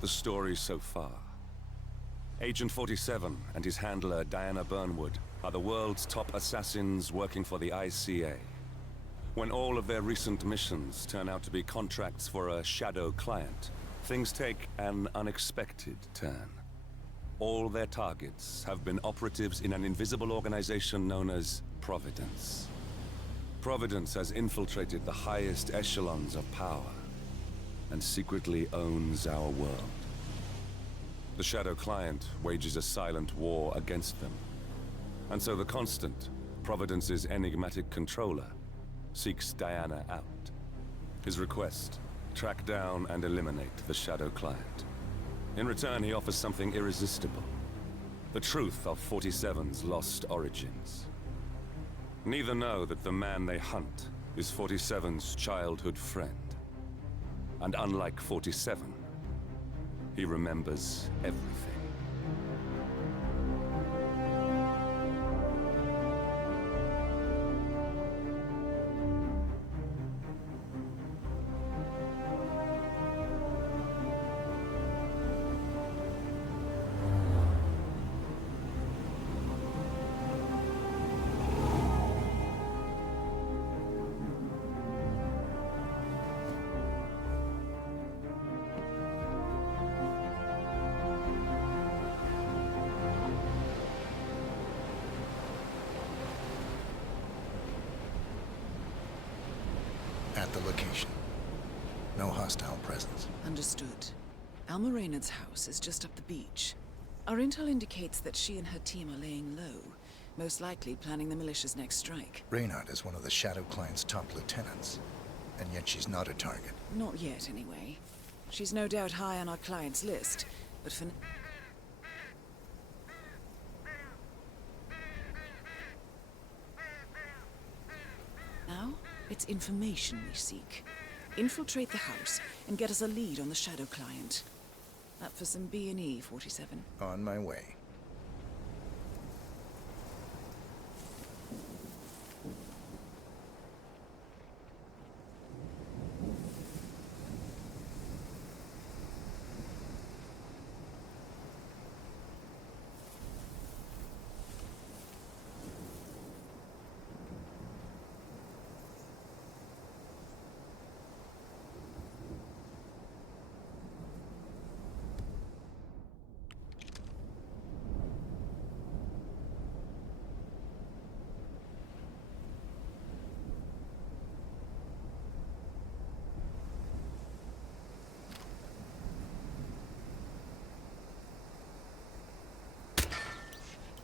The story so far. Agent 47 and his handler Diana Burnwood are the world's top assassins working for the ICA. When all of their recent missions turn out to be contracts for a shadow client, things take an unexpected turn. All their targets have been operatives in an invisible organization known as Providence. Providence has infiltrated the highest echelons of power and secretly owns our world. The shadow client wages a silent war against them. And so the Constant, Providence's enigmatic controller, seeks Diana out. His request, track down and eliminate the shadow client. In return, he offers something irresistible. The truth of 47's lost origins. Neither know that the man they hunt is 47's childhood friend. And unlike 47, he remembers everything. At the location. No hostile presence. Understood. Alma Reynard's house is just up the beach. Our intel indicates that she and her team are laying low, most likely planning the militia's next strike. Reynard is one of the Shadow Client's top lieutenants, and yet she's not a target. Not yet, anyway. She's no doubt high on our client's list, but for now, it's information we seek. Infiltrate the house and get us a lead on the Shadow Client. Up for some B&E, 47. On my way.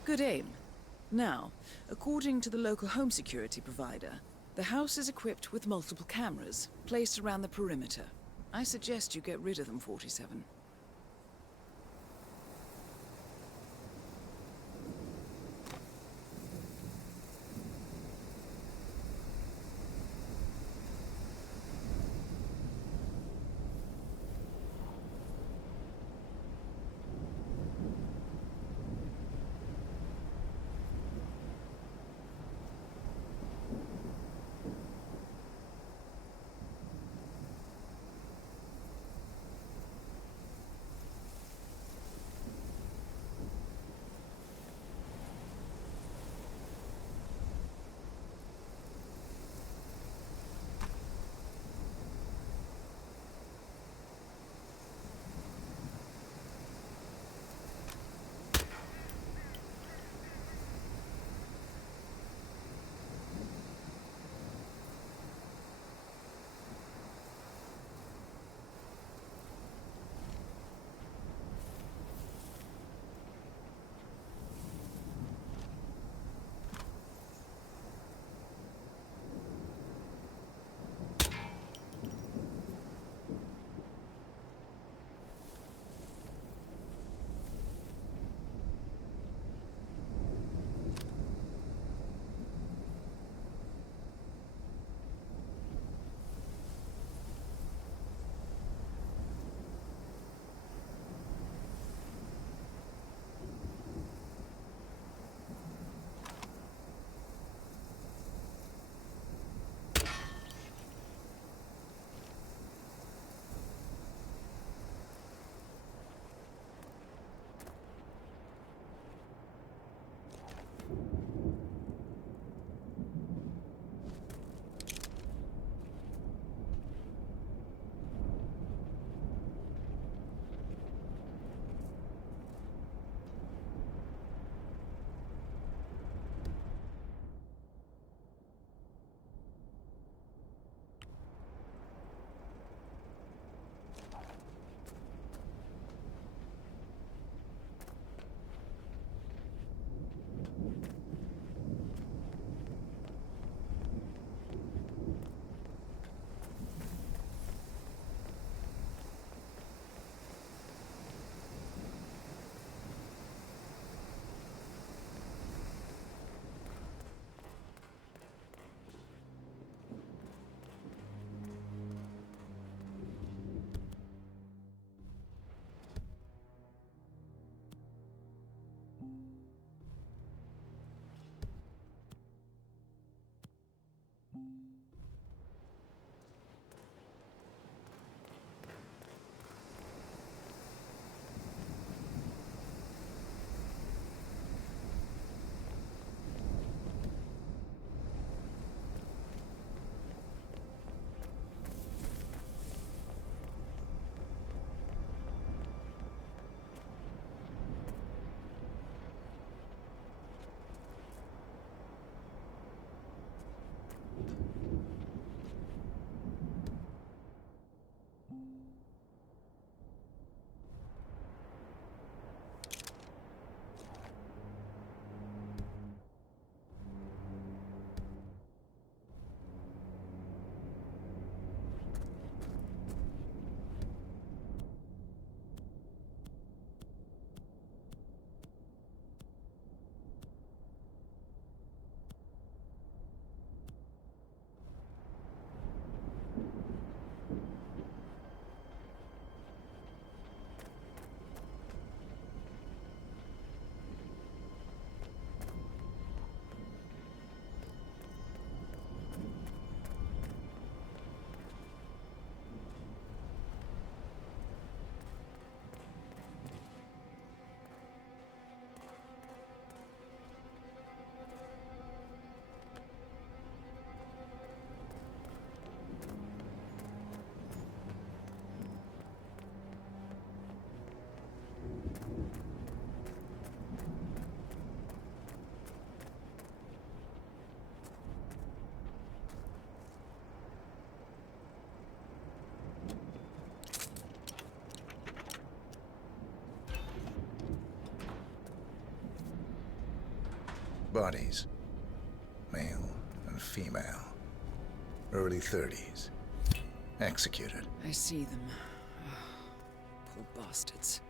Good aim. Now, according to the local home security provider, the house is equipped with multiple cameras placed around the perimeter. I suggest you get rid of them, 47. Bodies. Male and female. Early 30s. Executed. I see them. Poor bastards.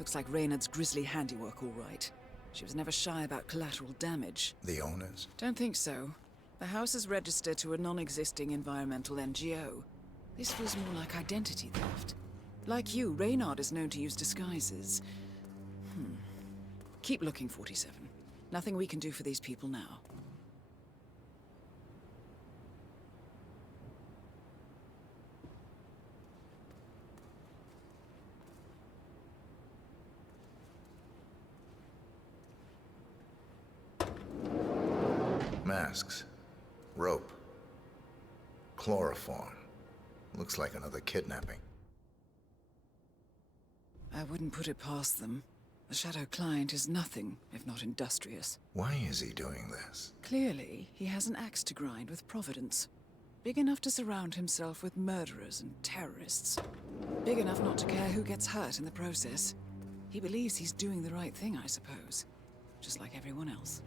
Looks like Reynard's grisly handiwork, all right. She was never shy about collateral damage. The owners? Don't think so. The house is registered to a non-existing environmental NGO. This feels more like identity theft. Like you, Reynard is known to use disguises. Keep looking, 47. Nothing we can do for these people now. Masks. Rope. Chloroform. Looks like another kidnapping. I wouldn't put it past them. The Shadow Client is nothing if not industrious. Why is he doing this? Clearly, he has an axe to grind with Providence. Big enough to surround himself with murderers and terrorists. Big enough not to care who gets hurt in the process. He believes he's doing the right thing, I suppose. Just like everyone else.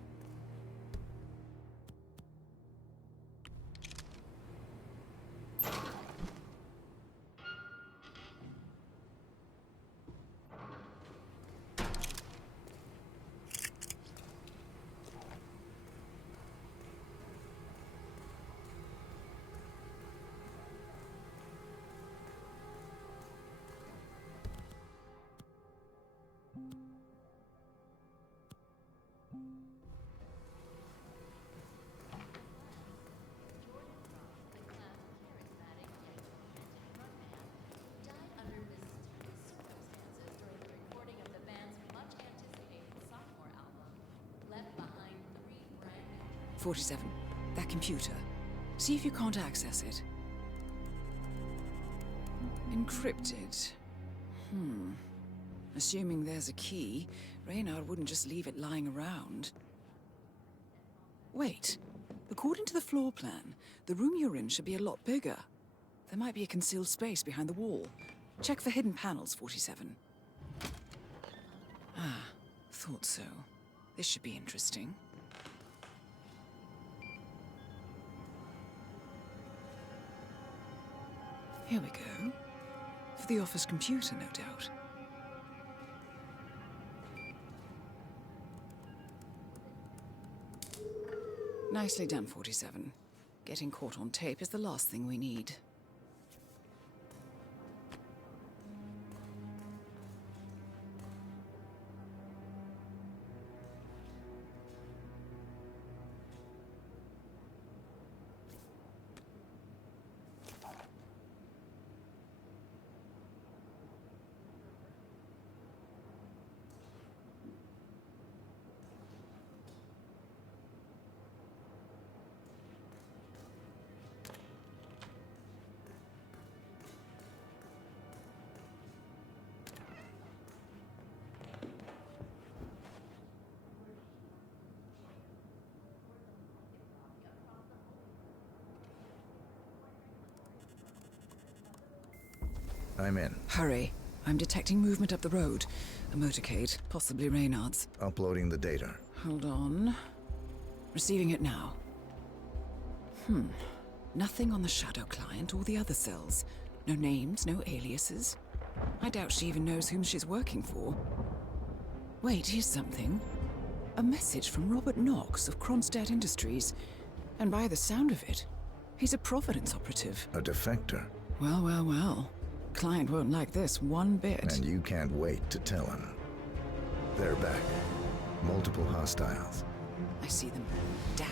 Recording of the band's much anticipated sophomore album, left behind 3 brand new 47. That computer. See if you can't access it. Encrypted. Assuming there's a key, Reynard wouldn't just leave it lying around. Wait. According to the floor plan, the room you're in should be a lot bigger. There might be a concealed space behind the wall. Check for hidden panels, 47. Ah, thought so. This should be interesting. Here we go. For the office computer, no doubt. Nicely done, 47. Getting caught on tape is the last thing we need. I'm in. Hurry. I'm detecting movement up the road. A motorcade, possibly Reynard's. Uploading the data. Hold on. Receiving it now. Nothing on the Shadow Client or the other cells. No names, no aliases. I doubt she even knows whom she's working for. Wait, here's something. A message from Robert Knox of Kronstadt Industries. And by the sound of it, he's a Providence operative. A defector. Well, well, well. Client won't like this one bit. And you can't wait to tell him. They're back. Multiple hostiles. I see them. Damn.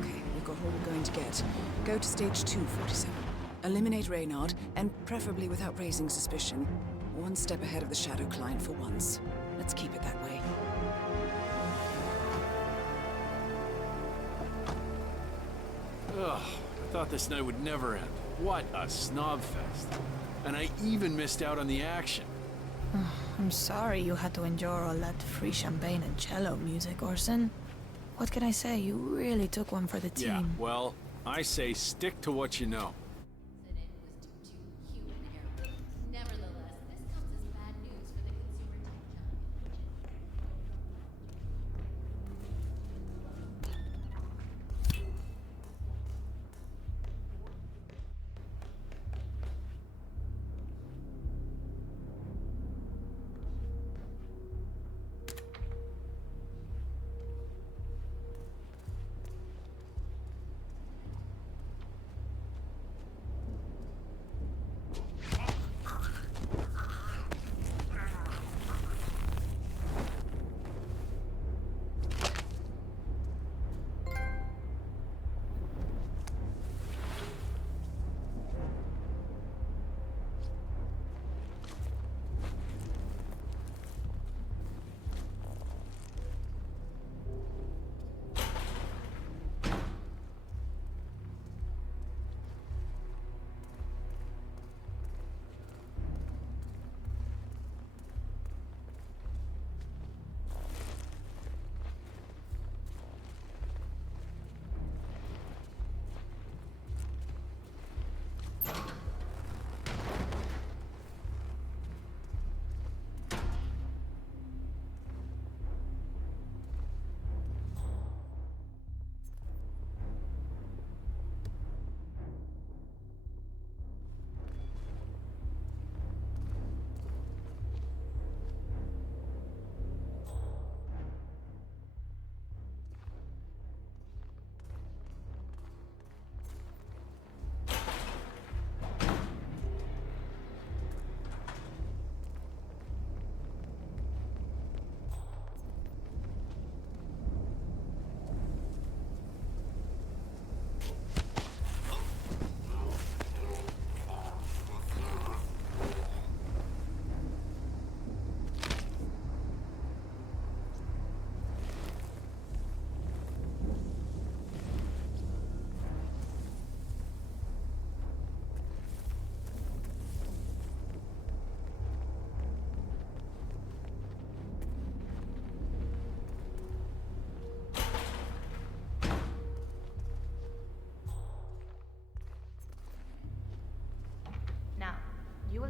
Okay, we've got all we're going to get. Go to stage 2, 47. Eliminate Reynard, and preferably without raising suspicion. One step ahead of the Shadow Client for once. Let's keep it that way. Ugh, I thought this night would never end. What a snob fest. And I even missed out on the action. I'm sorry you had to endure all that free champagne and cello music, Orson. What can I say? You really took one for the team. Yeah, well, I say stick to what you know. incident was due to human error. Nevertheless, this comes as bad news for the consumer tech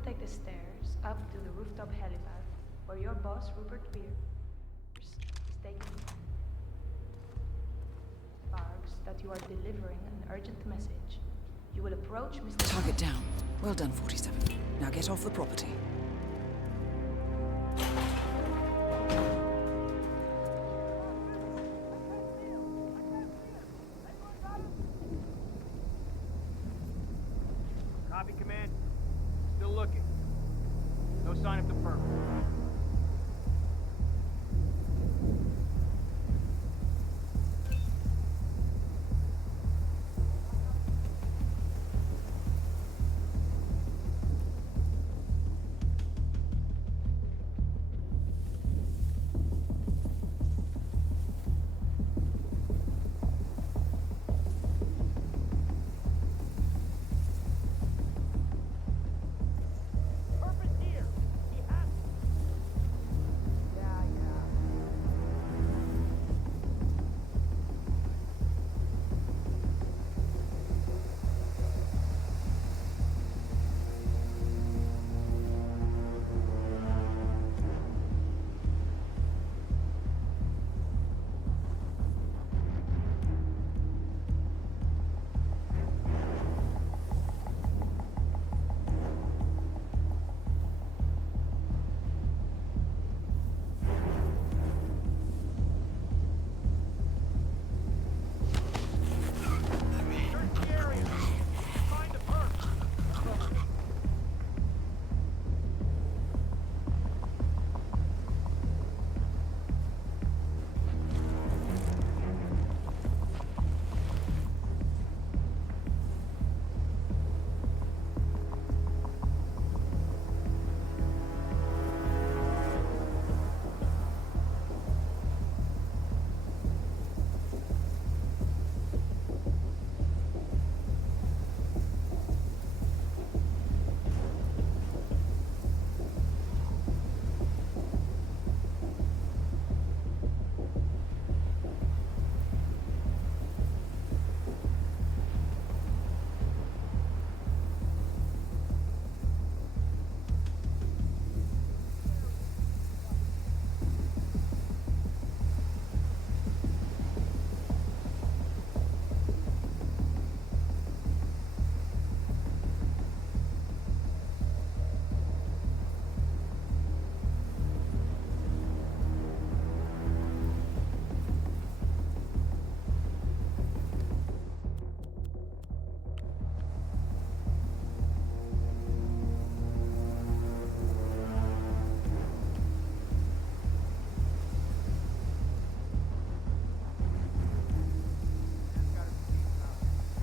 take the stairs up to the rooftop helipad, where your boss, Rupert Pierce, is taking sparks that you are delivering an urgent message. You will approach Mr. Target down. Well done, 47. Now get off the property. Copy, Command. Still looking. No sign of the perp.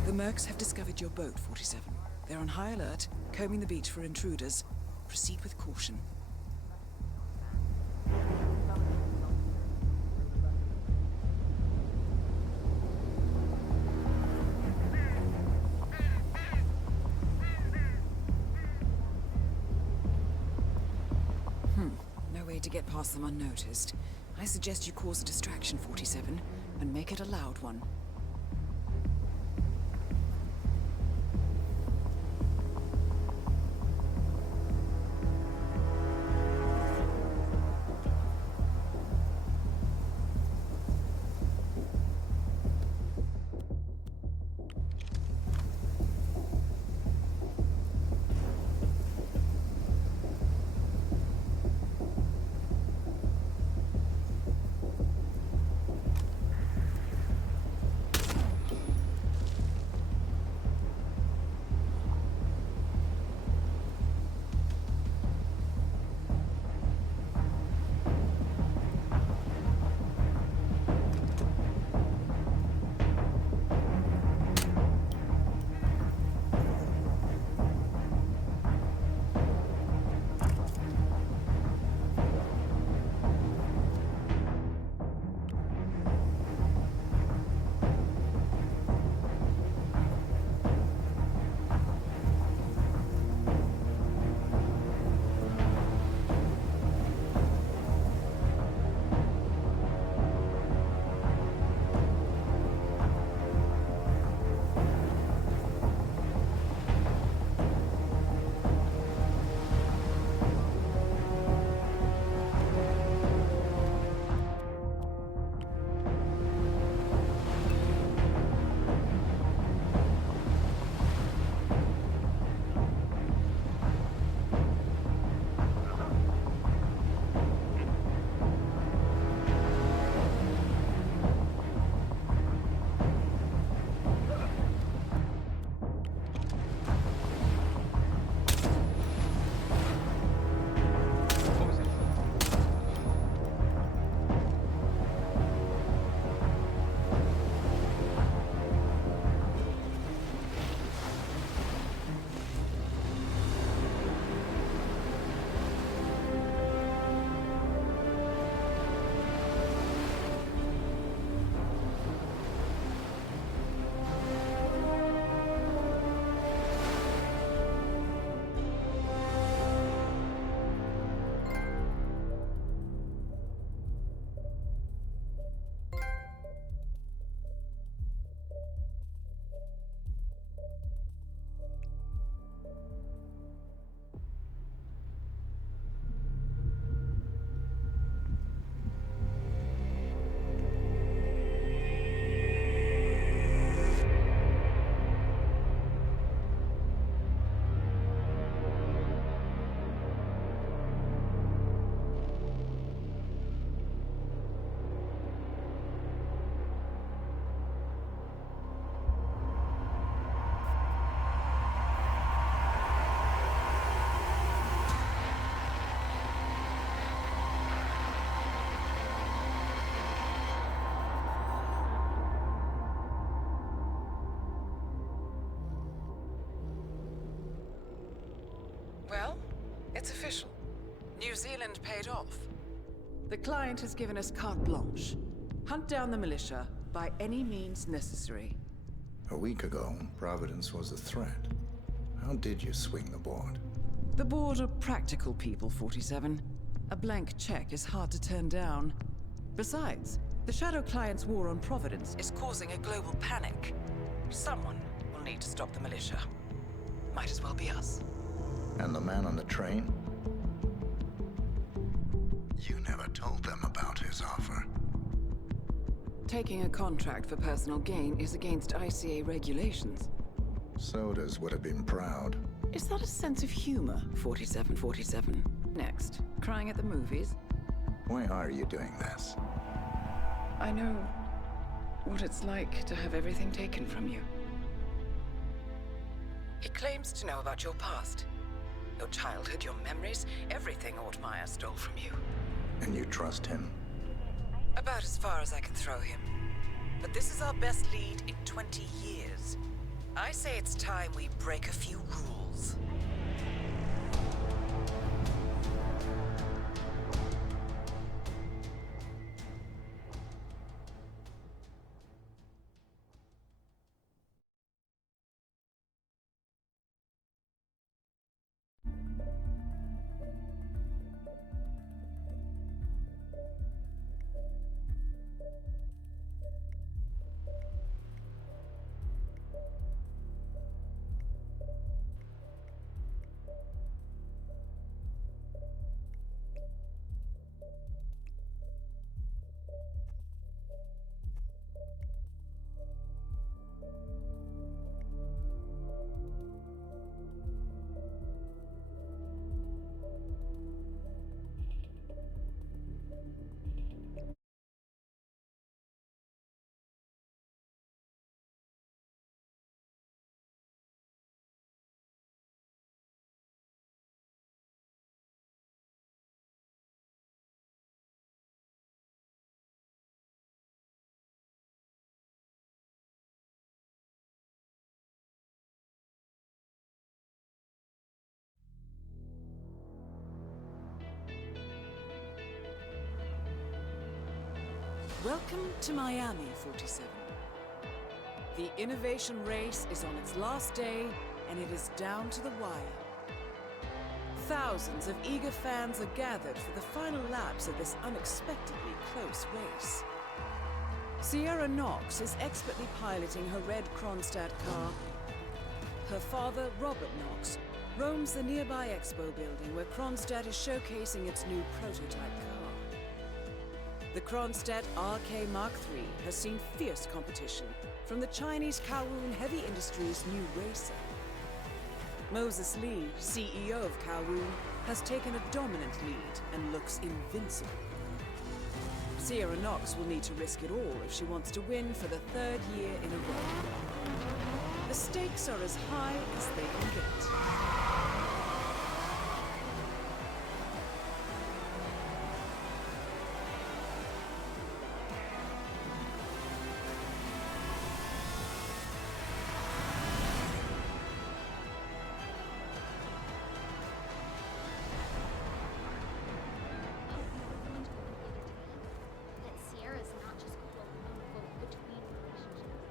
The Mercs have discovered your boat, 47. They're on high alert, combing the beach for intruders. Proceed with caution. No way to get past them unnoticed. I suggest you cause a distraction, 47, and make it a loud one. It's official. New Zealand paid off. The client has given us carte blanche. Hunt down the militia by any means necessary. A week ago, Providence was a threat. How did you swing the board? The board are practical people, 47. A blank check is hard to turn down. Besides, the Shadow Client's war on Providence is causing a global panic. Someone will need to stop the militia. Might as well be us. And the man on the train? You never told them about his offer. Taking a contract for personal gain is against ICA regulations. Sodas would have been proud. Is that a sense of humor, 4747? Next, crying at the movies? Why are you doing this? I know what it's like to have everything taken from you. He claims to know about your past. Your childhood, your memories, everything Ortmeyer stole from you. And you trust him? About as far as I can throw him. But this is our best lead in 20 years. I say it's time we break a few rules. Welcome to Miami, 47. The innovation race is on its last day, and it is down to the wire. Thousands of eager fans are gathered for the final laps of this unexpectedly close race. Sierra Knox is expertly piloting her red Kronstadt car. Her father, Robert Knox, roams the nearby expo building where Kronstadt is showcasing its new prototype car. The Kronstadt RK Mark III has seen fierce competition from the Chinese Kowloon Heavy Industries' new racer. Moses Lee, CEO of Kowloon, has taken a dominant lead and looks invincible. Sierra Knox will need to risk it all if she wants to win for the third year in a row. The stakes are as high as they can get. That Sierra's not just quote unquote between relationships.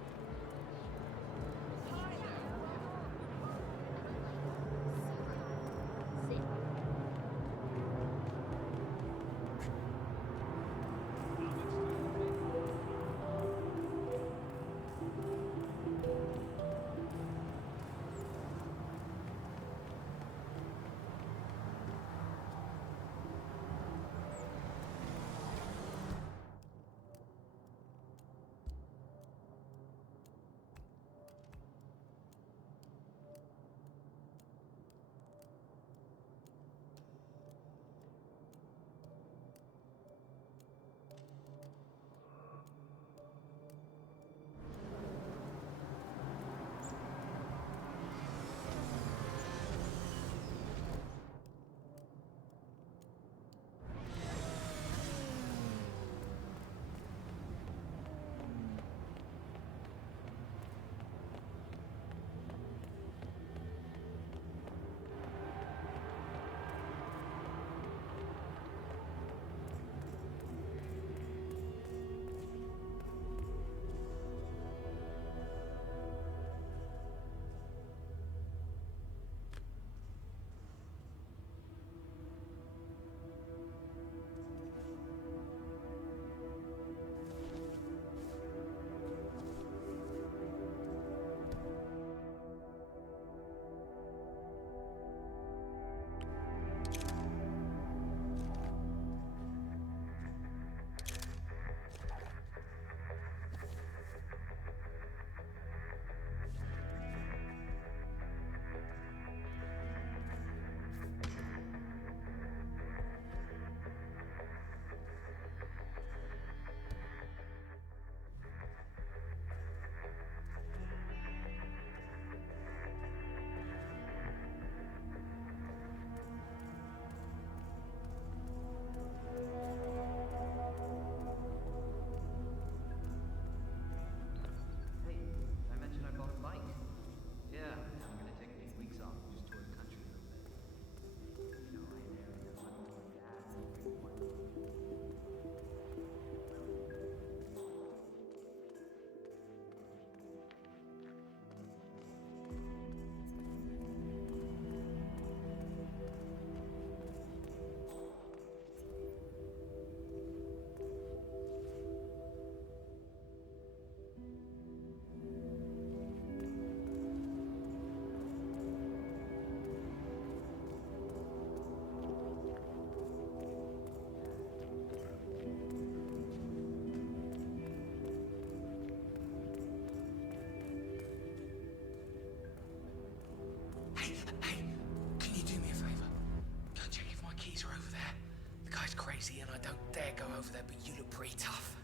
crazy and I don't dare go over there, but you look pretty tough.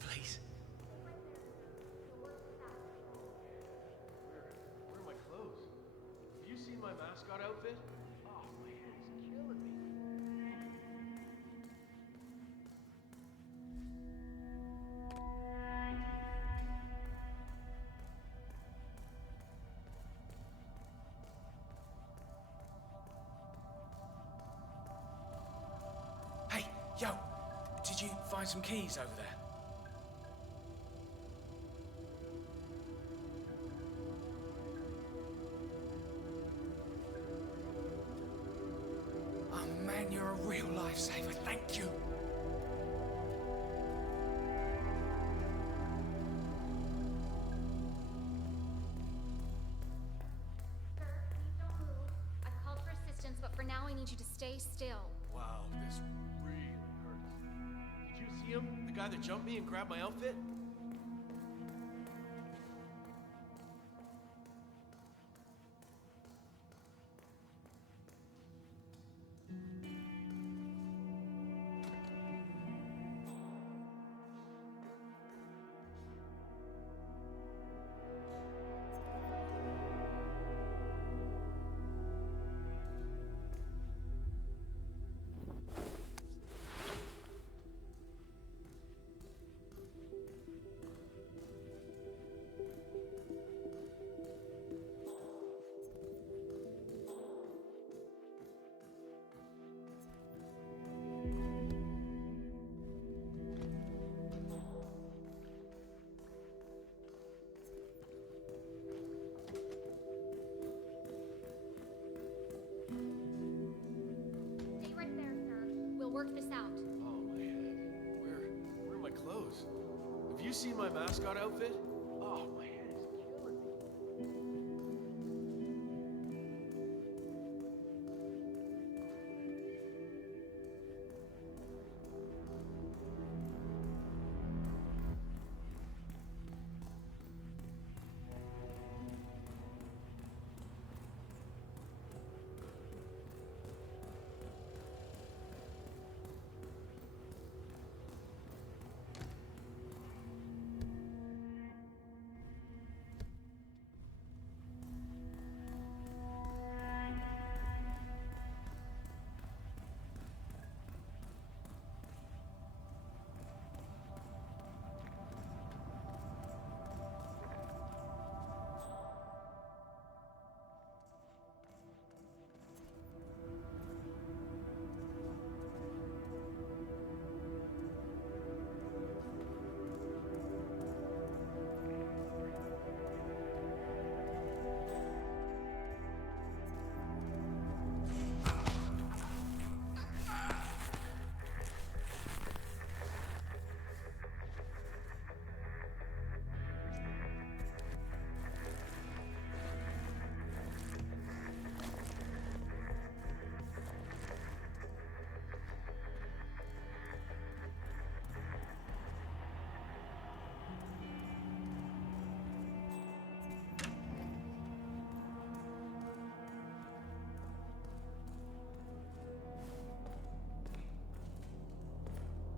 Please. Where are my clothes? Have you seen my mascot outfit? Oh, my head is killing me. Hey, yo, did you find some keys over there? Oh man, you're a real lifesaver, thank you. Sir, please don't move. I've called for assistance, but for now I need you to stay still. Wow, this really hurts. Did you see him? The guy that jumped me and grabbed my outfit? Stay right there, sir. We'll work this out. Oh, my head. Where are my clothes? Have you seen my mascot outfit? Oh, my head is killing me.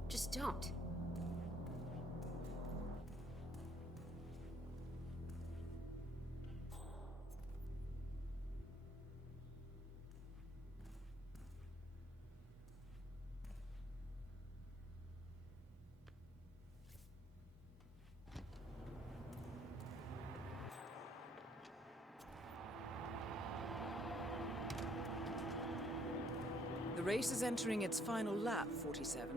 Just don't. The race is entering its final lap, 47.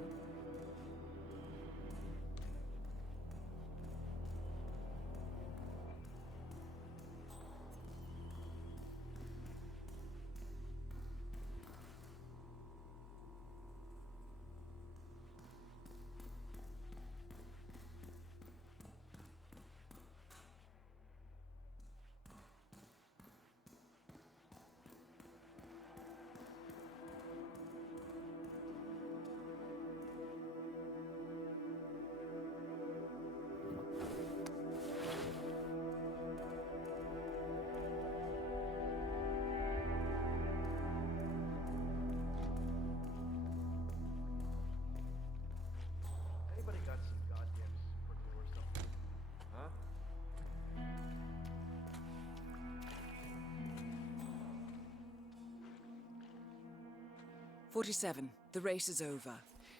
47. The race is over.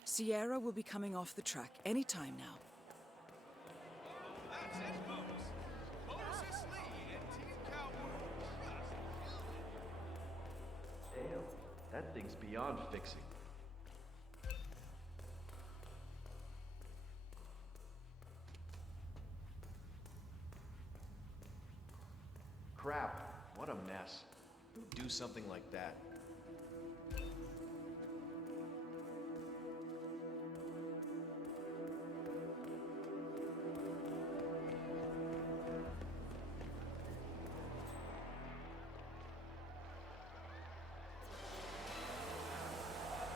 Sierra will be coming off the track any time now. That's it, folks. Moses Lee and Team Cowboy. Damn, that thing's beyond fixing. Crap, what a mess. Who'd do something like that?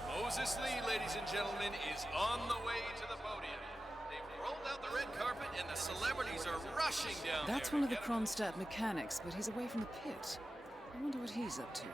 Moses Lee, ladies and gentlemen, is on the way to the podium. They've rolled out the red carpet and the celebrities are rushing down That's there one of the to get 'em. Kronstadt mechanics, but he's away from the pit. I wonder what he's up to.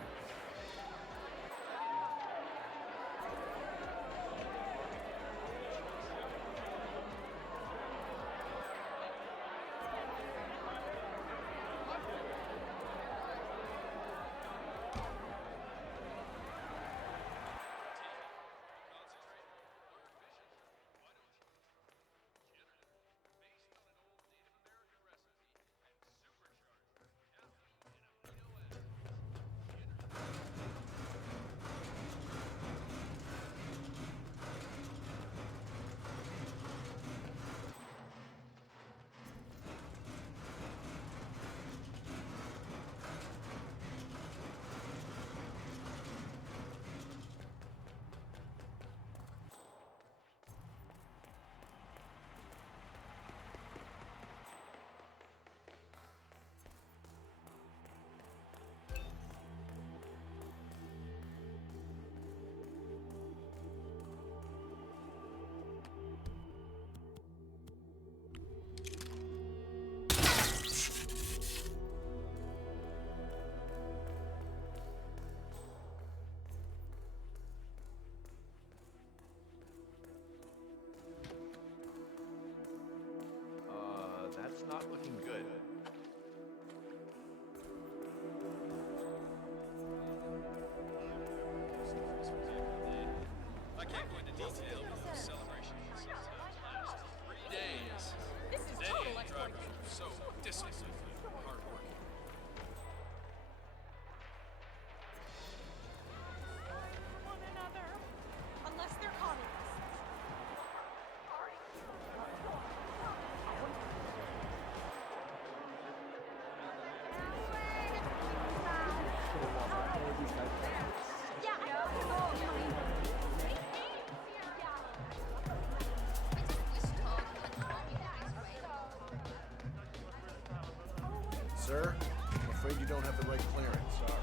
That's not looking good. I can't go into detail, but the celebration last 3 days. This is They total drivers exploitation. are so disciplined and hardworking. One another, unless they're communists. Sir, I'm afraid you don't have the right clearance. Sorry.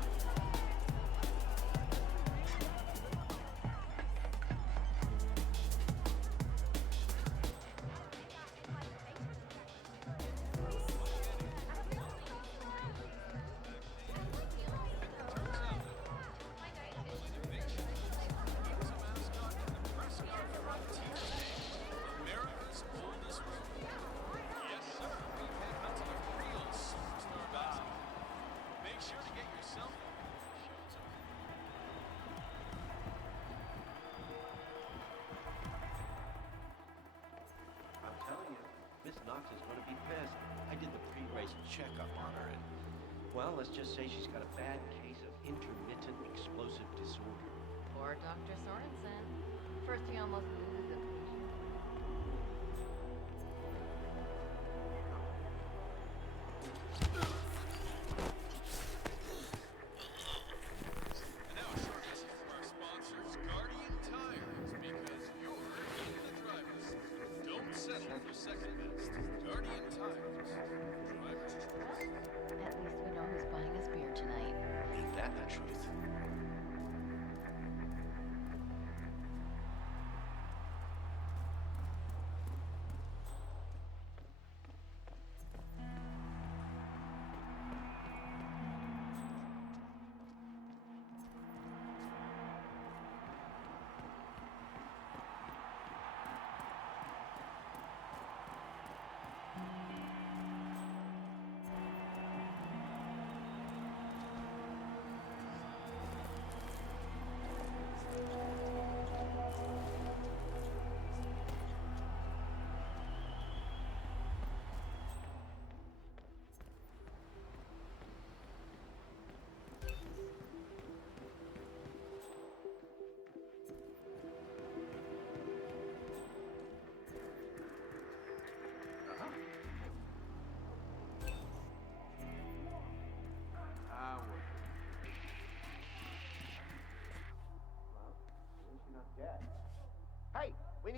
America's oldest rodeo. Yes, sir. We've had hunts of a real superstar basketball. Make sure to get yourself one when it shows up. I'm telling you, Miss Knox is going to be pissed. I did the pre-race checkup on her, and, well, let's just say she's got a bad case of intermittent explosive disorder. Poor Dr. Sorensen. First he almost loses a patient. And now a short message from our sponsors, Guardian Tires, because you're in the driver's seat. Don't settle for second best. Guardian Tires. Driver's choice. At least we know who's buying us beer tonight. Ain't that the truth?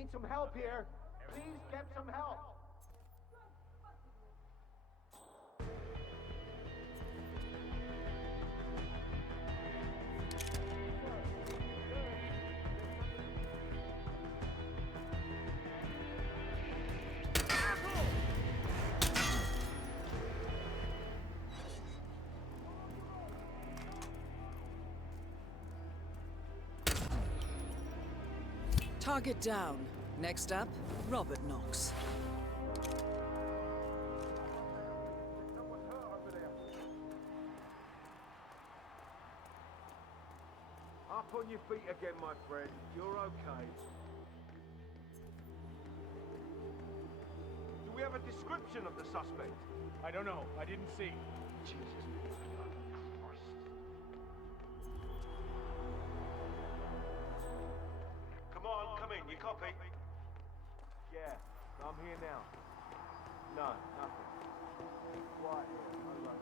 need some help here. Please get some help. Target down. Next up, Robert Knox. Someone's hurt over there. Up on your feet again, my friend. You're okay. Do we have a description of the suspect? I don't know. I didn't see. Jesus. Come on, come in. You copy? Yeah, I'm here now. No, nothing. Quiet here. Over.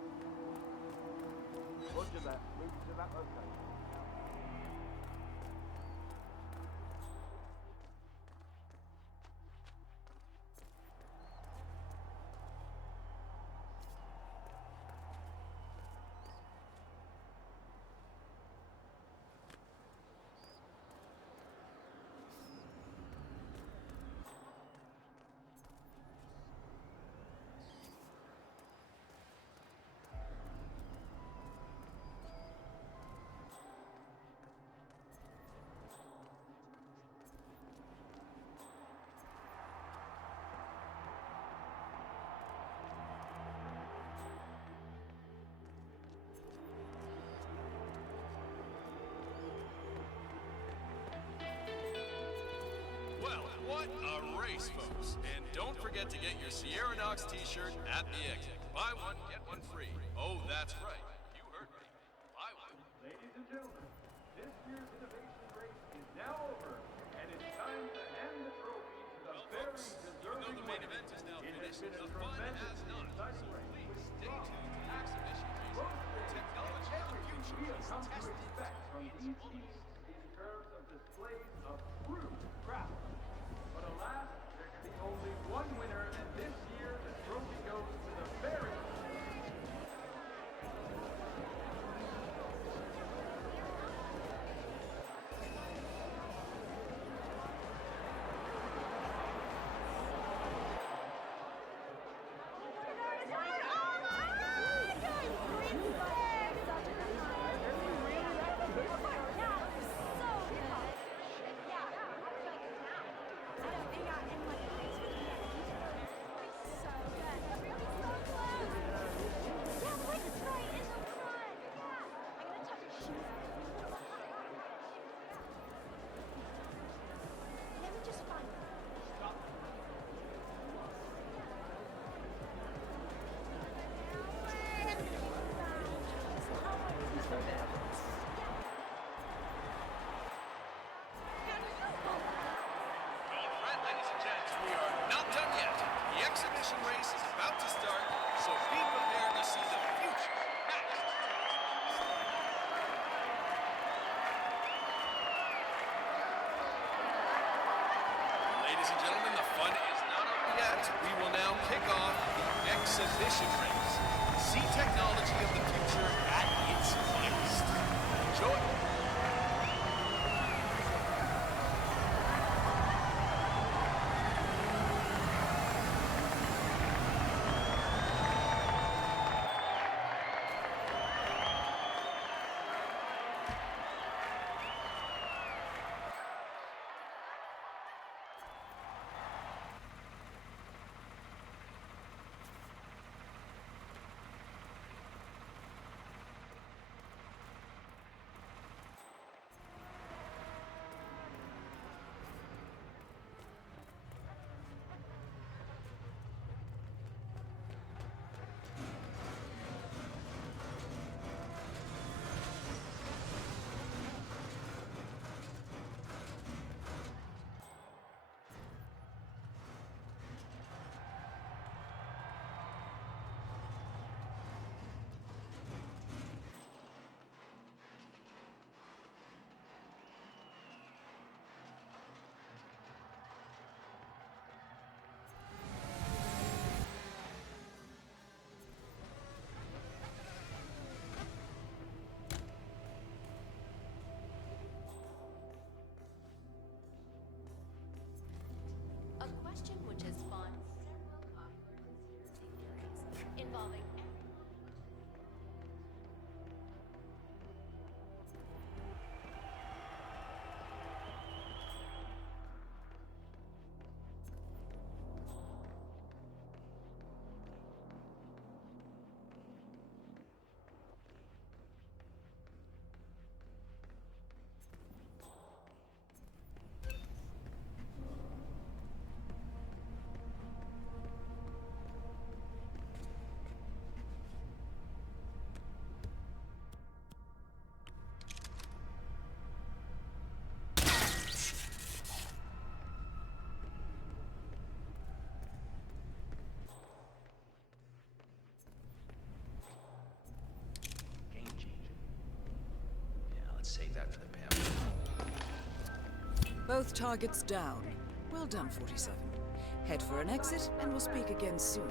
Roger that. Moving to that. Okay. Well, what a race, folks. And don't forget to get your Sierra Knox t-shirt at the exit. Buy one, get one free. Oh, that's right. You heard me. Buy one. Ladies and gentlemen, this year's innovation race is now over, and it's time to hand the trophy to the very deserving the main winner. event is now It has finished, been a the fun tremendous has not. exciting race. Please stay tuned to Exhibition Racing. Technology of the future We have is come to tested expect to from its these fullest. teams in terms of displays of true craft. But alas, there can be only one winner, and this year the trophy goes to the very Alright, ladies and gents, we are not done yet. The exhibition race is about to start, so be prepared to see the future next. Ladies and gentlemen, the fun is not over yet. We will now kick off the exhibition race. See technology of the future at its finest. Enjoy. question which has spawned several popular conspiracy theories involving Save that for the panel. Both targets down. Well done, 47. Head for an exit, and we'll speak again soon.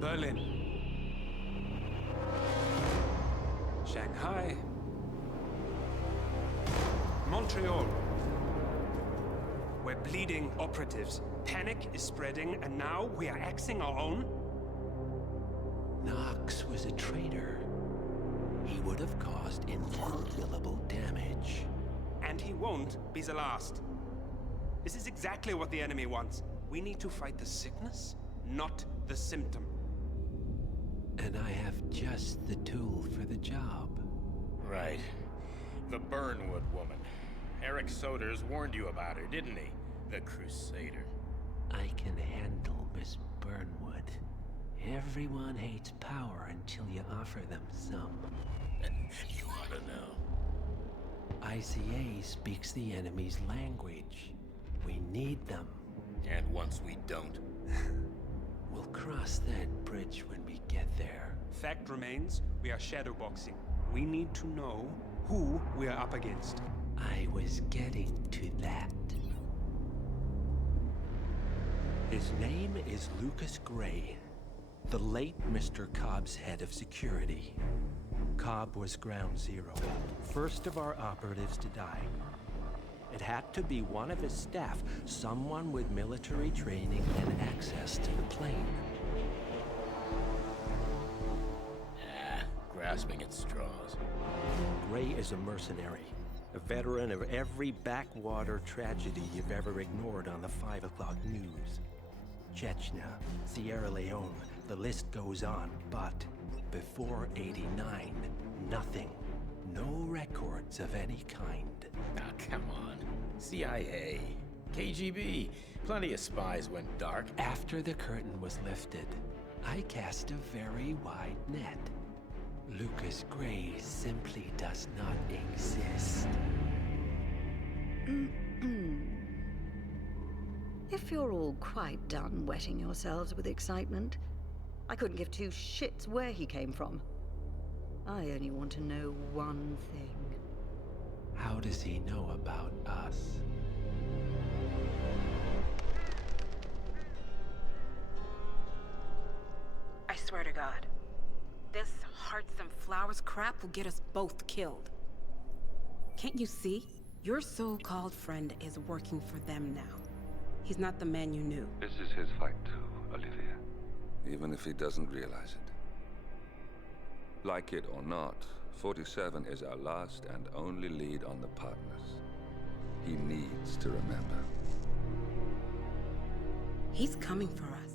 Berlin, Shanghai, Montreal. We're bleeding operatives. Panic is spreading, and now we are axing our own? Knox was a traitor. He would have caused incalculable damage. And he won't be the last. This is exactly what the enemy wants. We need to fight the sickness, not the symptom. And I have just the tool for the job. Right. The Burnwood woman. Eric Soders warned you about her, didn't he? The Crusader. I can handle Miss Burnwood. Everyone hates power until you offer them some. You ought to know. ICA speaks the enemy's language. We need them. And once we don't? We'll cross that bridge when we get there. Fact remains, we are shadowboxing. We need to know who we're up against. I was getting to that. His name is Lucas Gray, the late Mr. Cobb's head of security. Cobb was ground zero, first of our operatives to die. It had to be one of his staff, someone with military training and access to the plane. Grasping at straws. Gray is a mercenary, a veteran of every backwater tragedy you've ever ignored on the 5 o'clock news. Chechnya, Sierra Leone, the list goes on, but before '89, nothing. No records of any kind. Ah, come on. CIA, KGB, plenty of spies went dark. After the curtain was lifted, I cast a very wide net. Lucas Gray simply does not exist. If you're all quite done wetting yourselves with excitement, I couldn't give two shits where he came from. I only want to know one thing. How does he know about us? I swear to God, this hearts and flowers crap will get us both killed. Can't you see? Your so-called friend is working for them now. He's not the man you knew. This is his fight too, Olivia. Even if he doesn't realize it. Like it or not, 47 is our last and only lead on the partners. He needs to remember. He's coming for us.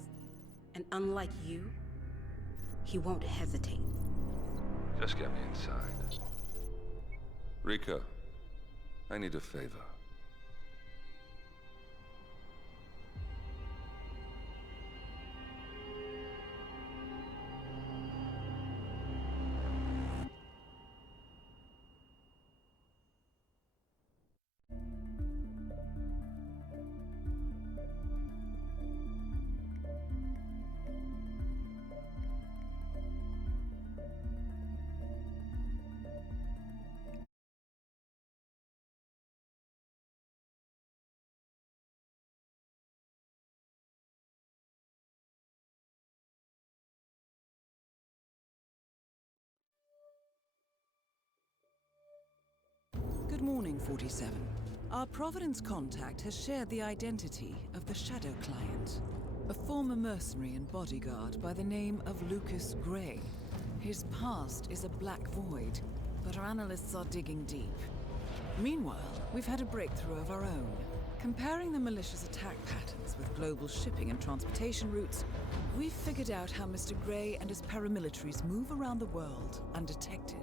And unlike you, he won't hesitate. Just get me inside. Rico, I need a favor. Good morning, 47. Our Providence contact has shared the identity of the Shadow Client, a former mercenary and bodyguard by the name of Lucas Gray. His past is a black void, but our analysts are digging deep. Meanwhile, we've had a breakthrough of our own. Comparing the malicious attack patterns with global shipping and transportation routes, we've figured out how Mr. Gray and his paramilitaries move around the world undetected.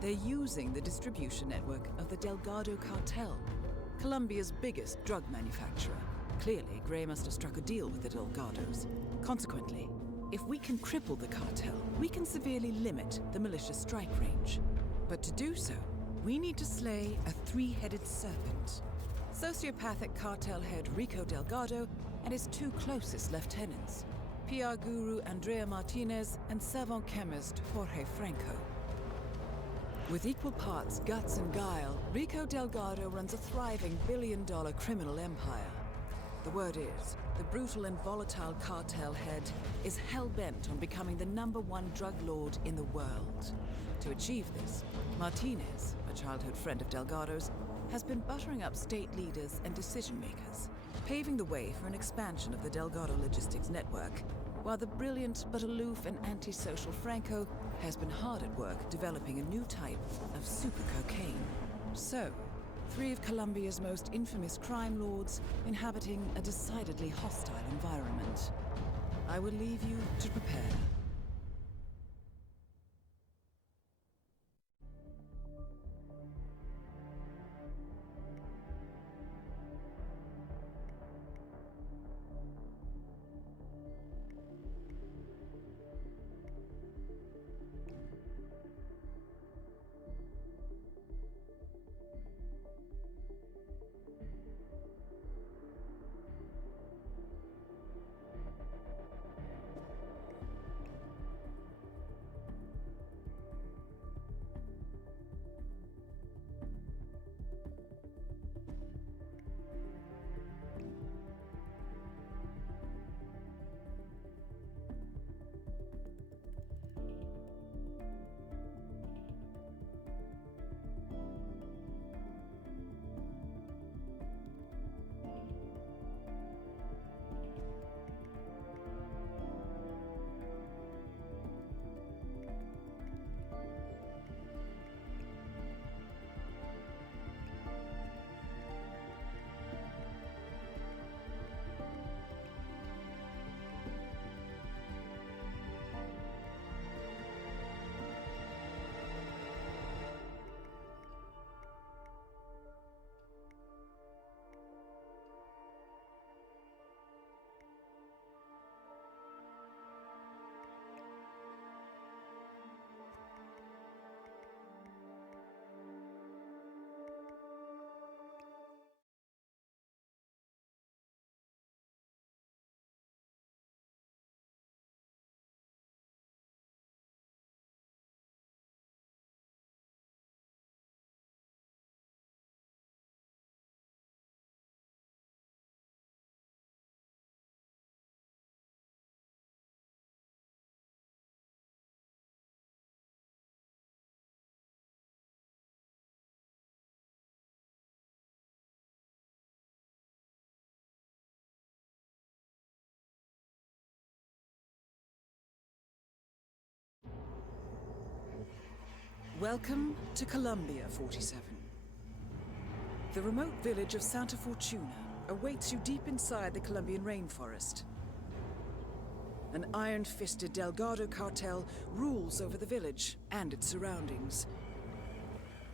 They're using the distribution network of the Delgado cartel, Colombia's biggest drug manufacturer. Clearly, Gray must have struck a deal with the Delgados. Consequently, if we can cripple the cartel, we can severely limit the malicious strike range. But to do so, we need to slay a three-headed serpent. Sociopathic cartel head Rico Delgado and his two closest lieutenants, PR guru Andrea Martinez and savant chemist Jorge Franco. With equal parts guts and guile, Rico Delgado runs a thriving billion-dollar criminal empire. The word is, the brutal and volatile cartel head is hell-bent on becoming the #1 drug lord in the world. To achieve this, Martinez, a childhood friend of Delgado's, has been buttering up state leaders and decision-makers, paving the way for an expansion of the Delgado logistics network, while the brilliant but aloof and antisocial Franco has been hard at work developing a new type of super cocaine. So, three of Colombia's most infamous crime lords inhabiting a decidedly hostile environment. I will leave you to prepare. Welcome to Colombia, 47. The remote village of Santa Fortuna awaits you deep inside the Colombian rainforest. An iron-fisted Delgado cartel rules over the village and its surroundings.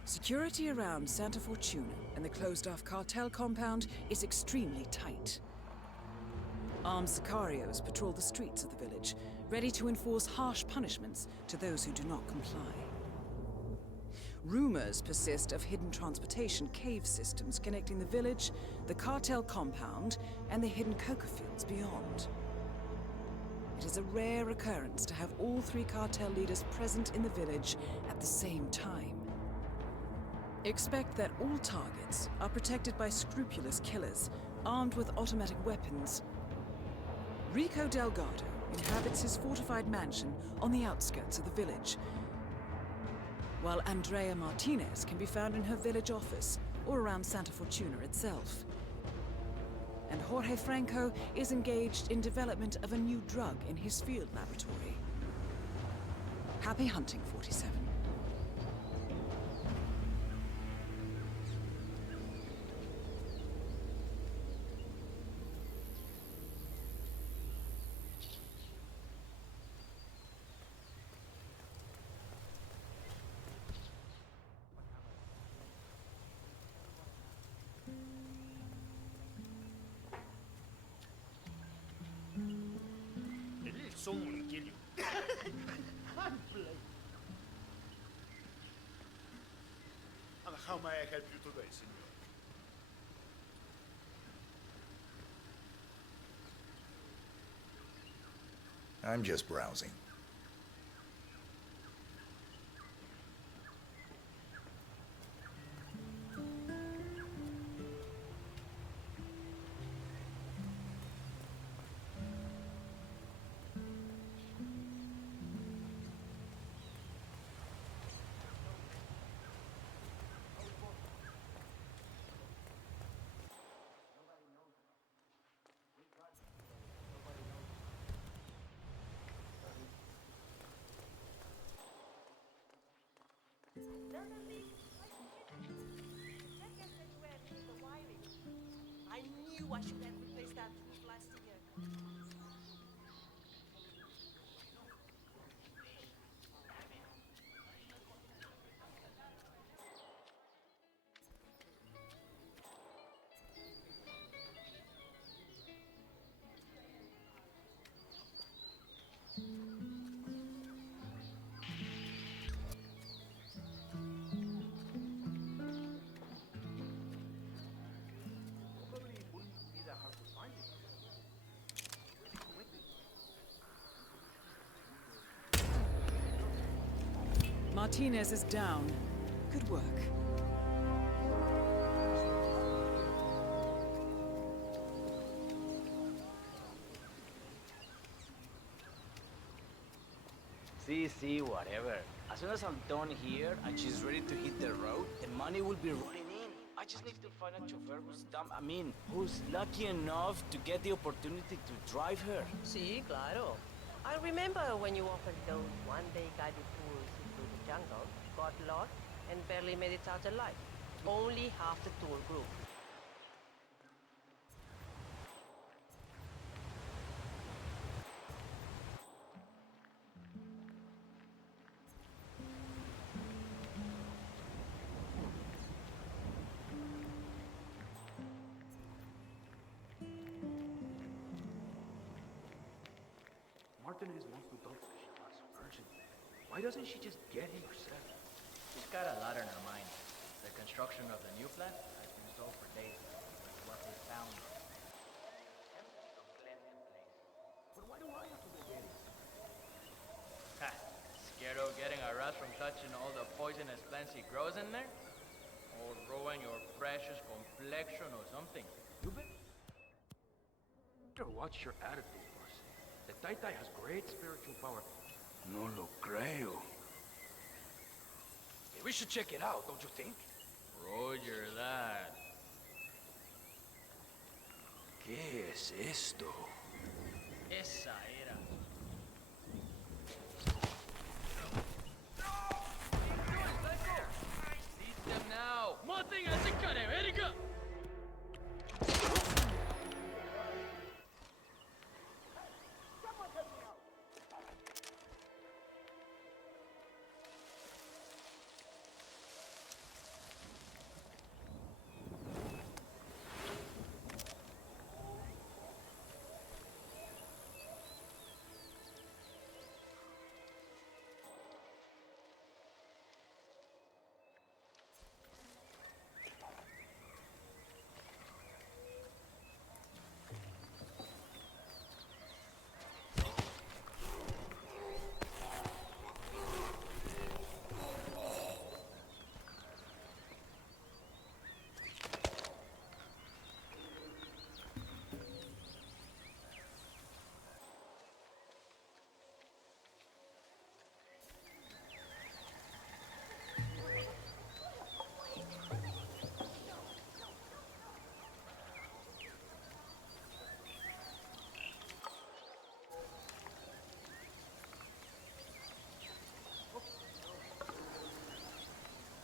Security around Santa Fortuna and the closed-off cartel compound is extremely tight. Armed sicarios patrol the streets of the village, ready to enforce harsh punishments to those who do not comply. Rumors persist of hidden transportation cave systems connecting the village, the cartel compound, and the hidden coca fields beyond. It is a rare occurrence to have all three cartel leaders present in the village at the same time. Expect that all targets are protected by scrupulous killers, armed with automatic weapons. Rico Delgado inhabits his fortified mansion on the outskirts of the village, while Andrea Martinez can be found in her village office or around Santa Fortuna itself. And Jorge Franco is engaged in development of a new drug in his field laboratory. Happy hunting, 47. Someone kill you. And how may I help you today, senor? I'm just browsing. I knew I should have replaced that tooth last year. Martinez is down. Good work. See, whatever. As soon as I'm done here and she's ready to hit the road, the money will be running in. I just need to find a chauffeur who's lucky enough to get the opportunity to drive her. Sí, claro. I remember when you offered those one-day guided tours through the jungle, got lost, and barely made it out alive. Only half the tour group. Martinez wants to talk to you urgently. Why doesn't she just get here herself? She's got a lot on her mind. The construction of the new plant has been sold for days. But what they found is a splendid place. But why do I have to go get it? Ha! Scared of getting harassed from touching all the poisonous plants he grows in there? Or ruin your precious complexion or something? You better watch your attitude, boss. The Tai has great spiritual power. No lo creo. Hey, we should check it out, don't you think? Roger that. ¿Qué es esto? Esa era. manténgase cadavérica.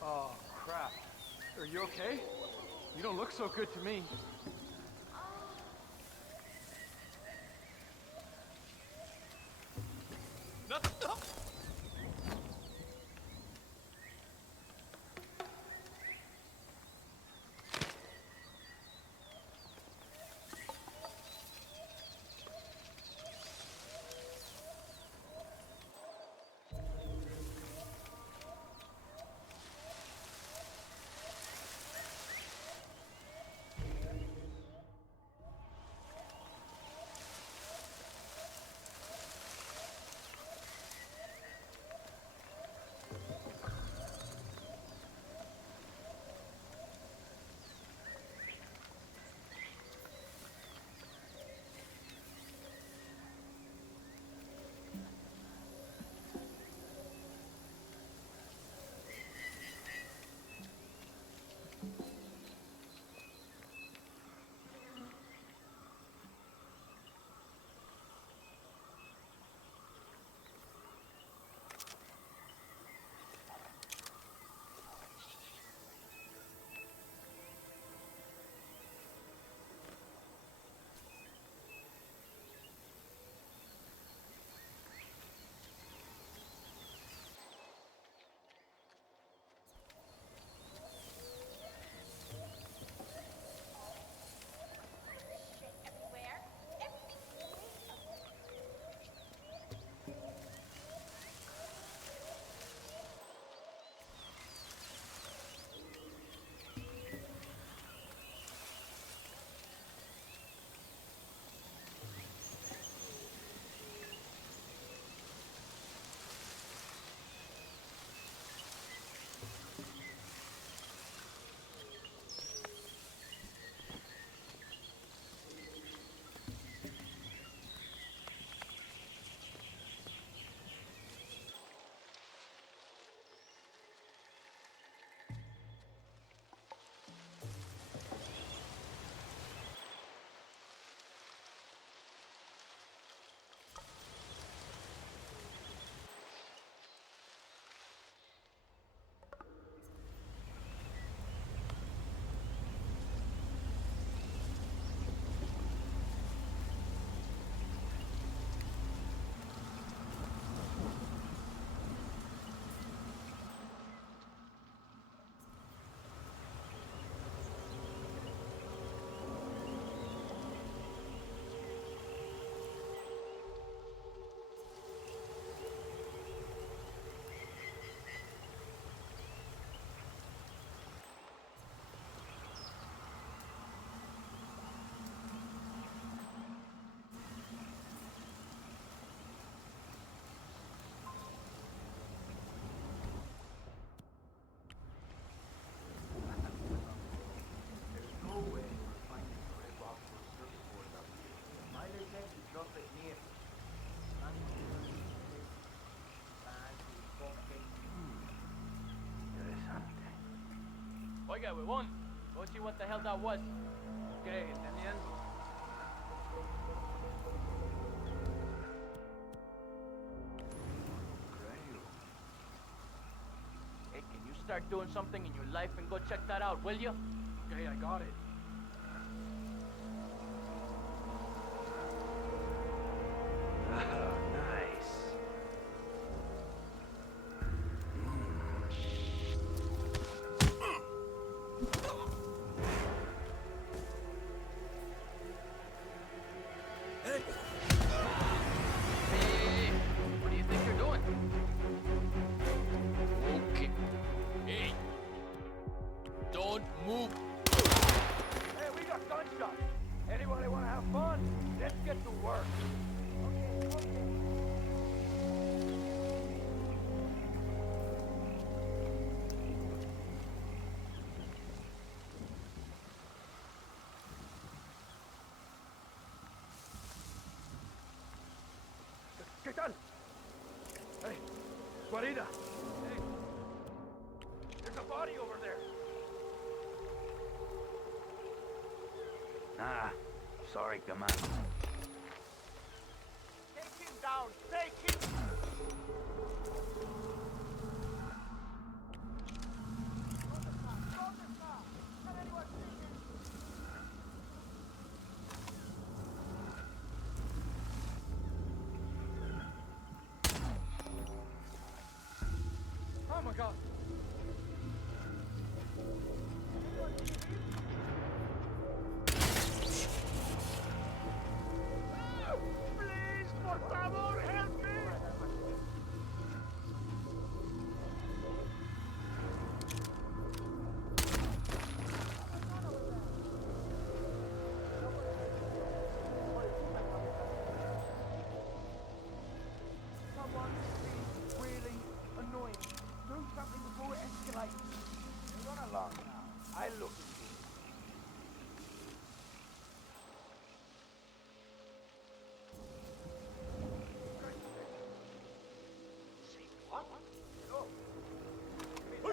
Oh, crap. Are you okay? You don't look so good to me. Oiga, huevón, go see what the hell that was. ¿Cree que tenían? Hey, can you start doing something in your life and go check that out, will you? Okay, I got it. Oh, nice. Hey, what do you think you're doing? Okay. Hey, don't move. Hey, we got gunshots. Anybody want to have fun? Let's get to work. ¿Qué tal? Hey, Guarida. Hey, there's a body over there. Ah, sorry, come on. Take him down. Take him. Oh my God. Please, por favor, help me. Someone is really annoying. Do something before it escalates. Run along now. I look at you. What? Hello? Hello?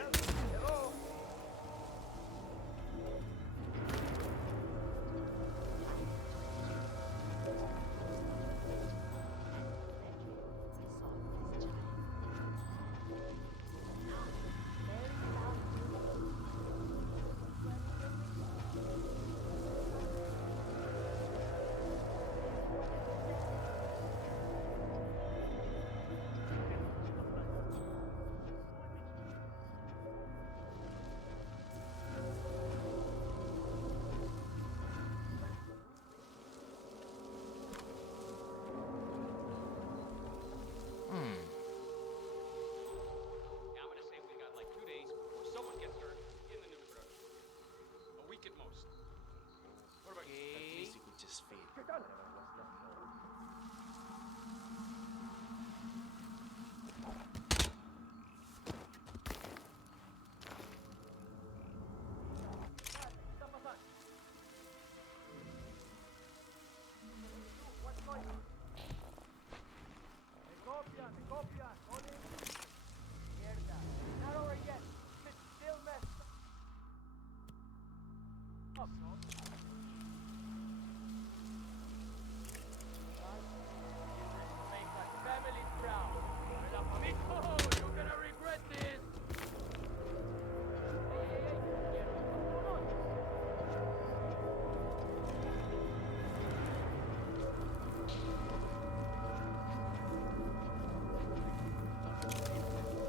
Yeah, I'm gonna say we got like 2 days before someone gets hurt in the new production. A week at most. What about you? At least you could just fade. ¿Qué tal? Me copian, oye. Mierda. Not over yet. Still messed up. Make my family proud. Well, amigo, you're gonna regret this. Hey, come on.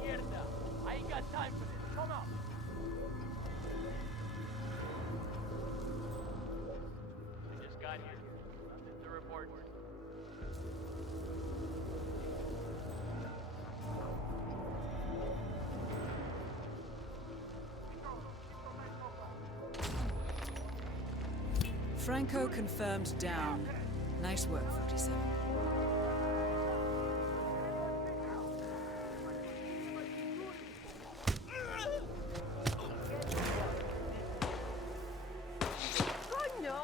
Mierda. I ain't got time for this. Come on. I just got here. Nothing to report. Franco confirmed down. Nice work, 47. Coño!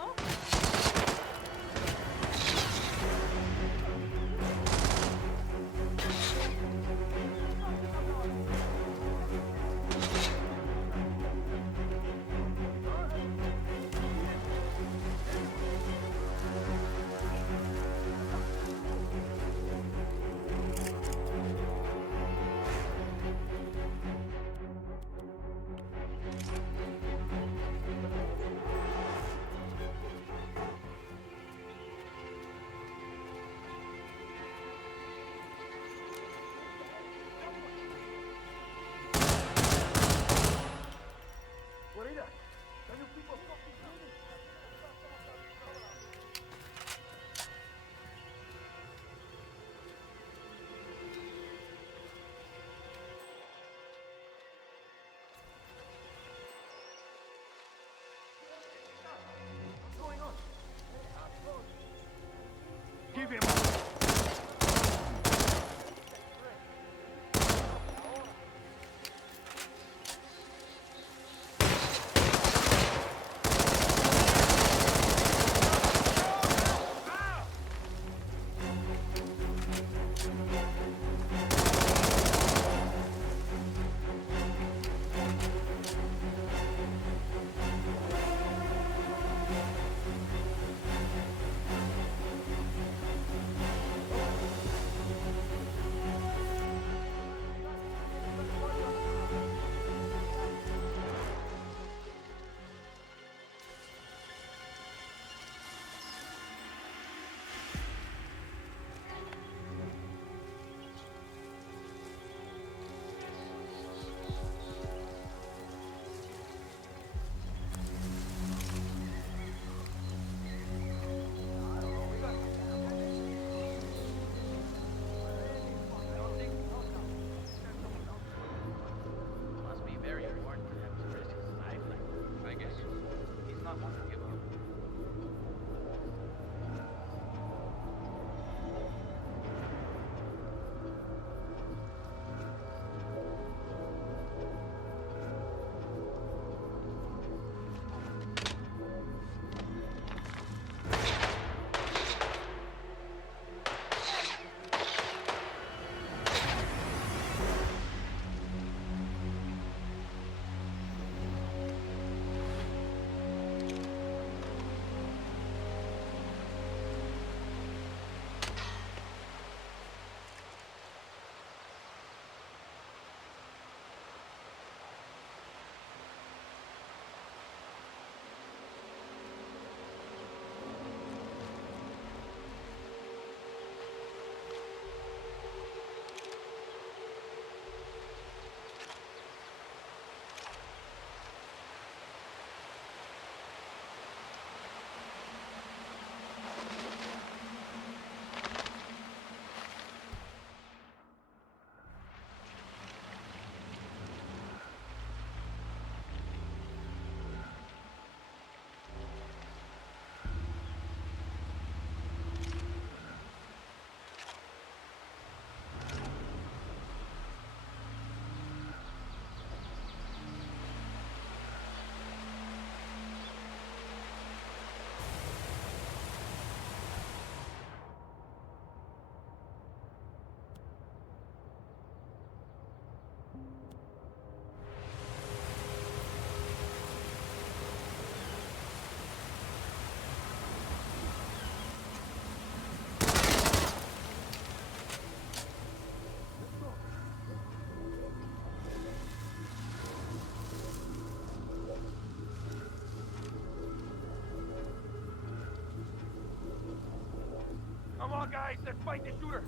on, guys, let's fight the shooter.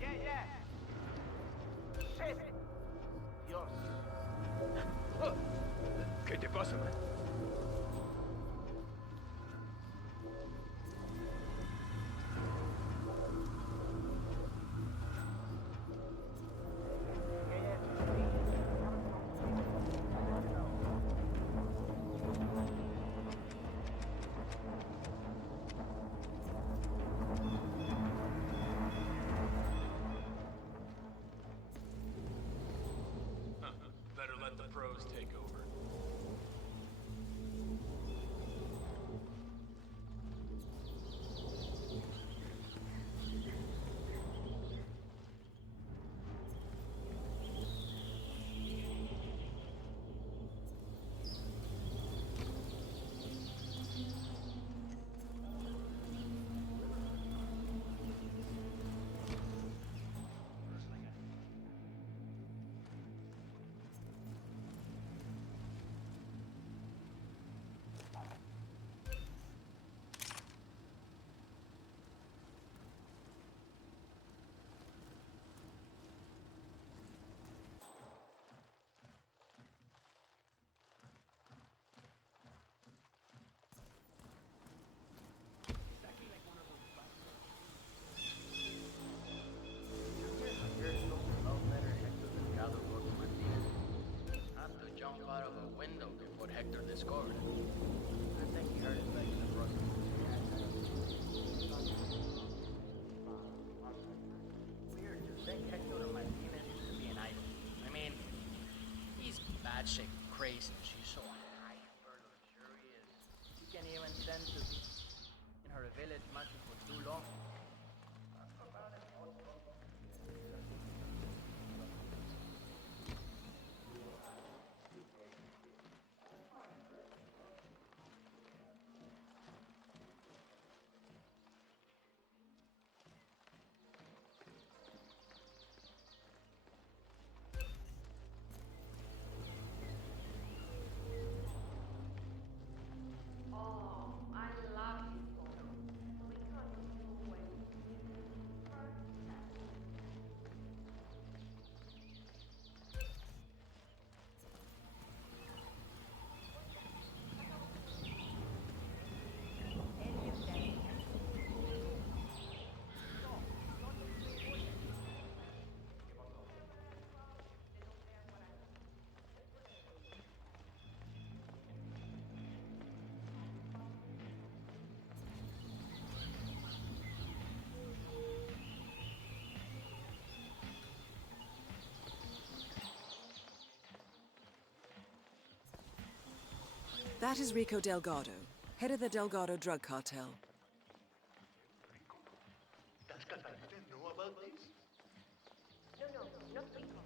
Yeah, yeah. Shit. Dios. ¿Qué te pasa, man? Better let the pros take over. Out of a window before Hector discovered it. I think he heard it back in the process. Weird to think Hector Martinez used to be an idol. I mean, he's batshit crazy and she's so hyper luxurious. She can't even stand to be in her village mansion for too long. That is Rico Delgado, head of the Delgado drug cartel. Does Catalina know about this? No, not Rico.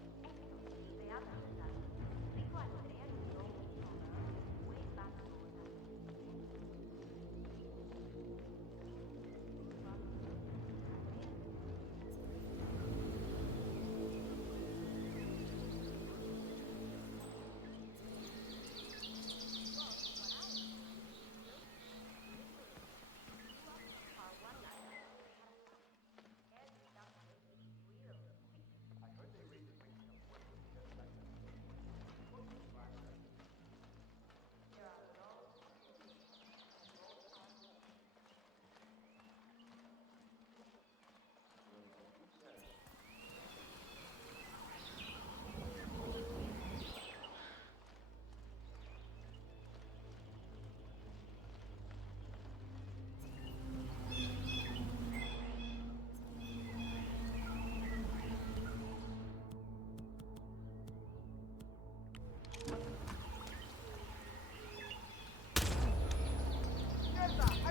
The other side. Rico Andrea know way back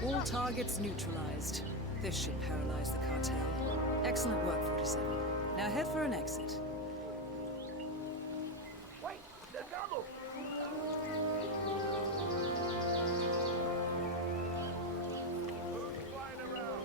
All targets neutralized. This should paralyze the cartel. Excellent work, 47. Now head for an exit. Wait, Delgado! Who's flying around?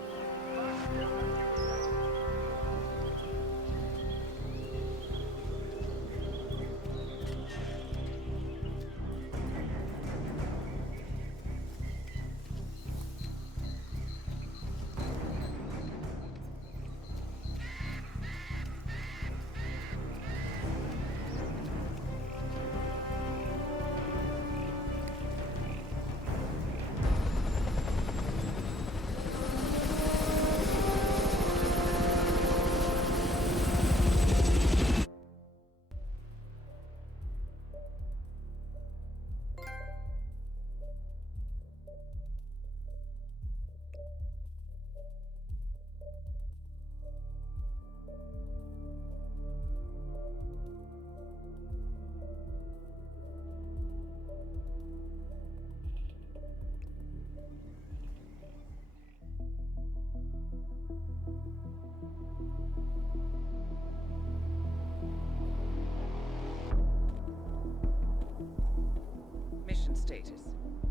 Mission status.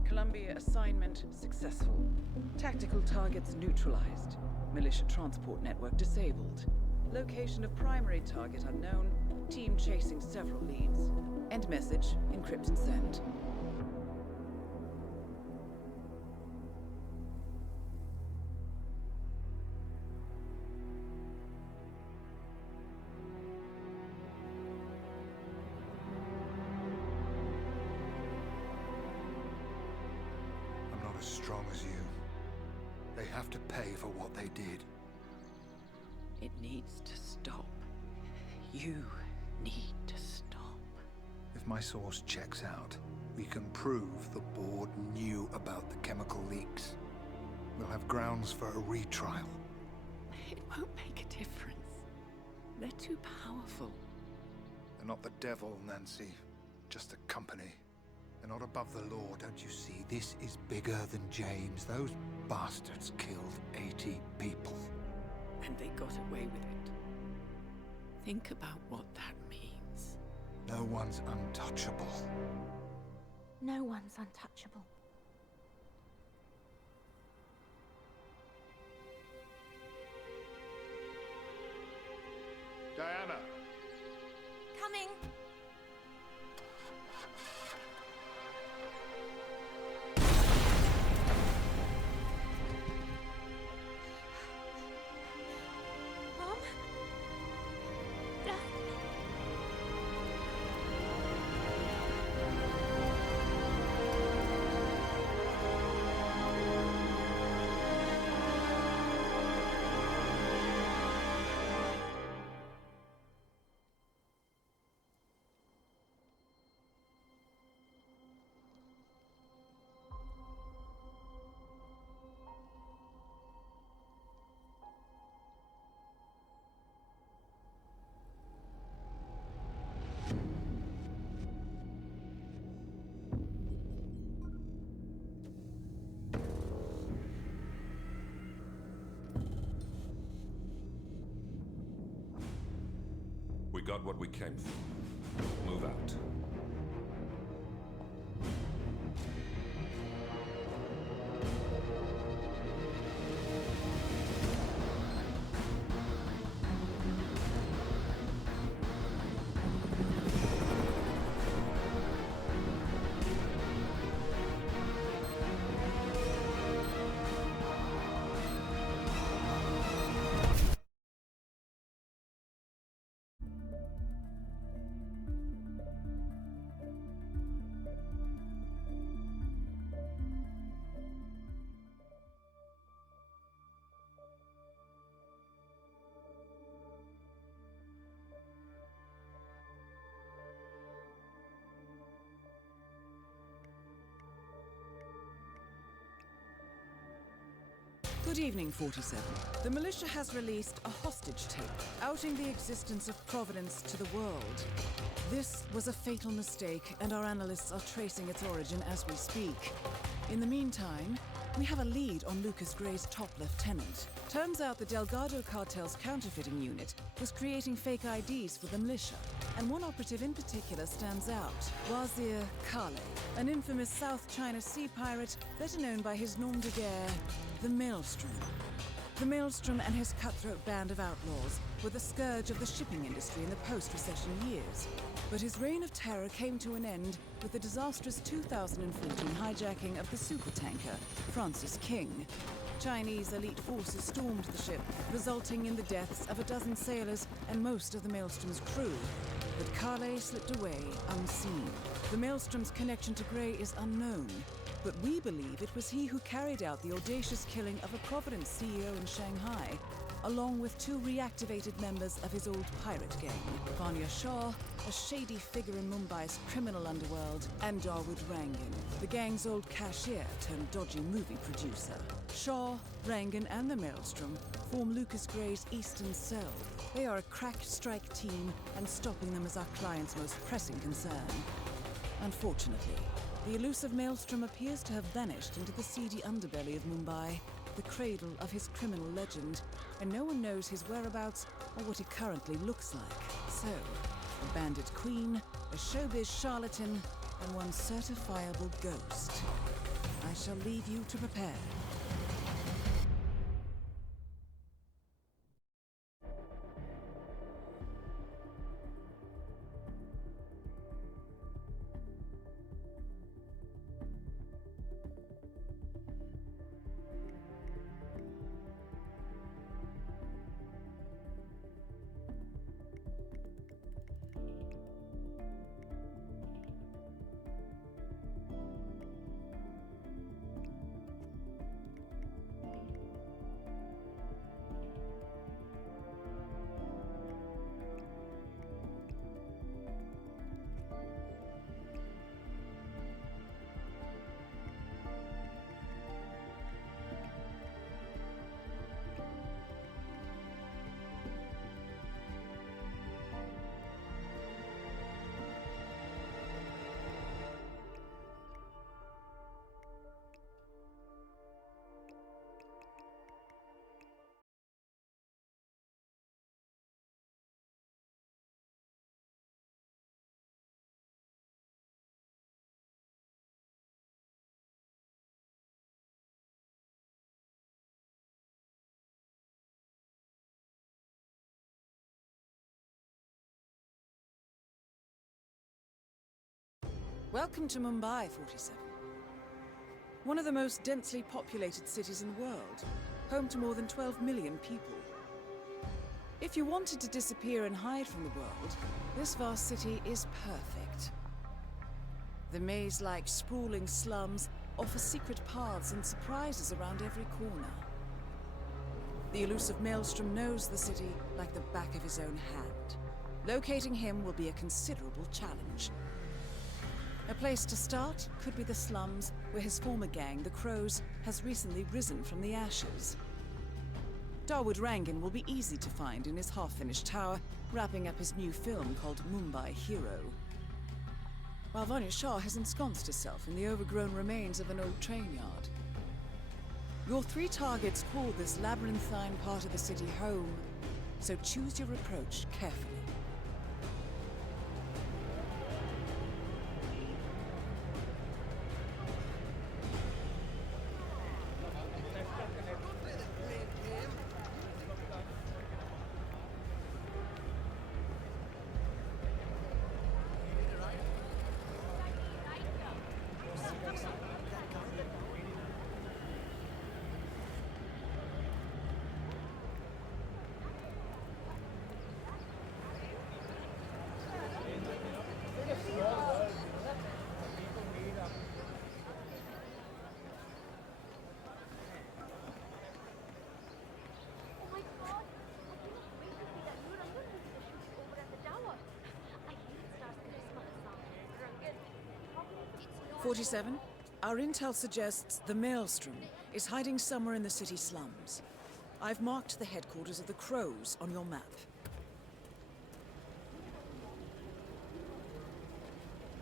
Columbia assignment successful. Tactical targets neutralized. Militia transport network disabled. Location of primary target unknown. Team chasing several leads. End message, encrypt and send. I'm not as strong as you. They have to pay for what they did. It needs to stop. You need to stop. If my source checks out, we can prove the board knew about the chemical leaks. We'll have grounds for a retrial. It won't make a difference. They're too powerful. They're not the devil, Nancy. Just a company. They're not above the law, don't you see? This is bigger than James. Those bastards killed 80 people. And they got away with it. Think about what that means. No one's untouchable. No one's untouchable. Diana! Coming! Mom? Dad? We got what we came for. Move out. Good evening, 47. The militia has released a hostage tape, outing the existence of Providence to the world. This was a fatal mistake, and our analysts are tracing its origin as we speak. In the meantime, we have a lead on Lucas Gray's top lieutenant. Turns out the Delgado cartel's counterfeiting unit was creating fake IDs for the militia, and one operative in particular stands out, Wazir Kale, an infamous South China Sea pirate better known by his nom de guerre, the Maelstrom. The Maelstrom and his cutthroat band of outlaws were the scourge of the shipping industry in the post-recession years. But his reign of terror came to an end with the disastrous 2014 hijacking of the supertanker, Francis King. Chinese elite forces stormed the ship, resulting in the deaths of a dozen sailors and most of the Maelstrom's crew. But Kale slipped away unseen. The Maelstrom's connection to Gray is unknown, but we believe it was he who carried out the audacious killing of a Providence CEO in Shanghai, along with two reactivated members of his old pirate gang, Vanya Shah, a shady figure in Mumbai's criminal underworld, and Dawood Rangan, the gang's old cashier turned dodgy movie producer. Shah, Rangan, and the Maelstrom form Lucas Gray's Eastern Cell. They are a crack strike team, and stopping them is our client's most pressing concern. Unfortunately, the elusive Maelstrom appears to have vanished into the seedy underbelly of Mumbai, the cradle of his criminal legend, and no one knows his whereabouts or what he currently looks like. So, a bandit queen, a showbiz charlatan, and one certifiable ghost. I shall leave you to prepare. Welcome to Mumbai, 47. One of the most densely populated cities in the world, home to more than 12 million people. If you wanted to disappear and hide from the world, this vast city is perfect. The maze-like sprawling slums offer secret paths and surprises around every corner. The elusive Maelstrom knows the city like the back of his own hand. Locating him will be a considerable challenge. A place to start could be the slums where his former gang, the Crows, has recently risen from the ashes. Dawood Rangan will be easy to find in his half-finished tower, wrapping up his new film called Mumbai Hero. While Vanya Shah has ensconced herself in the overgrown remains of an old train yard. Your three targets call this labyrinthine part of the city home, so choose your approach carefully. Oh my god! I cannot wait to see that new Rangan movie over at the tower. I hear it starts Christmas now. Rangan, 47. Our intel suggests the Maelstrom is hiding somewhere in the city slums. I've marked the headquarters of the Crows on your map.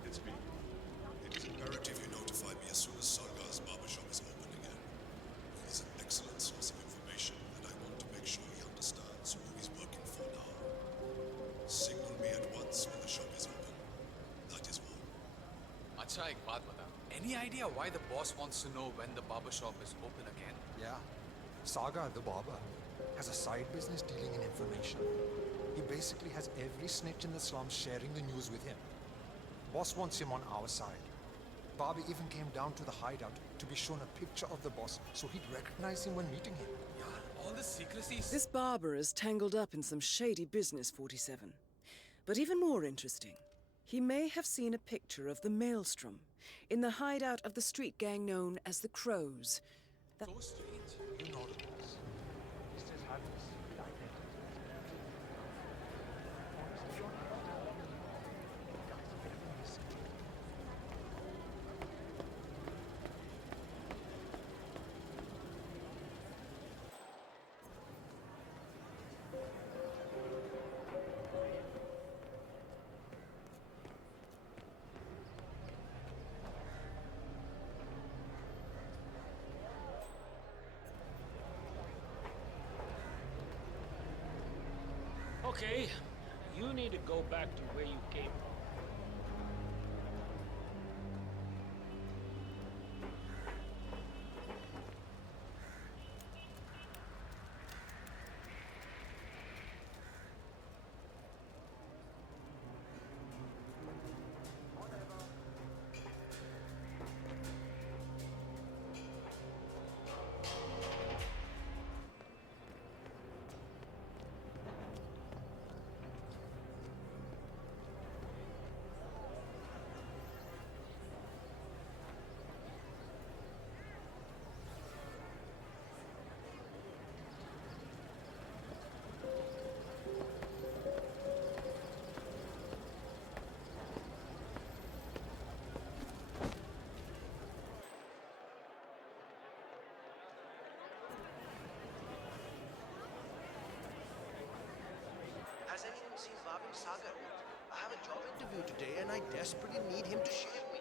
It's me. It is imperative you notify me as soon as Sargar's barbershop is open again. He is an excellent source of information, and I want to make sure he understands who he's working for now. Signal me at once when the shop is open. That is all. Acha, ek baat bata. Any idea why the boss wants to know when the barbershop is open again? Yeah. Sagar, the barber, has a side business dealing in information. He basically has every snitch in the slums sharing the news with him. Boss wants him on our side. Bobby even came down to the hideout to be shown a picture of the boss so he'd recognize him when meeting him. Yeah, all this secrecy. This barber is tangled up in some shady business, 47. But even more interesting, he may have seen a picture of the Maelstrom in the hideout of the street gang known as the Crows. So strange. You know the boss. He says Harris with identity. Okay, you need to go back to where you came from. Sagar, I have a job interview today and I desperately need him to shave me.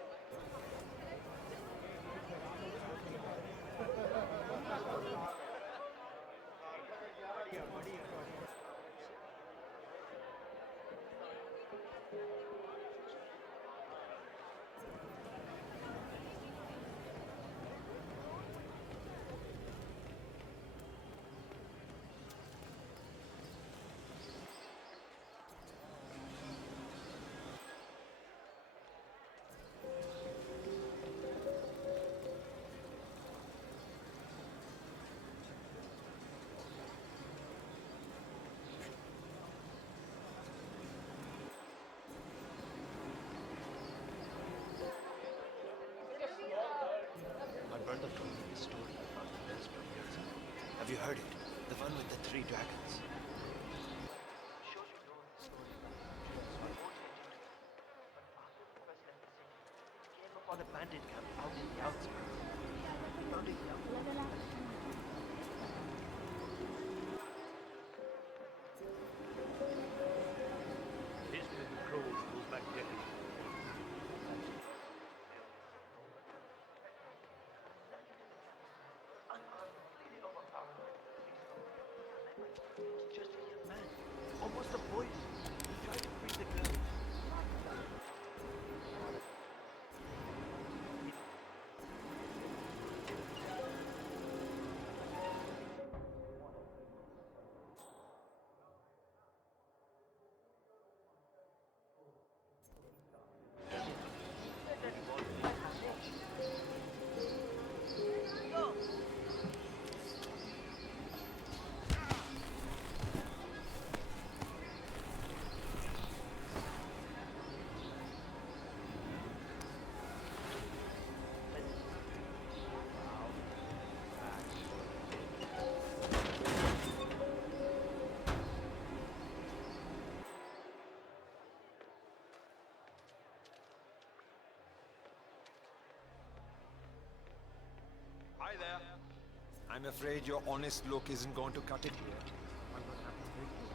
My brother told me the story about the Maelstrom years ago. Have you heard it? The one with the 3 dragons. I'm sure you know the story. So I won't get into it. But after the first left the city, he came upon a bandit camp out in the outskirts. He found a young History of the crows goes back decades. Just a young man, almost a boy. He tried to free the girl. Hi there. I'm afraid your honest look isn't going to cut it here. I'm not happy to break it.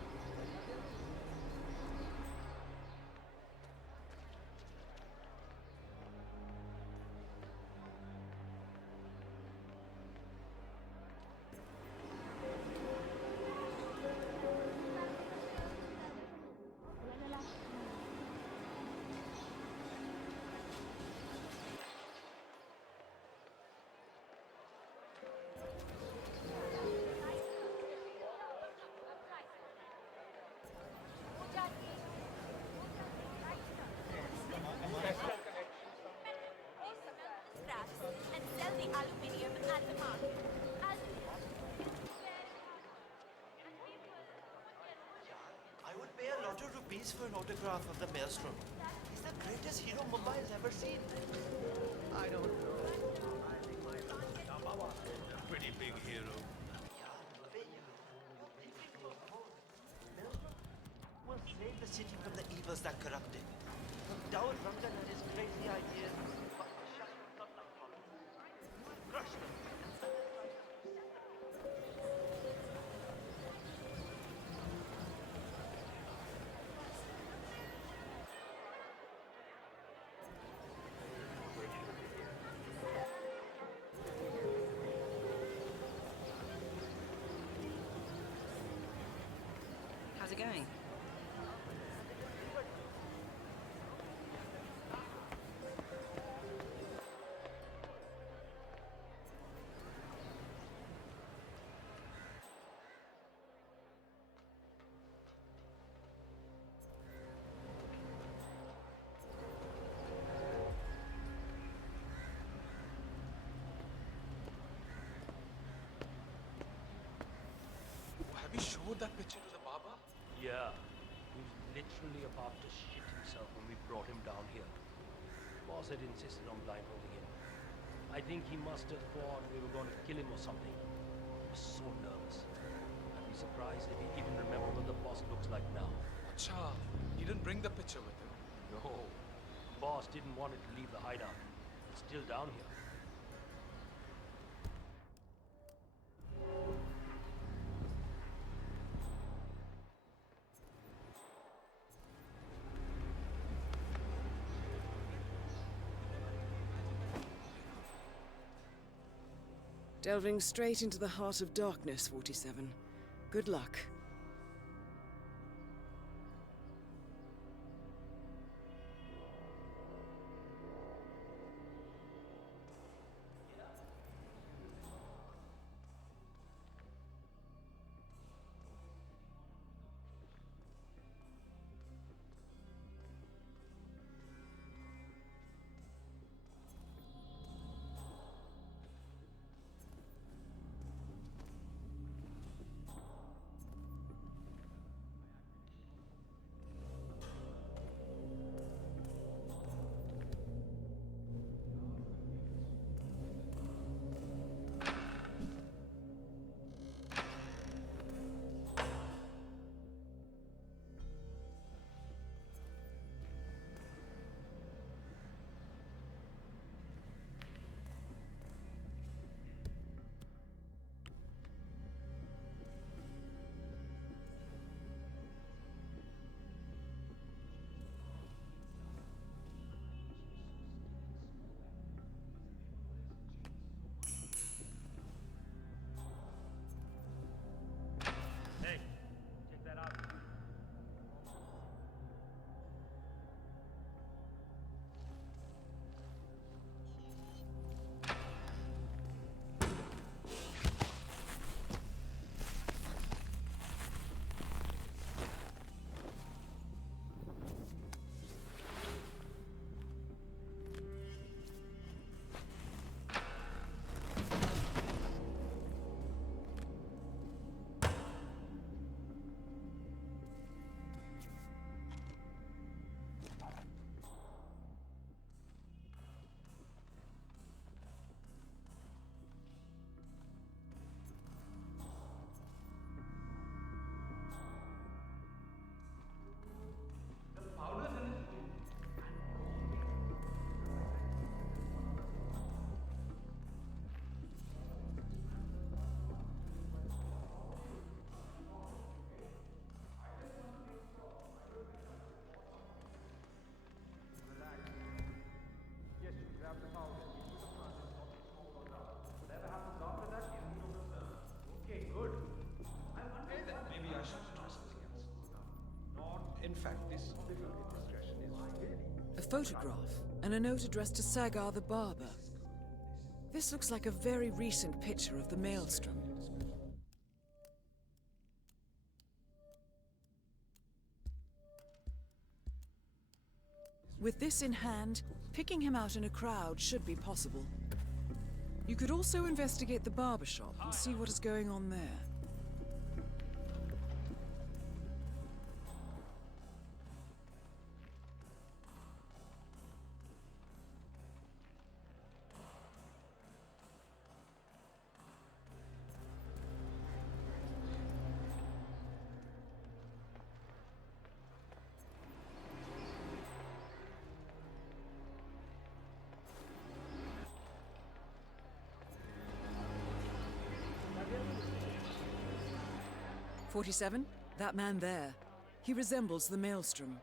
And sell the aluminium at the market. I would pay a lot of rupees for an autograph of the Maelstrom. He's the greatest hero Mumbai has ever seen. I don't know. I think my Baba is a pretty big hero. Will save the city from the evils that corrupt it. From Daud Rangan and his crazy ideas, but not like politics. You will crush them. How's it going? Have you showed that picture to the Baba? Yeah. He was literally about to shit himself when we brought him down here. Boss had insisted on blindfolding him. I think he must have thought we were going to kill him or something. He was so nervous. I'd be surprised if he even remembered what the boss looks like now. Acha, he didn't bring the picture with him. No. Boss didn't want it to leave the hideout. It's still down here. Delving straight into the heart of darkness, 47. Good luck. Hey, check that out. Maybe I should try something else. In fact, this little indiscretion is really... A photograph and a note addressed to Sagar the barber. This looks like a very recent picture of the maelstrom. With this in hand, picking him out in a crowd should be possible. You could also investigate the barbershop and see what is going on there. "47? That man there. He resembles the maelstrom.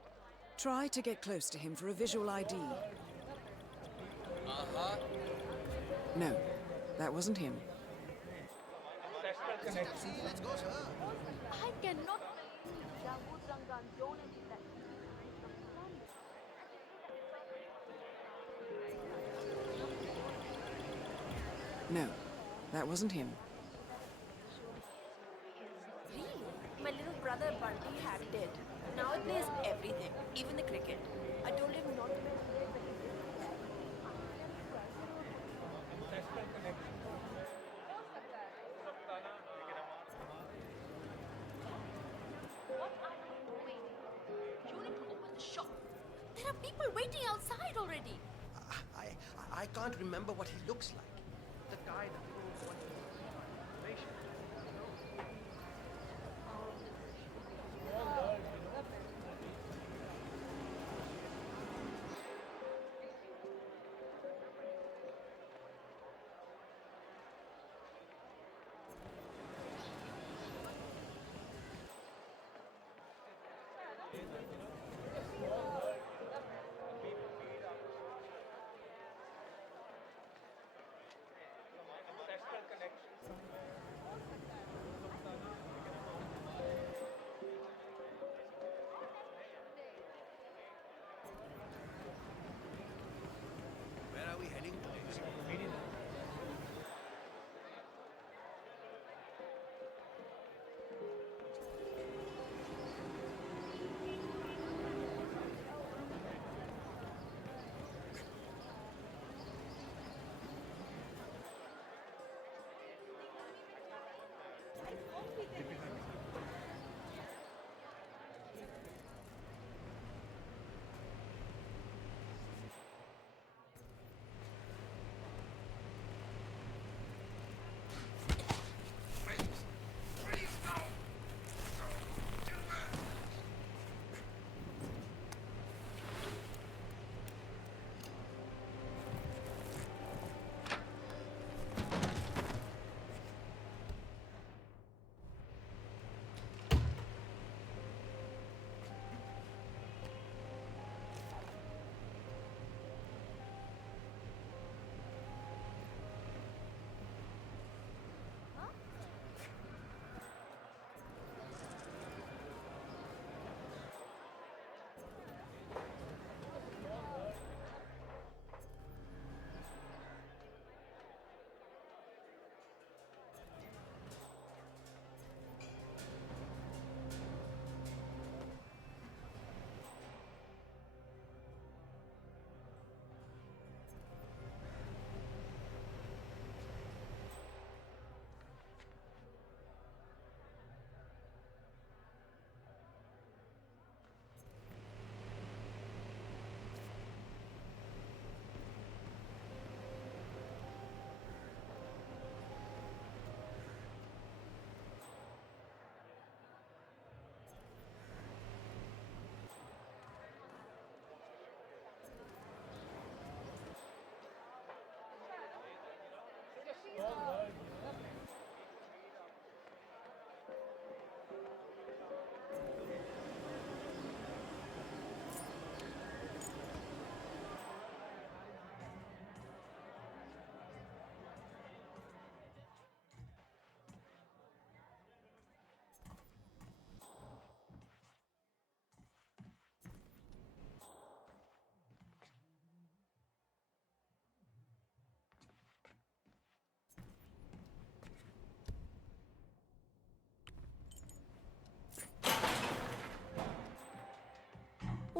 Try to get close to him for a visual ID. No, that wasn't him. Let's go, sir. I cannot believe Dawood Rangan donated that. No, that wasn't him. My little brother Bunty hacked it. Now he plays everything, even the cricket. I told him not to play, but he did. What are you doing? You need to open the shop. There are people waiting outside already. I can't remember what he looks like. The guy that wants information.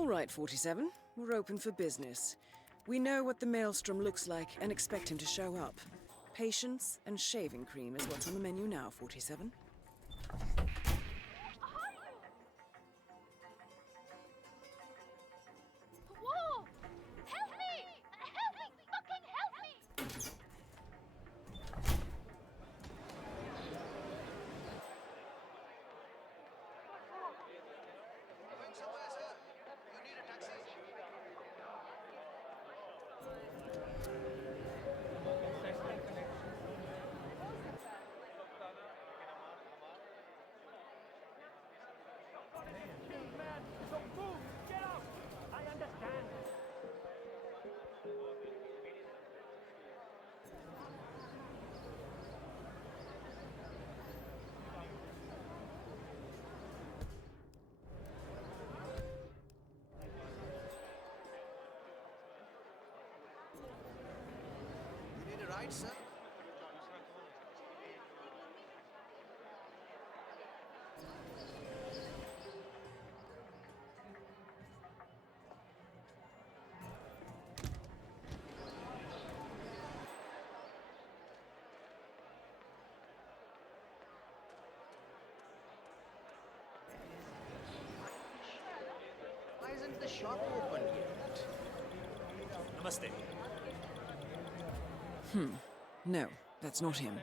All right, 47. We're open for business. We know what the Maelstrom looks like and expect him to show up. Patience and shaving cream is what's on the menu now, 47. Whoa! Help me! Help me! Fucking help me! Man, don't move! Get out! I understand. You need a ride, sir? Why isn't the shop open yet? Namaste. No, that's not him.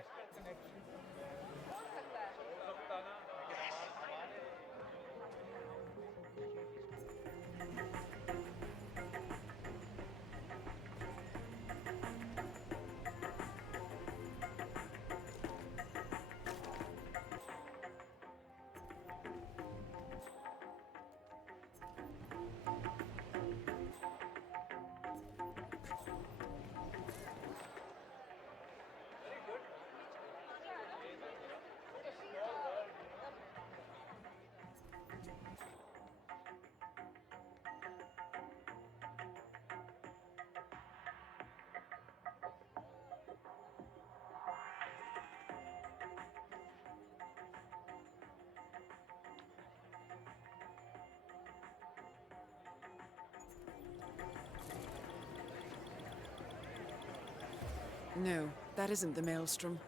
No, that isn't the Maelstrom.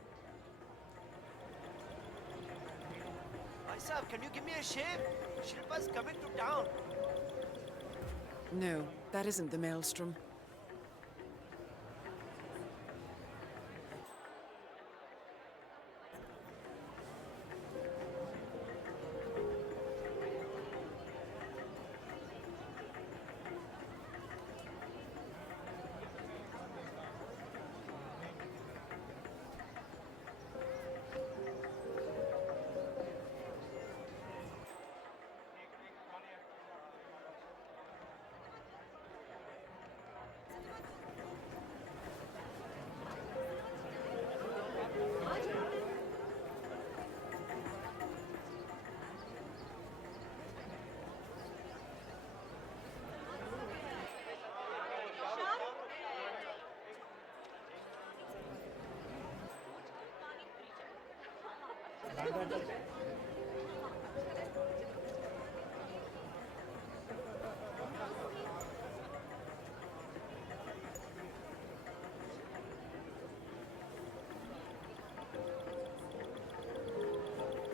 Myself, can you give me a shave? Shilpa's coming to town. No, that isn't the Maelstrom.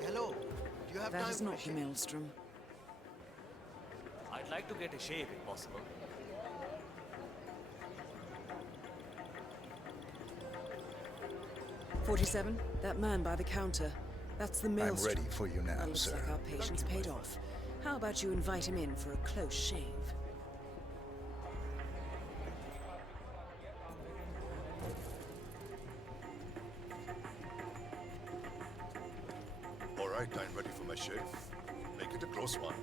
Hello, do you have That time is for a not the shave? Maelstrom. I'd like to get a shave if possible. "47, that man by the counter. That's the Maelstrom. I'm ready for you now, That looks sir. like our patience paid off. How about you invite him in for a close shave? All right, I'm ready for my shave. Make it a close one.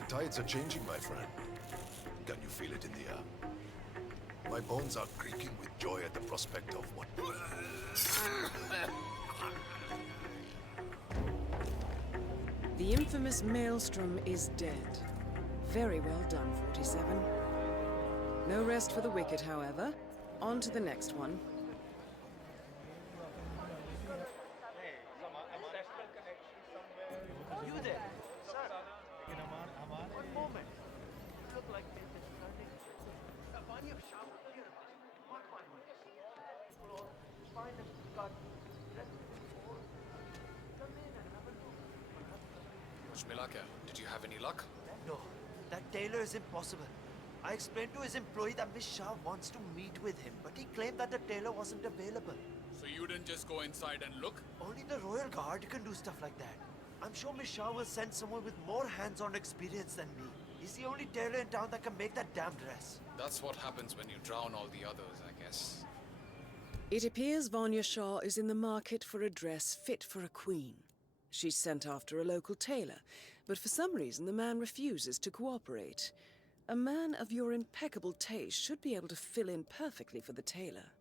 The tides are changing, my friend. Can you feel it in the air? My bones are creaking with joy at the prospect of what... The infamous Maelstrom is dead. Very well done, 47. No rest for the wicked, however. On to the next one. in the cut, dressed in all. Come in and have a look. Shmilaka, did you have any luck? No, that tailor is impossible. I explained to his employee that Miss Shah wants to meet with him, but he claimed that the tailor wasn't available. So you didn't just go inside and look? Only the royal guard can do stuff like that. I'm sure Miss Shah will send someone with more hands-on experience than me. He's the only tailor in town that can make that damn dress. That's what happens when you drown all the others, I guess. It appears Vanya Shah is in the market for a dress fit for a queen. She's sent after a local tailor, but for some reason the man refuses to cooperate. A man of your impeccable taste should be able to fill in perfectly for the tailor.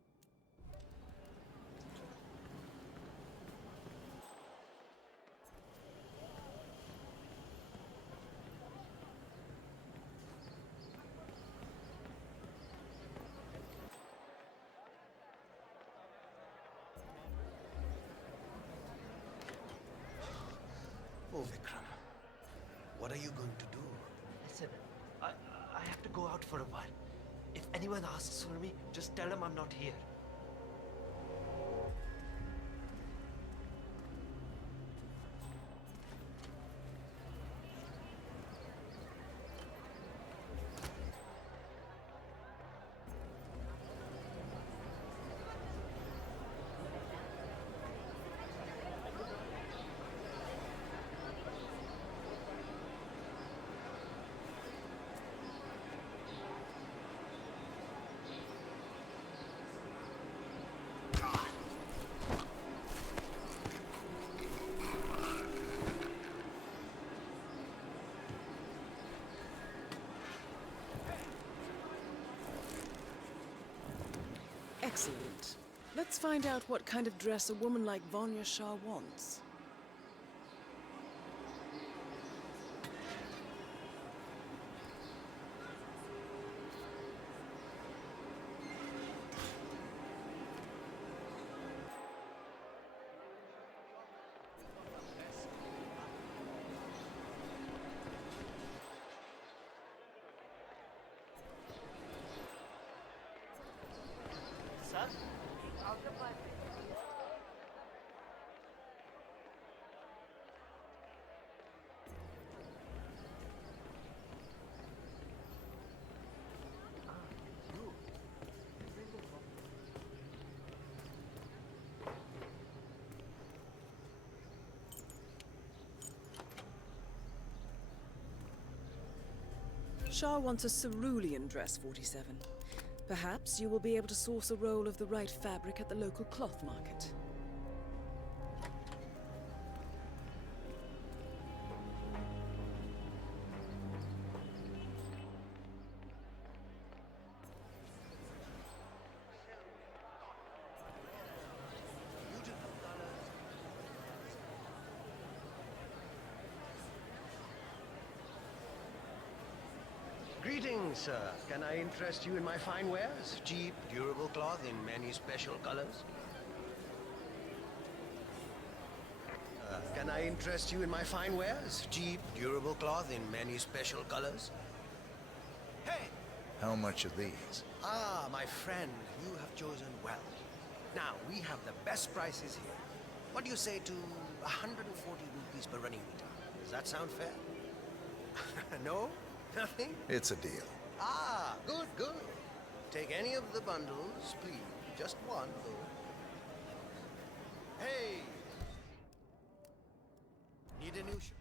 Oh, Vikram. What are you going to do? Listen, I have to go out for a while. If anyone asks for me, just tell them I'm not here. Excellent. Let's find out what kind of dress a woman like Vanya Shah wants. Sir? Out of my way. Shah wants a cerulean dress, 47. Perhaps you will be able to source a roll of the right fabric at the local cloth market. Greetings, sir. Can I interest you in my fine wares? Cheap, durable cloth in many special colors. Can I interest you in my fine wares? Cheap, durable cloth in many special colors. Hey! How much are these? Ah, my friend, you have chosen well. Now, we have the best prices here. What do you say to 140 rupees per running meter? Does that sound fair? No? Nothing? It's a deal. Ah, good, good. Take any of the bundles, please. Just one, though. Hey! Need a new shirt?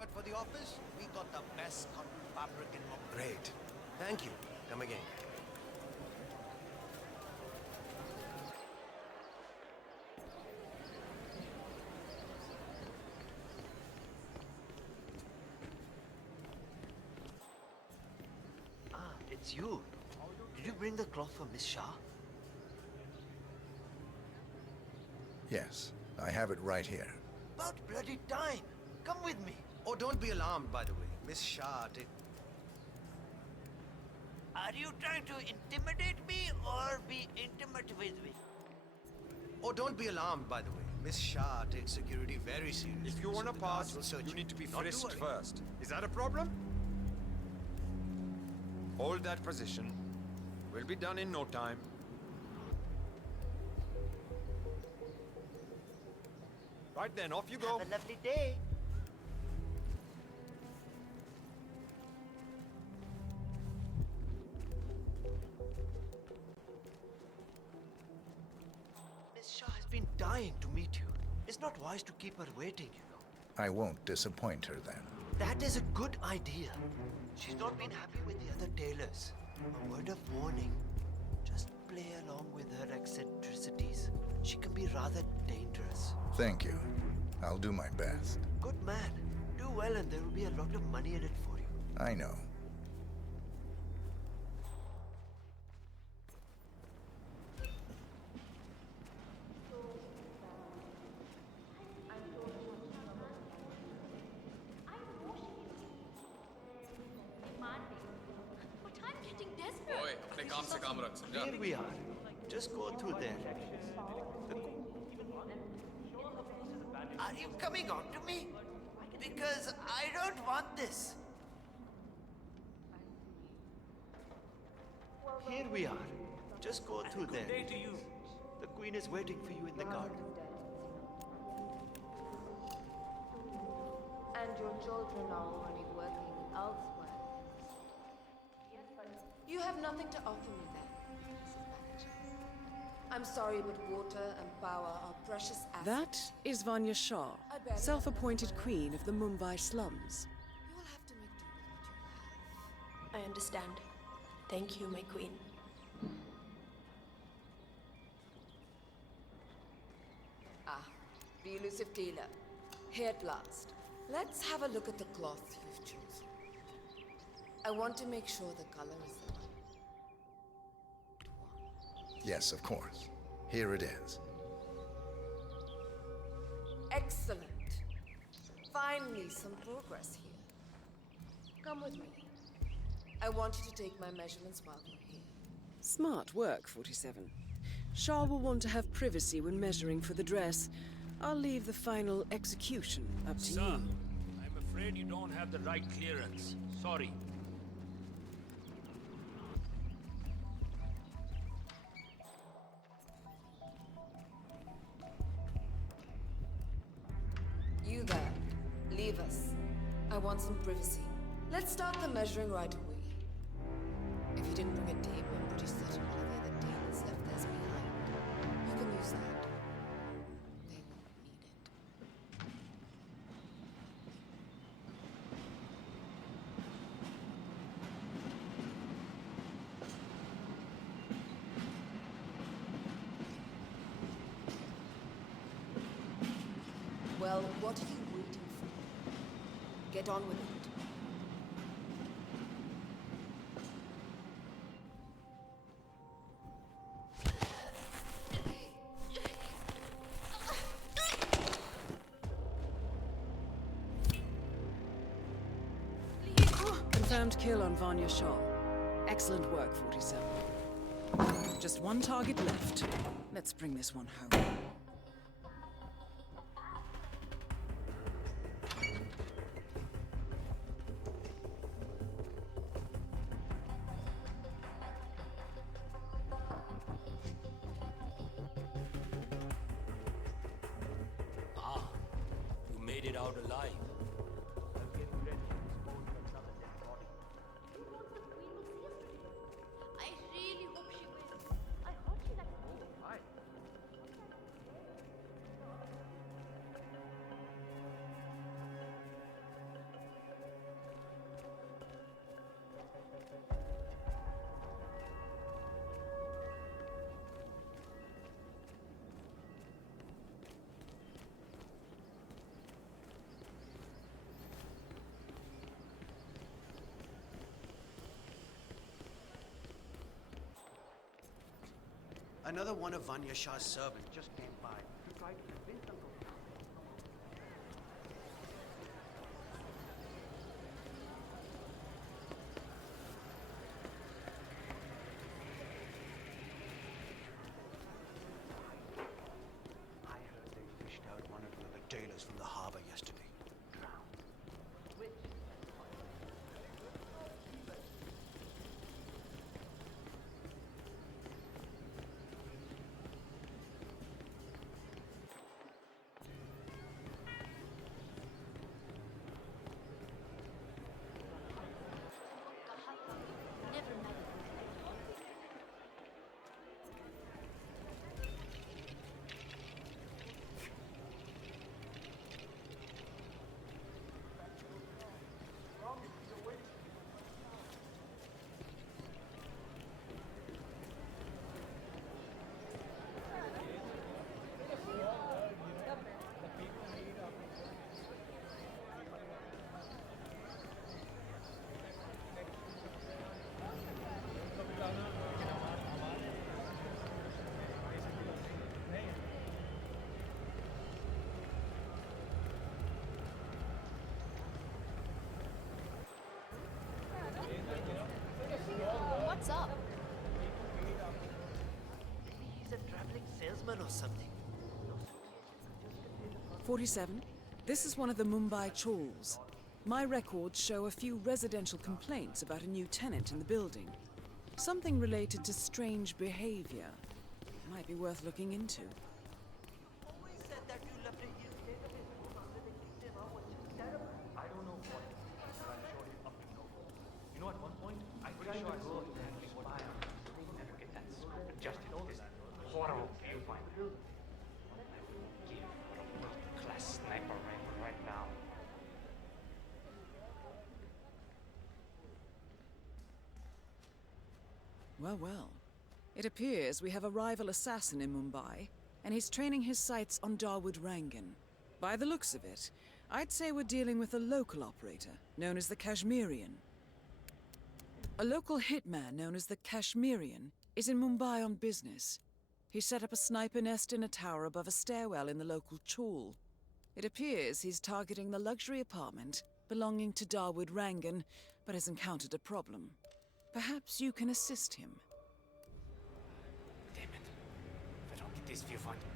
But for the office, we got the best cotton fabric in Mumbai. Great. Thank you. Come again. Ah, it's you. Did you bring the cloth for Miss Shah? Yes, I have it right here. About bloody time. Come with me. Oh, don't be alarmed, by the way. Miss Shah did... Are you trying to intimidate me or be intimate with me? Oh, don't be alarmed, by the way. Miss Shah takes security very seriously. If you want to the guards pass, will search you need to be Not frisked worry. first. Is that a problem? Hold that position. We'll be done in no time. Right then, off you go. Have a lovely day. Miss Shah has been dying to meet you. It's not wise to keep her waiting, you know. I won't disappoint her then. That is a good idea. She's not been happy with the other tailors. A word of warning. Just play along with her eccentricities. She can be rather dangerous. Thank you. I'll do my best. Good man. Do well and there will be a lot of money in it for you. I know. But I'm getting desperate. Boy, अपने काम से काम रख समझा? Here we are. Just go through there. Are you coming on to me? Because I don't want this. Here we are. Just go through there. Good day to you. The Queen is waiting for you in the garden. And your children are already working elsewhere. You have nothing to offer me then, Mrs. Manager. I'm sorry, but water and power are precious assets. That is Vanya Shah, self-appointed queen of the Mumbai slums. You will have to make do with what you have. I understand. Thank you, my queen. Ah, the elusive tailor. Here at last. Let's have a look at the cloth you've chosen. I want to make sure the color is the one. Yes, of course. Here it is. Excellent. Finally, some progress here. Come with me. I want you to take my measurements while we're here. Smart work, 47. Shah will want to have privacy when measuring for the dress. I'll leave the final execution up to Sir, you. I'm afraid you don't have the right clearance. Sorry. You there. Leave us. I want some privacy. Let's start the measuring right away. If you didn't bring a tape, I'm pretty certain one of the other tailors left theirs behind. You can use that. They won't need it. Well, what are you waiting for? Get on with it. Confirmed kill on Vanya Shah. Excellent work, 47. Just one target left. Let's bring this one home. Ah, you made it out alive. I really hope she will. I heard she likes to fight. Another one of Vanya Shah's servants just came by to try to convince them to come. What's up? Maybe he's a traveling salesman or something. 47. This is one of the Mumbai chawls. My records show a few residential complaints about a new tenant in the building. Something related to strange behavior. Might be worth looking into. Always said that you left a huge database of people living in India, which is terrible. I don't know what it is, but I'm sure it's up to no good. You know, at one point, I tried to go and handling what I never get that script adjusted to this horrible viewfinder. I would give for a world-class sniper rifle right now. Well, well. It appears we have a rival assassin in Mumbai, and he's training his sights on Dawood Rangan. By the looks of it, I'd say we're dealing with a local operator, known as the Kashmirian. A local hitman known as the Kashmirian is in Mumbai on business. He set up a sniper nest in a tower above a stairwell in the local chawl. It appears he's targeting the luxury apartment belonging to Dawood Rangan, but has encountered a problem. Perhaps you can assist him. Damn it. If I don't get this viewfinder.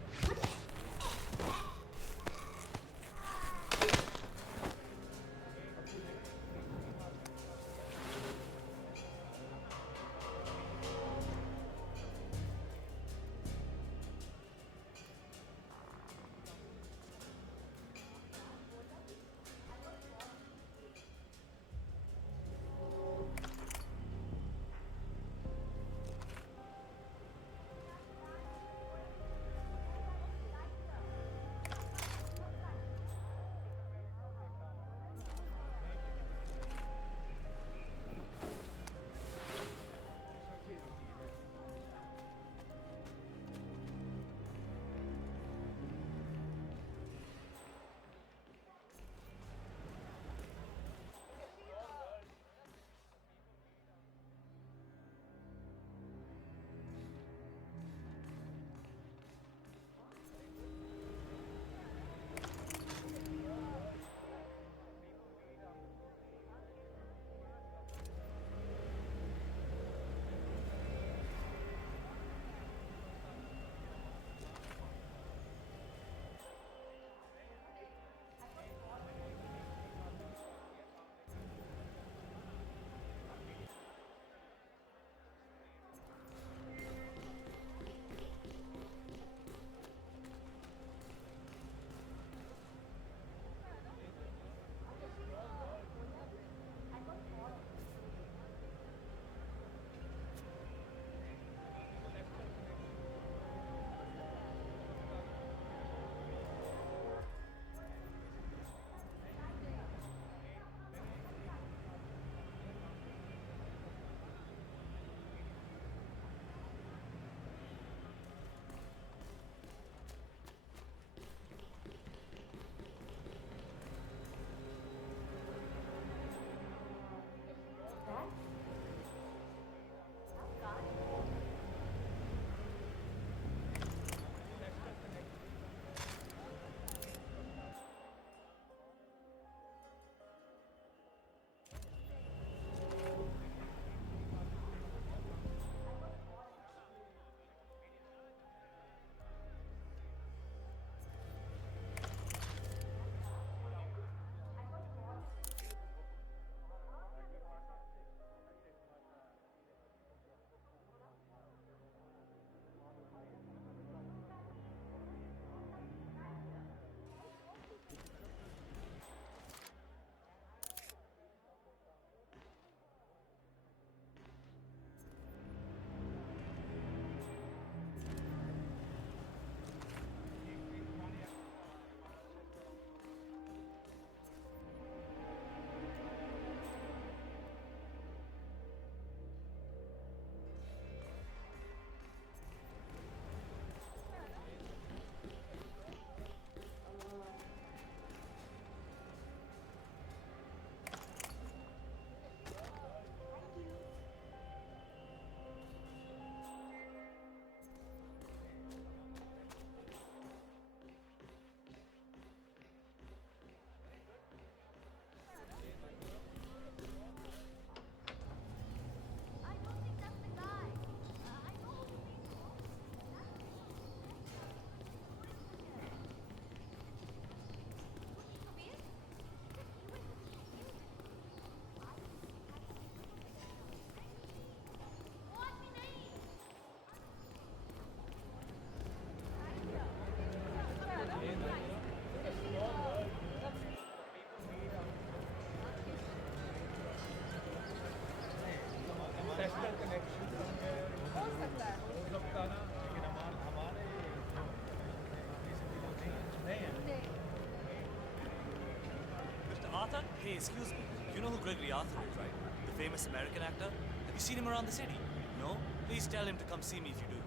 Hey, excuse me. You know who Gregory Arthur is, right? The famous American actor? Have you seen him around the city? No? Please tell him to come see me if you do.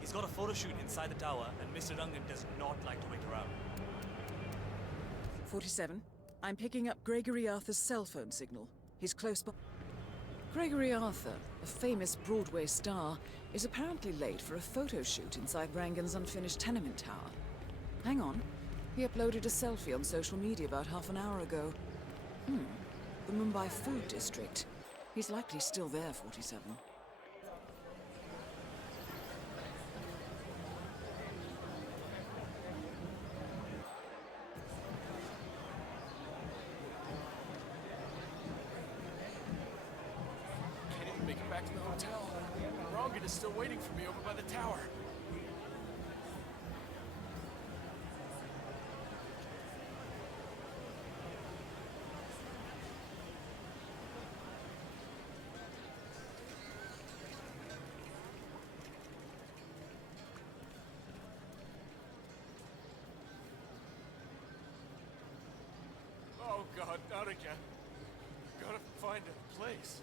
He's got a photo shoot inside the tower, and Mr. Rangan does not like to wait around. 47. I'm picking up Gregory Arthur's cell phone signal. He's close by. Gregory Arthur, a famous Broadway star, is apparently late for a photo shoot inside Rangan's unfinished tenement tower. Hang on. He uploaded a selfie on social media about half an hour ago. The Mumbai food district. He's likely still there, 47. Can't even make it back to the hotel. Rangan is still waiting for me over by the tower. Oh God, not again. Gotta find a place.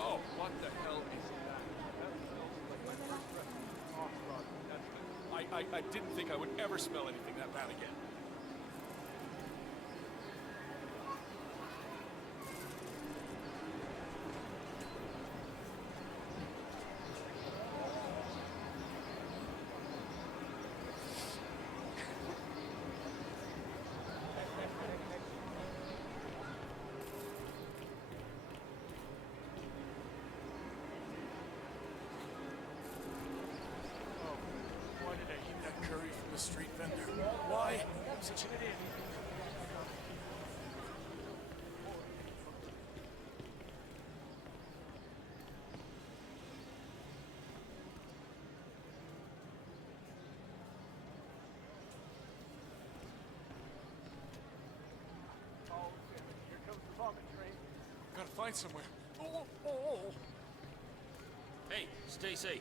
Oh, what the hell is that? I didn't think I would ever smell anything that bad again. Why did I eat that curry from the street vendor? Why? I'm such an idiot. Oh, here comes the vomit train. Gotta find somewhere. Oh. Hey, stay safe.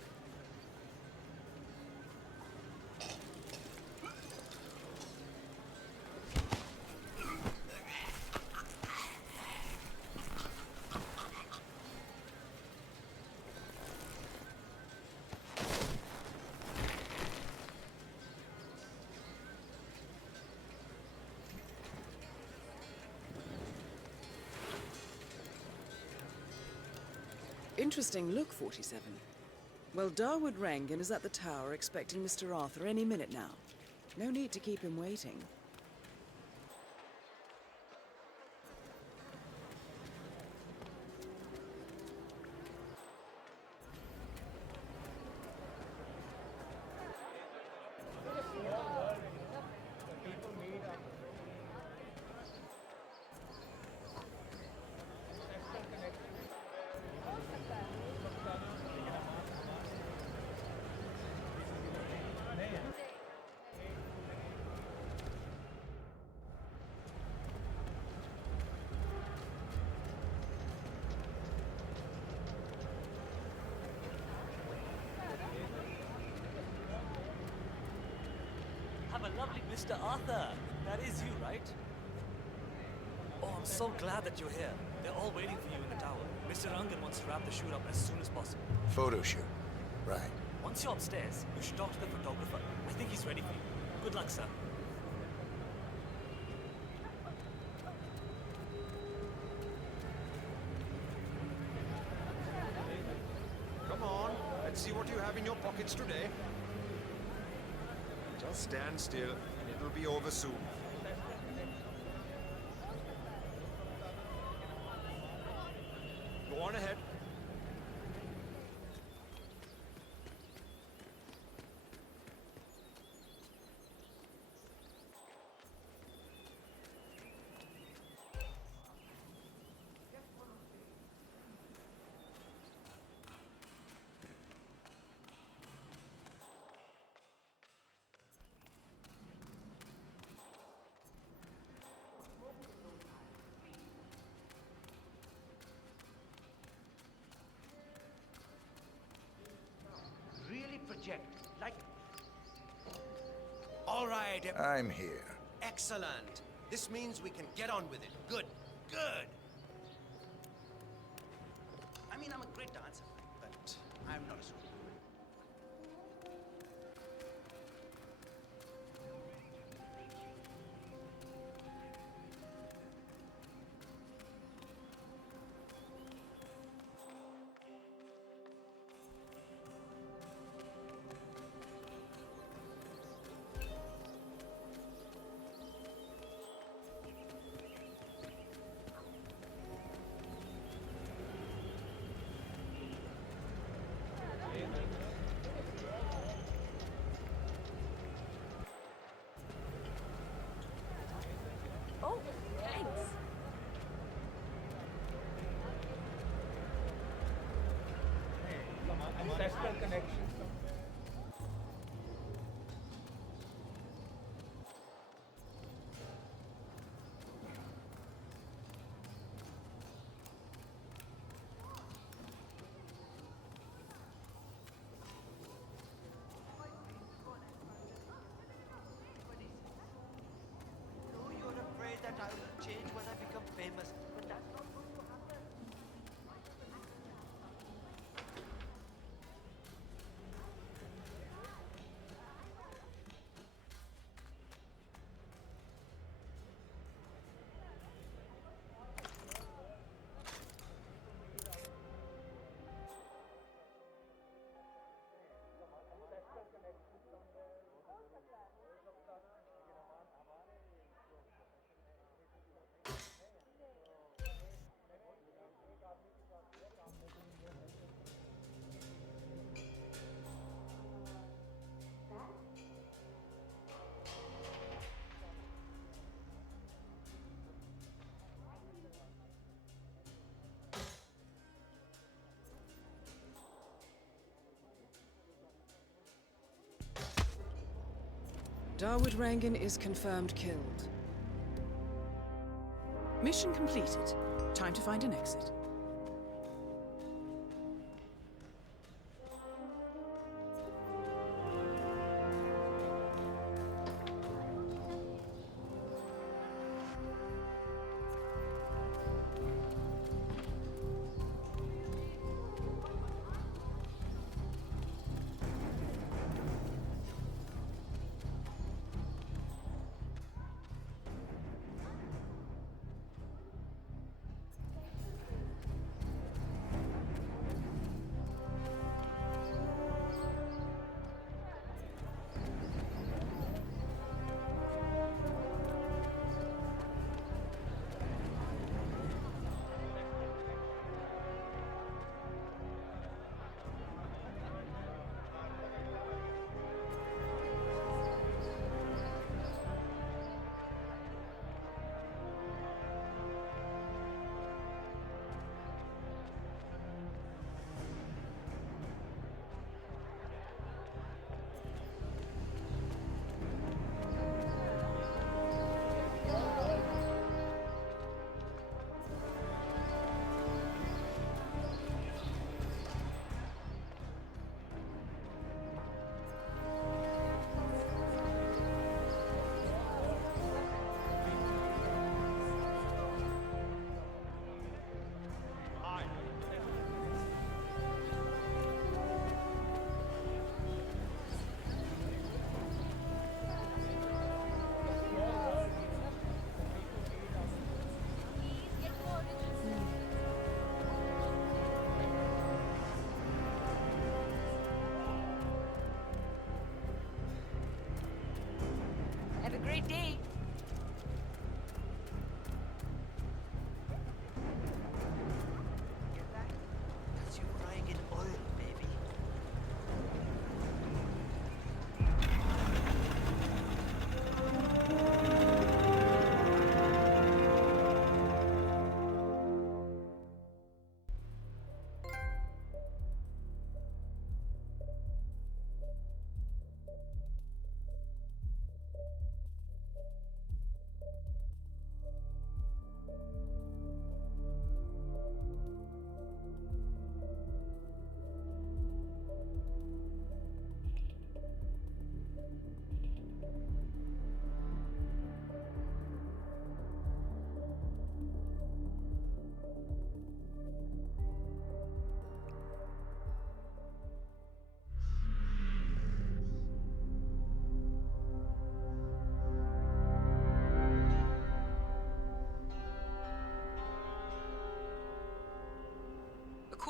Interesting look, 47. Well, Darwood Rangan is at the tower expecting Mr. Arthur any minute now. No need to keep him waiting. Have a lovely Mr. Arthur. That is you, right? Oh, I'm so glad that you're here. They're all waiting for you in the tower. Mr. Rangan wants to wrap the shoot up as soon as possible. Photo shoot. Right. Once you're upstairs, you should talk to the photographer. I think he's ready for you. Good luck, sir. Come on, let's see what you have in your pockets today. Just stand still, and it'll be over soon. Go on ahead. Really project, like... All right. I'm here. Excellent. This means we can get on with it. Good, good. I mean, I'm a great dancer, but I'm not a superhero. Oh, thanks. Ancestral connection. No, you're afraid that I will change when I become famous, but that's not going to happen. Dawood Rangan is confirmed killed. Mission completed. Time to find an exit.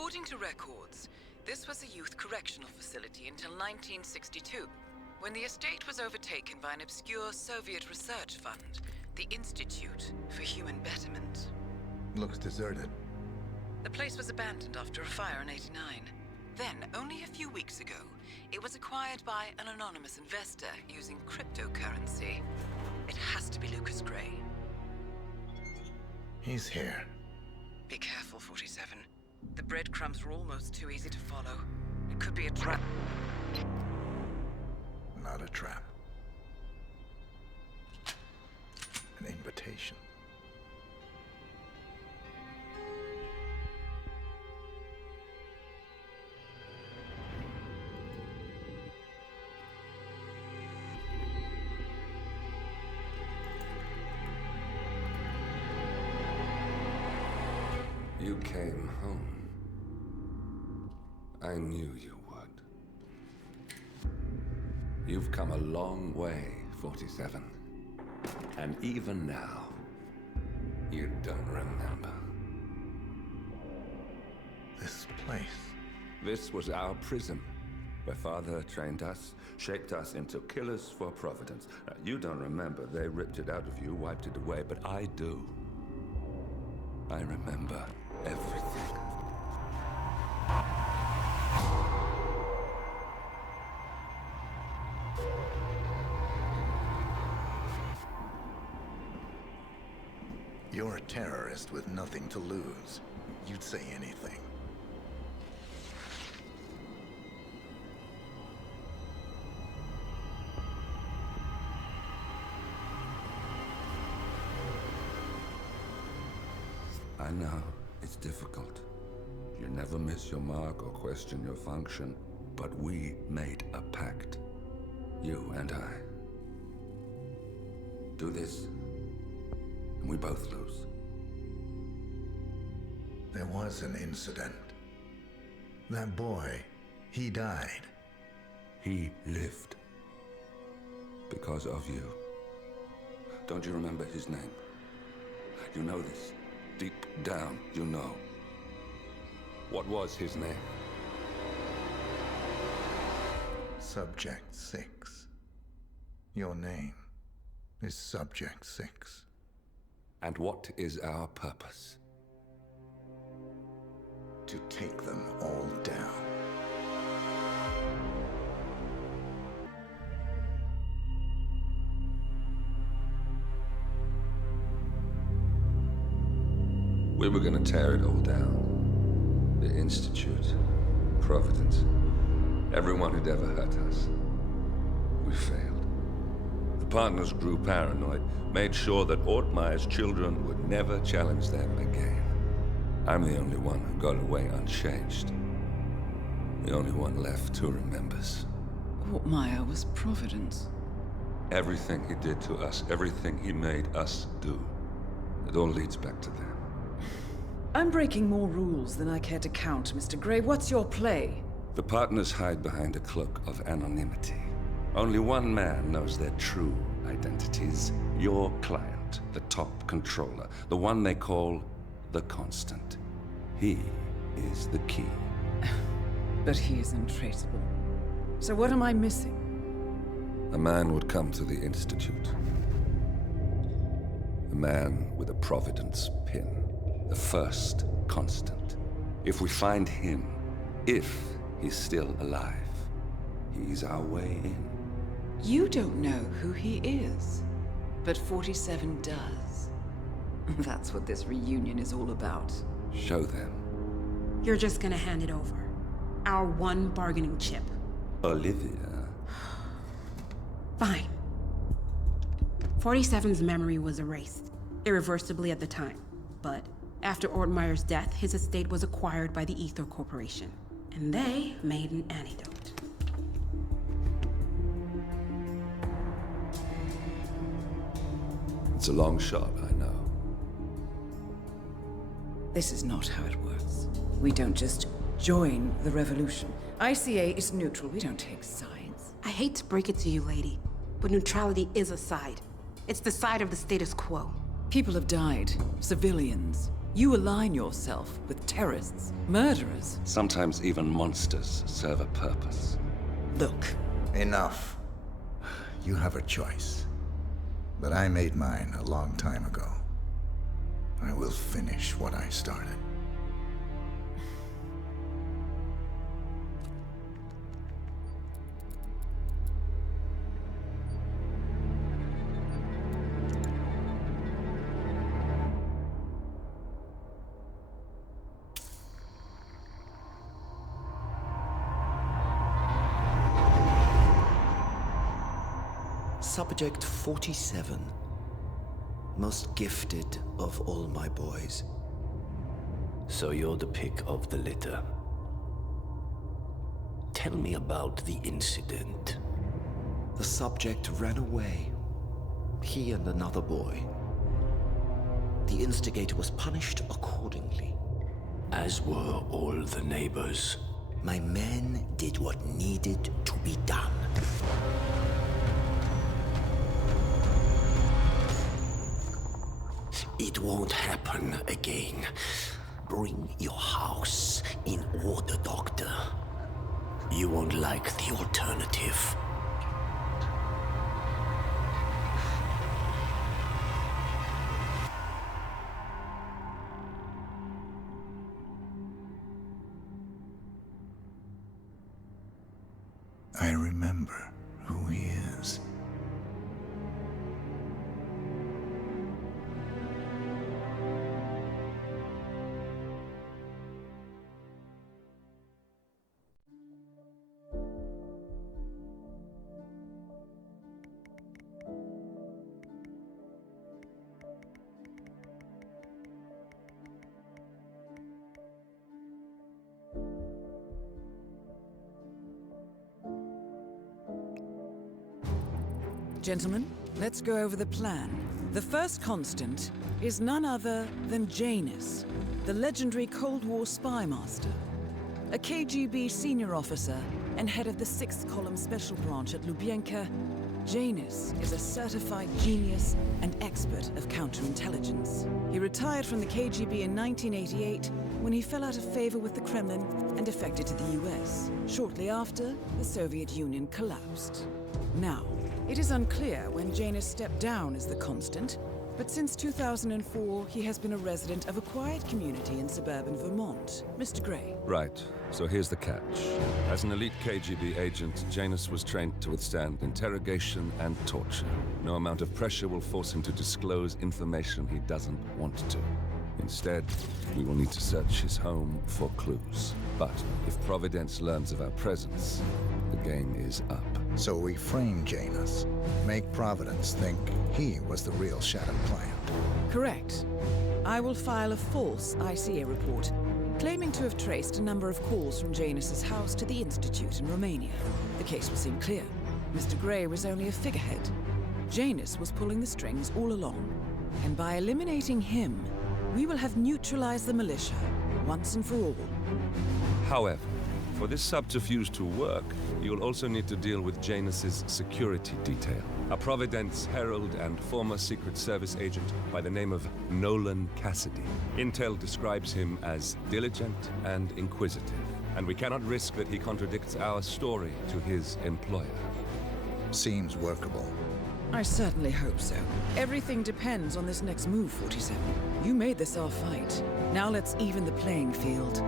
According to records, this was a youth correctional facility until 1962, when the estate was overtaken by an obscure Soviet research fund, the Institute for Human Betterment. Looks deserted. The place was abandoned after a fire in '89. Then, only a few weeks ago, it was acquired by an anonymous investor using cryptocurrency. It has to be Lucas Gray. He's here. Be careful, 47. The breadcrumbs were almost too easy to follow. It could be a trap. Not a trap. An invitation. You came home. I knew you would. You've come a long way, 47. And even now, you don't remember. This place. This was our prison, where Father trained us, shaped us into killers for Providence. Now, you don't remember. They ripped it out of you, wiped it away, but I do. I remember everything. You're a terrorist with nothing to lose. You'd say anything. I know, it's difficult. You never miss your mark or question your function, but we made a pact. You and I. Do this, and we both lose. There was an incident. That boy, he died. He lived. Because of you. Don't you remember his name? You know this. Deep down, you know. What was his name? Subject 6. Your name is Subject 6. And what is our purpose? To take them all down. We were gonna tear it all down. The Institute, Providence, everyone who'd ever hurt us. We failed. The partners grew paranoid, made sure that Ortmeyer's children would never challenge them again. I'm the only one who got away unchanged. The only one left who remembers. Ortmeyer was Providence. Everything he did to us, everything he made us do, it all leads back to them. I'm breaking more rules than I care to count, Mr. Gray. What's your play? The partners hide behind a cloak of anonymity. Only one man knows their true identities. Your client, the top controller, the one they call the Constant. He is the key. But he is untraceable. So what am I missing? A man would come to the Institute. A man with a Providence pin. The first Constant. If we find him, if he's still alive, he's our way in. You don't know who he is, but 47 does. That's what this reunion is all about. Show them. You're just gonna hand it over. Our one bargaining chip. Olivia. Fine. 47's memory was erased, irreversibly at the time. But after Ortmeyer's death, his estate was acquired by the Ether Corporation. And they made an antidote. It's a long shot, I know. This is not how it works. We don't just join the revolution. ICA is neutral. We don't take sides. I hate to break it to you, lady, but neutrality is a side. It's the side of the status quo. People have died. Civilians. You align yourself with terrorists, murderers. Sometimes even monsters serve a purpose. Look. Enough. You have a choice. But I made mine a long time ago. I will finish what I started. Subject 47. Most gifted of all my boys. So you're the pick of the litter. Tell me about the incident. The subject ran away. He and another boy. The instigator was punished accordingly. As were all the neighbors. My men did what needed to be done. It won't happen again. Bring your house in order, Doctor. You won't like the alternative. I remember who he is. Gentlemen, let's go over the plan. The first constant is none other than Janus, the legendary Cold War spy master, a KGB senior officer and head of the 6th Column Special Branch at Lubyanka. Janus is a certified genius and expert of counterintelligence. He retired from the KGB in 1988 when he fell out of favor with the Kremlin and defected to the US. Shortly after, the Soviet Union collapsed. Now, it is unclear when Janus stepped down as the constant, but since 2004, he has been a resident of a quiet community in suburban Vermont. Mr. Gray. Right. So here's the catch. As an elite KGB agent, Janus was trained to withstand interrogation and torture. No amount of pressure will force him to disclose information he doesn't want to. Instead, we will need to search his home for clues. But if Providence learns of our presence, the game is up. So we frame Janus, make Providence think he was the real shadow client. Correct. I will file a false ICA report, claiming to have traced a number of calls from Janus's house to the Institute in Romania. The case will seem clear. Mr. Gray was only a figurehead. Janus was pulling the strings all along. And by eliminating him, we will have neutralized the militia, once and for all. However, for this subterfuge to work, you'll also need to deal with Janus's security detail. A Providence herald and former Secret Service agent by the name of Nolan Cassidy. Intel describes him as diligent and inquisitive, and we cannot risk that he contradicts our story to his employer. Seems workable. I certainly hope so. Everything depends on this next move, 47. You made this our fight. Now let's even the playing field.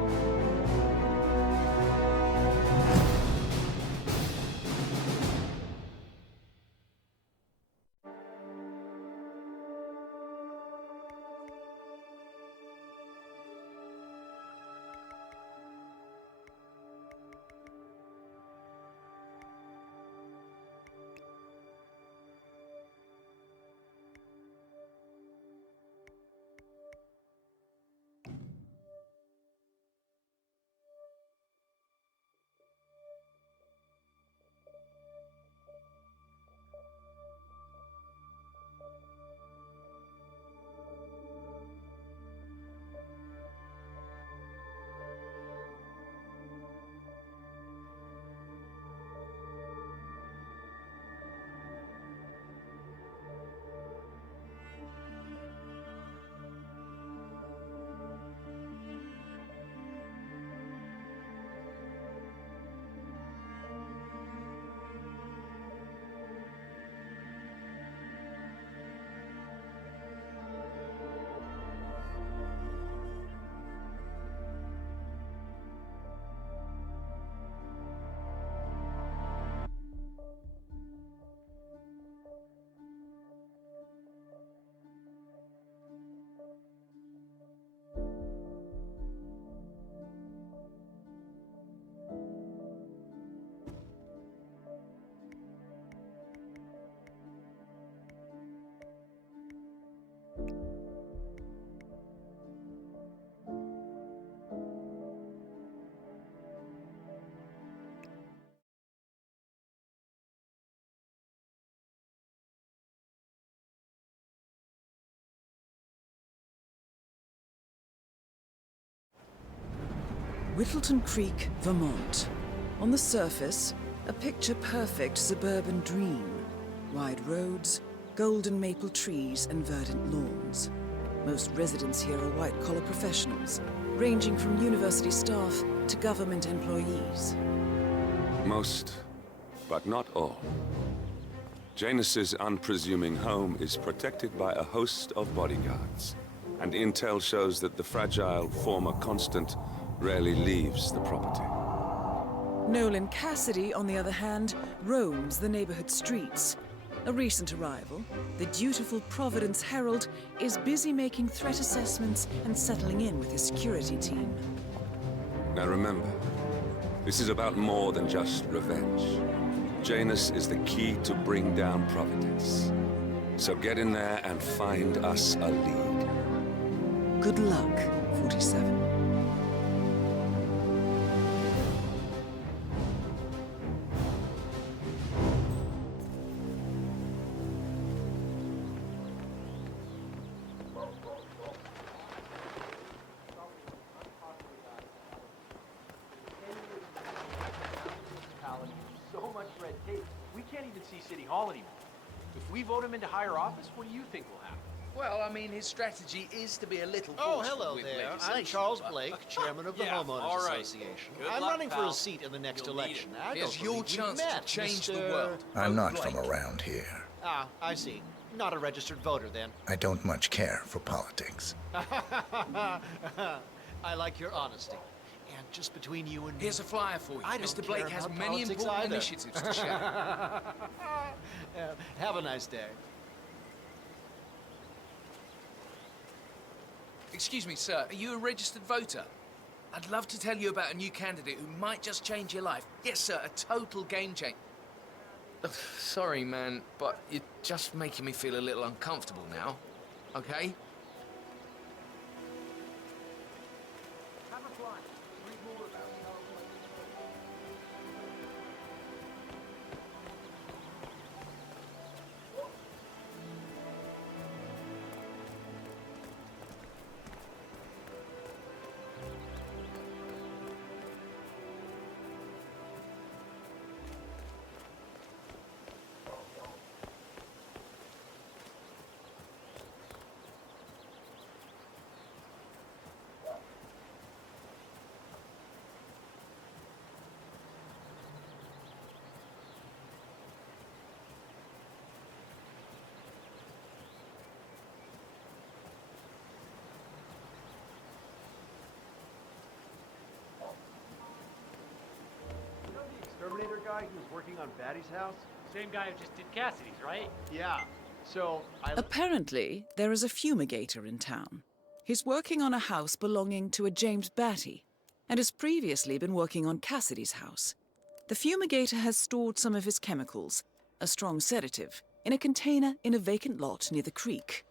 Whittleton Creek, Vermont. On the surface, a picture-perfect suburban dream. Wide roads, golden maple trees, and verdant lawns. Most residents here are white-collar professionals, ranging from university staff to government employees. Most, but not all. Janus's unpresuming home is protected by a host of bodyguards, and intel shows that the fragile former constant rarely leaves the property. Nolan Cassidy, on the other hand, roams the neighborhood streets. A recent arrival, the dutiful Providence Herald is busy making threat assessments and settling in with his security team. Now remember, this is about more than just revenge. Janus is the key to bring down Providence. So get in there and find us a lead. Good luck, 47. So much red tape. We can't even see City Hall anymore. If we vote him into higher office, what do you think will happen? Well, I mean, his strategy is to be a little Oh, forceful hello with there. legislation, I'm Charles but- Blake, chairman of the Yeah, Homeowners all right. Association. Good I'm luck, running for pal. a seat in the next You'll need election. it. I Here's don't your believe chance we've to met, change the Mr. world. I'm not from around here. Ah, I see. Not a registered voter, then. I don't much care for politics. I like your honesty. And just between you and me... Here's a flyer for you. I don't Mr. Blake care has about many politics important either. initiatives to share. Have a nice day. Excuse me, sir. Are you a registered voter? I'd love to tell you about a new candidate who might just change your life. Yes, sir, a total game changer. Sorry, man, but you're just making me feel a little uncomfortable now. Okay? Have a fly. Read more about Exterminator guy who was working on Batty's house? Same guy who just did Cassidy's, right? Yeah. So, Apparently, there is a fumigator in town. He's working on a house belonging to a James Batty, and has previously been working on Cassidy's house. The fumigator has stored some of his chemicals, a strong sedative, in a container in a vacant lot near the creek.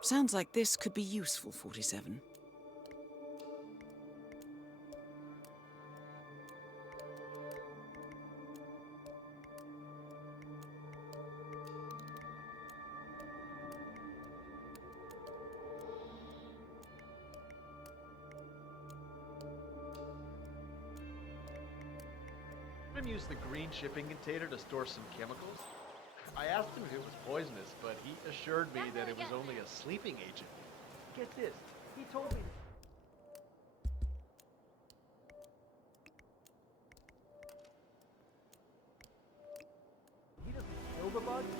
Sounds like this could be useful, 47. him use the green shipping container to store some chemicals. I asked him if it was poisonous, but he assured me that it was only a sleeping agent. Get this, he told me... He doesn't kill the bugs?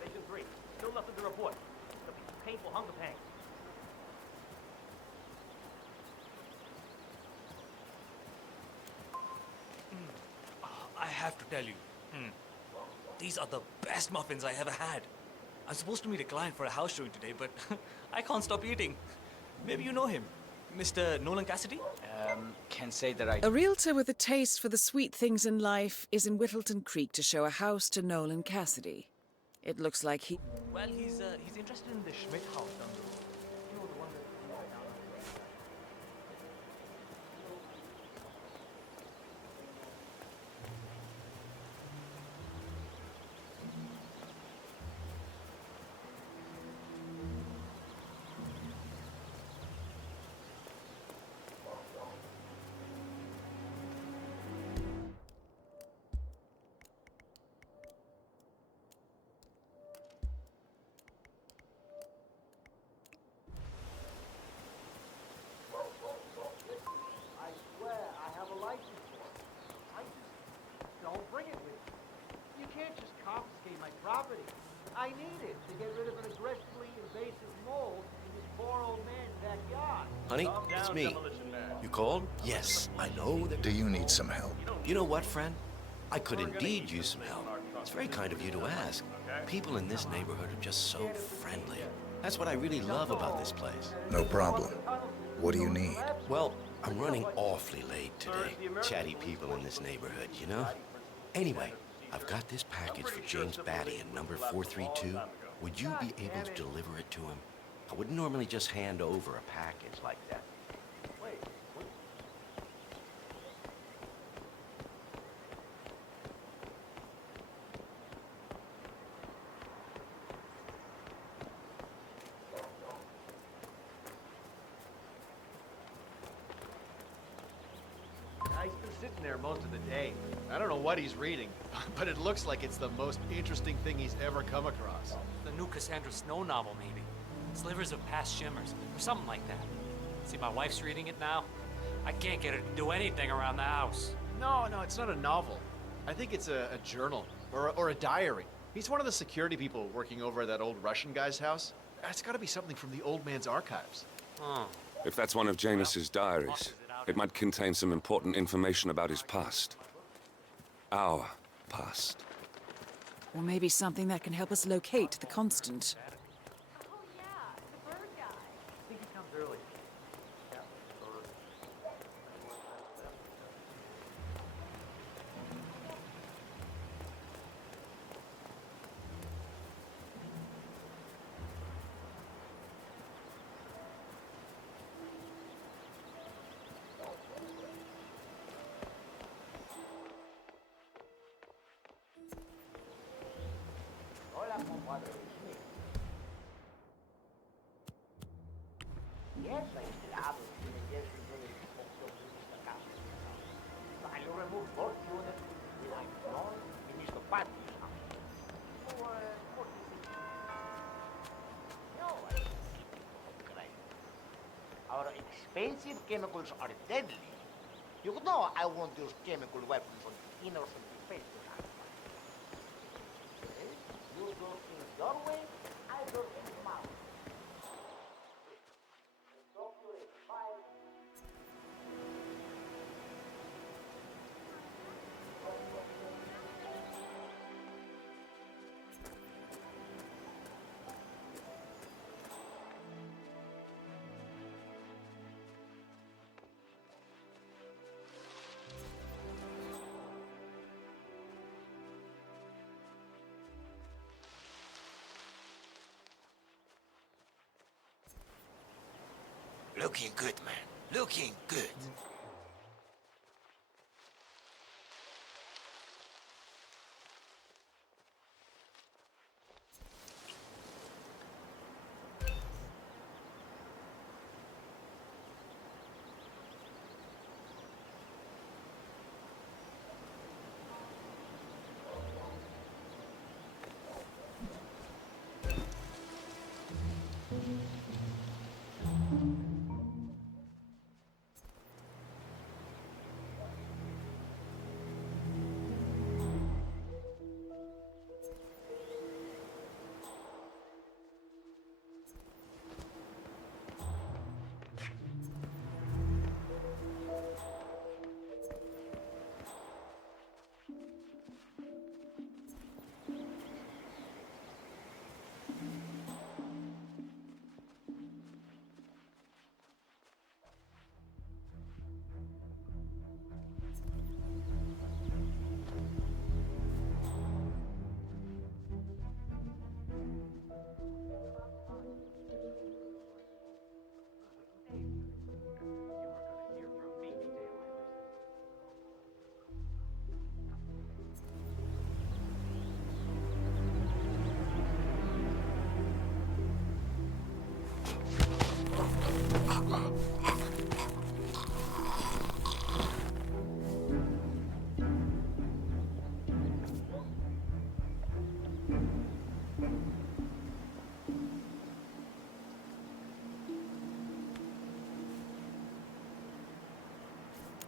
Station 3, still nothing to report. Painful hunger pangs. I have to tell you, these are the best muffins I ever had. I'm supposed to meet a client for a house showing today, but I can't stop eating. Maybe you know him. Mr. Nolan Cassidy? Can say that I... A realtor with a taste for the sweet things in life is in Whittleton Creek to show a house to Nolan Cassidy. It looks like he... Well, he's interested in the Schmidt house down the road. You know, the one that... I swear I have a license for it. I just don't bring it with me. You can't just confiscate my property. I need it to get rid of an aggressively invasive mold in this poor old man's backyard. Honey, it's me. You called? Yes, I know that... Do you need some help? You know what, friend? I could indeed use some help. It's very kind of you to ask. People in this neighborhood are just so friendly. That's what I really love about this place. No problem. What do you need? Well, I'm running awfully late today. Chatty people in this neighborhood, you know? Anyway, I've got this package for James Batty in number 432. Would you be able to deliver it to him? I wouldn't normally just hand over a package like that. He's been sitting there most of the day. I don't know what he's reading, but it looks like it's the most interesting thing he's ever come across. The new Cassandra Snow novel, maybe. Slivers of Past Shimmers, or something like that. See, my wife's reading it now. I can't get her to do anything around the house. No, it's not a novel. I think it's a journal, or a diary. He's one of the security people working over at that old Russian guy's house. It's gotta be something from the old man's archives. Oh. If that's one of Janus's diaries, it might contain some important information about his past. Our past. Or maybe something that can help us locate the Constant. Oh, yeah, the bird guy. I think he comes early. Hola, compadre. Yes, I still have it. Yes, we did it. Mr. Castle. I remove Fortuna with I know in Mr. Patty's house. No, okay. Our expensive chemicals are deadly. You know I won't use chemical weapons on innocent defenses. You do things your way, I do things my way. Looking good, man. Looking good.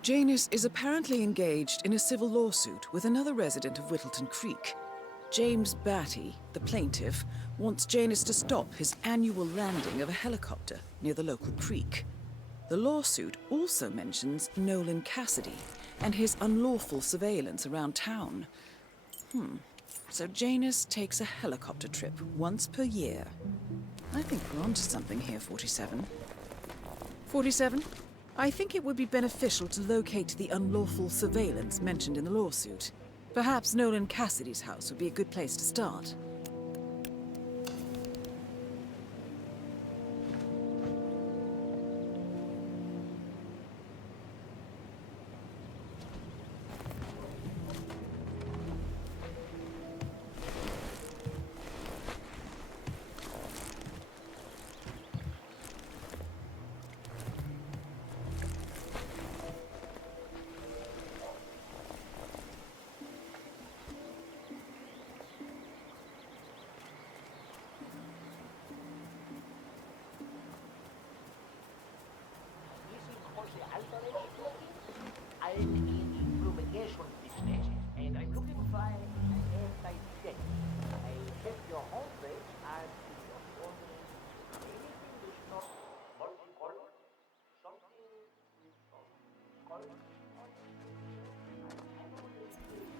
Janus is apparently engaged in a civil lawsuit with another resident of Whittleton Creek. James Batty, the plaintiff, wants Janus to stop his annual landing of a helicopter near the local creek. The lawsuit also mentions Nolan Cassidy and his unlawful surveillance around town. So Janus takes a helicopter trip once per year. I think we're onto something here, 47. 47? I think it would be beneficial to locate the unlawful surveillance mentioned in the lawsuit. Perhaps Nolan Cassidy's house would be a good place to start. I'm in lubrication business, and I'm looking for an anti-check. I checked your homepage, and just wondering, anything that's not multicolored? Something with some colors on it? I don't really see it.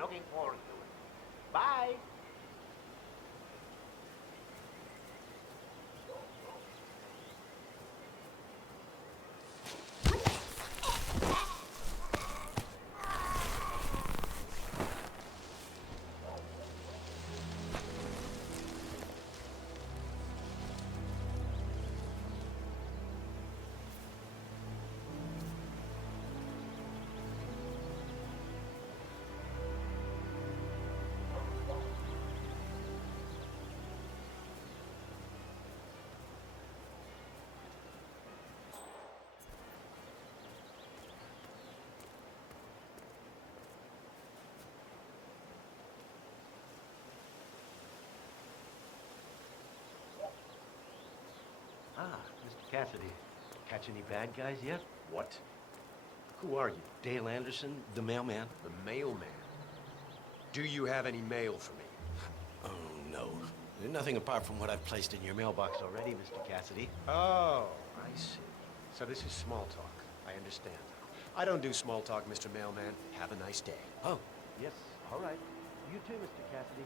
Looking forward to it. Bye. Ah, Mr. Cassidy. Catch any bad guys yet? What? Who are you? Dale Anderson, the mailman? The mailman? Do you have any mail for me? Oh, no. Nothing apart from what I've placed in your mailbox already, Mr. Cassidy. Oh, I see. So this is small talk. I understand. I don't do small talk, Mr. Mailman. Have a nice day. Oh, yes. All right. You too, Mr. Cassidy.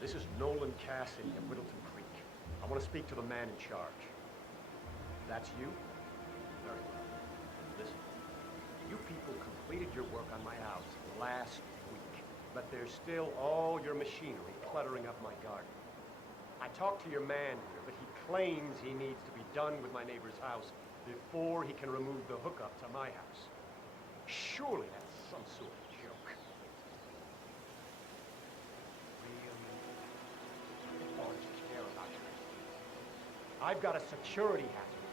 This is Nolan Cassidy at Whittleton Creek. I want to speak to the man in charge. That's you? Very well. Listen. You people completed your work on my house last week, but there's still all your machinery cluttering up my garden. I talked to your man here, but he claims he needs to be done with my neighbor's house before he can remove the hookup to my house. Surely that's some sort of joke. Really? Don't you care about your... I've got a security hazard.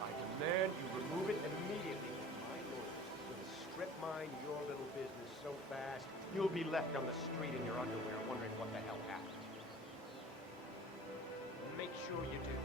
I demand you remove it immediately. My lawyers will strip mine your little business so fast, you'll be left on the street in your underwear wondering what the hell happened. Make sure you do.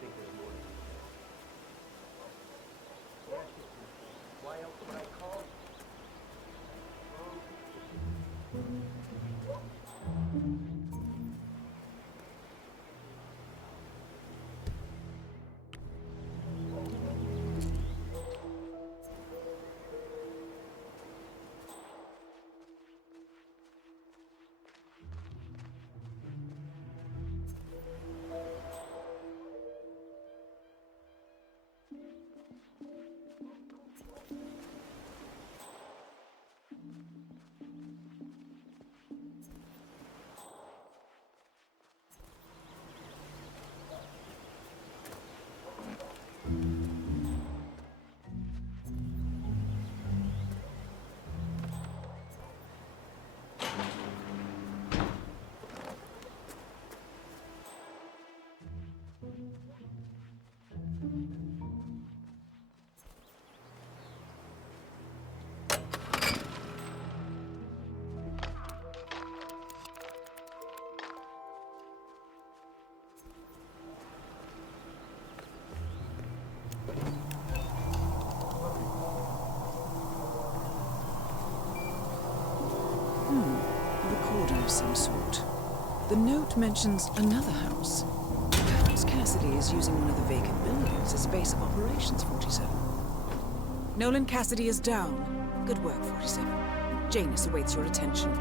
think there's more to it. Yes, you do. Why else would I call you? A recording of some sort. The note mentions another house. Perhaps Cassidy is using one of the vacant buildings as a base of operations, 47. Nolan Cassidy is down. Good work, 47. Janus awaits your attention.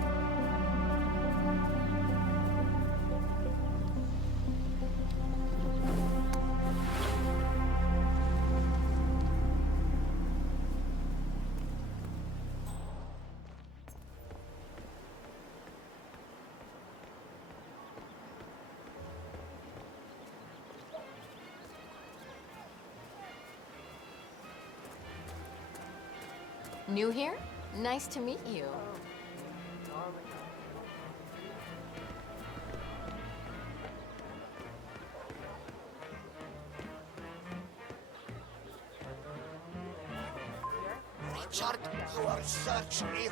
New here? Nice to meet you. Richard, your search is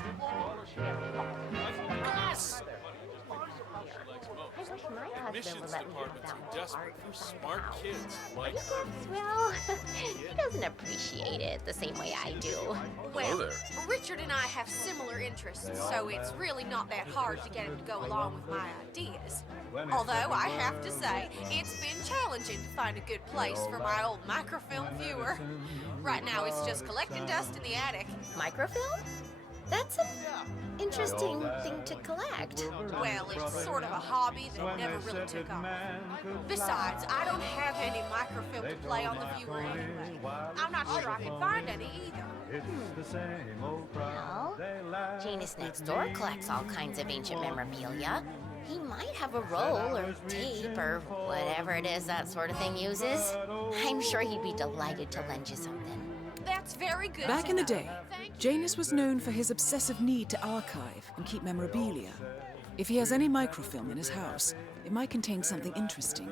Gus! I wish my husband would let me have that desperate for smart kids like Well, he doesn't appreciate it the same way I do. Hello there. Richard and I have similar interests, so it's really not that hard to get him to go along with my ideas. Although I have to say, it's been challenging to find a good place for my old microfilm viewer. Right now, it's just collecting dust in the attic. Microfilm? That's an interesting thing to collect. Well, it's sort of a hobby that never really took off. Besides, I don't have any microfilm to play on the viewer anyway. I'm not sure I can find any either. Well, Janus next door collects all kinds of ancient memorabilia. He might have a roll or tape or whatever it is that sort of thing uses. I'm sure he'd be delighted to lend you something. That's very good. Back in the day, Janus was known for his obsessive need to archive and keep memorabilia. If he has any microfilm in his house, it might contain something interesting.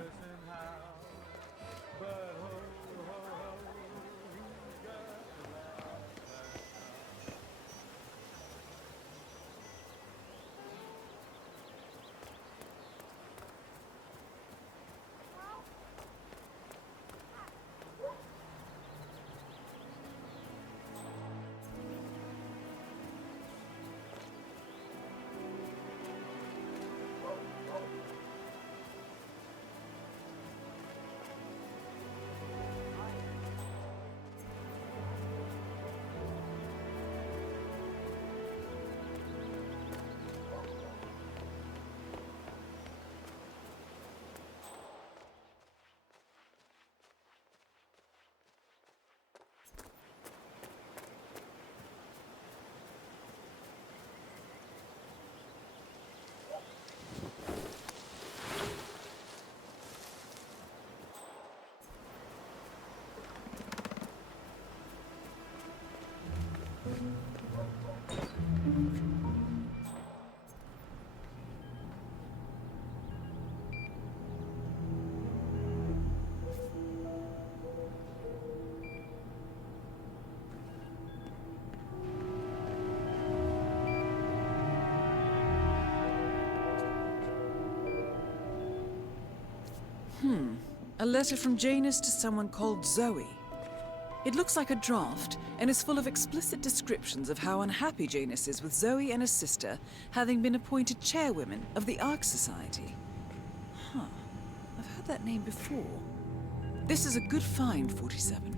A letter from Janus to someone called Zoe. It looks like a draft and is full of explicit descriptions of how unhappy Janus is with Zoe and her sister having been appointed chairwomen of the Ark Society. Huh. I've heard that name before. This is a good find, 47.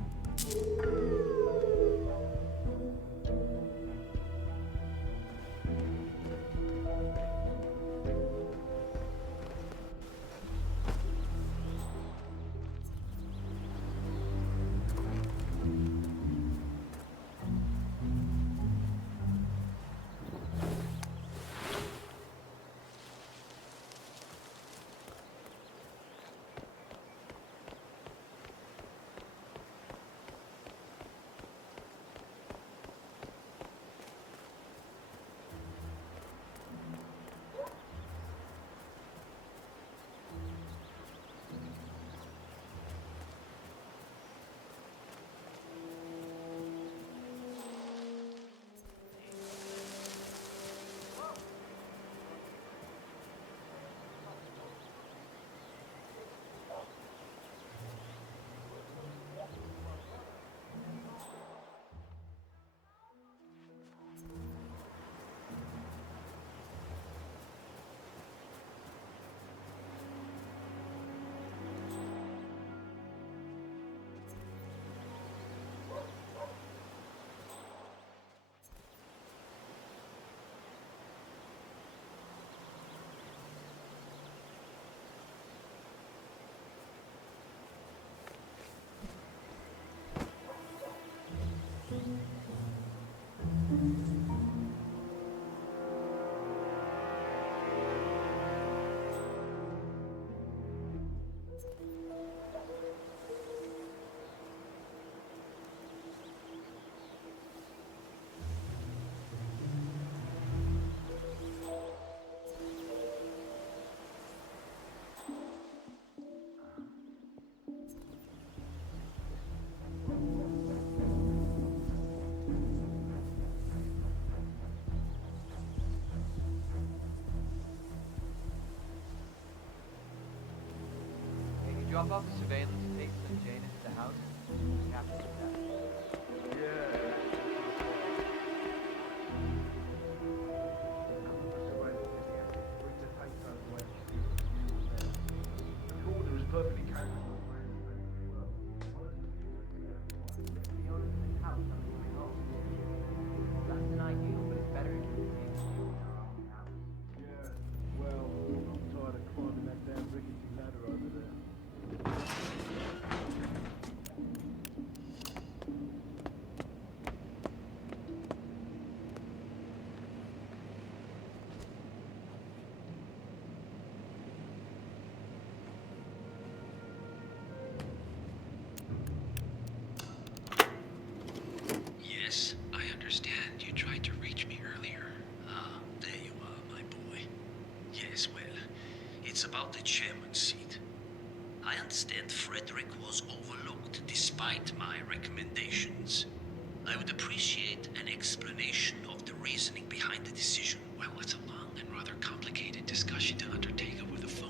Drop off the surveillance tapes and Janus at the house. Happy with that. Yes, I understand. You tried to reach me earlier. Ah, there you are, my boy. Yes, well, it's about the chairman's seat. I understand Frederick was overlooked despite my recommendations. I would appreciate an explanation of the reasoning behind the decision. Well, it's a long and rather complicated discussion to undertake over the phone.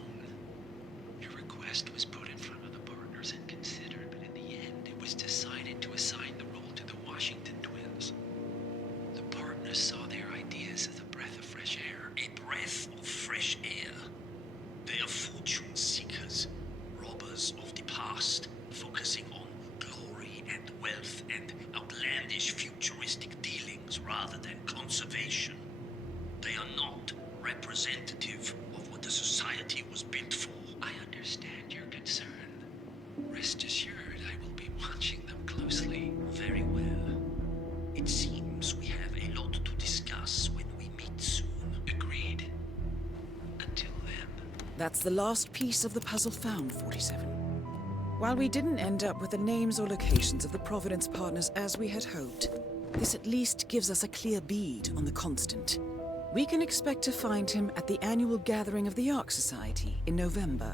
Your request was put in front of the partners and considered, but in the end, it was decided to assign the role to the Washington twins. The partners saw their ideas as a breath of fresh air. A breath of fresh air. They are fortune seekers, robbers of the past, focusing on glory and wealth and outlandish futuristic dealings rather than conservation. They are not representative of what the society was built for. I understand your concern. Rest assured, I will be watching them closely. Very well. It seems we have a lot to discuss when we meet soon. Agreed. Until then. That's the last piece of the puzzle found, 47. While we didn't end up with the names or locations of the Providence partners as we had hoped, this at least gives us a clear bead on the Constant. We can expect to find him at the annual gathering of the Ark Society in November.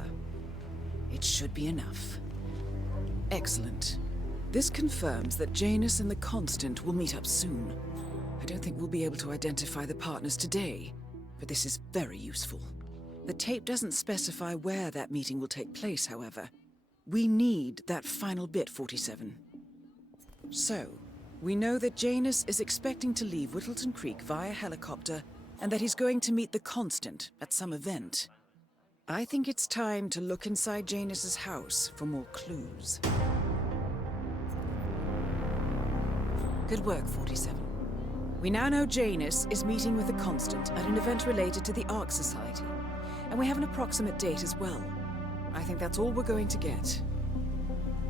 It should be enough. Excellent. This confirms that Janus and the Constant will meet up soon. I don't think we'll be able to identify the partners today, but this is very useful. The tape doesn't specify where that meeting will take place, however. We need that final bit, 47. So, we know that Janus is expecting to leave Whittleton Creek via helicopter, and that he's going to meet the Constant at some event. I think it's time to look inside Janus's house for more clues. Good work, 47. We now know Janus is meeting with the Constant at an event related to the Ark Society, and we have an approximate date as well. I think that's all we're going to get.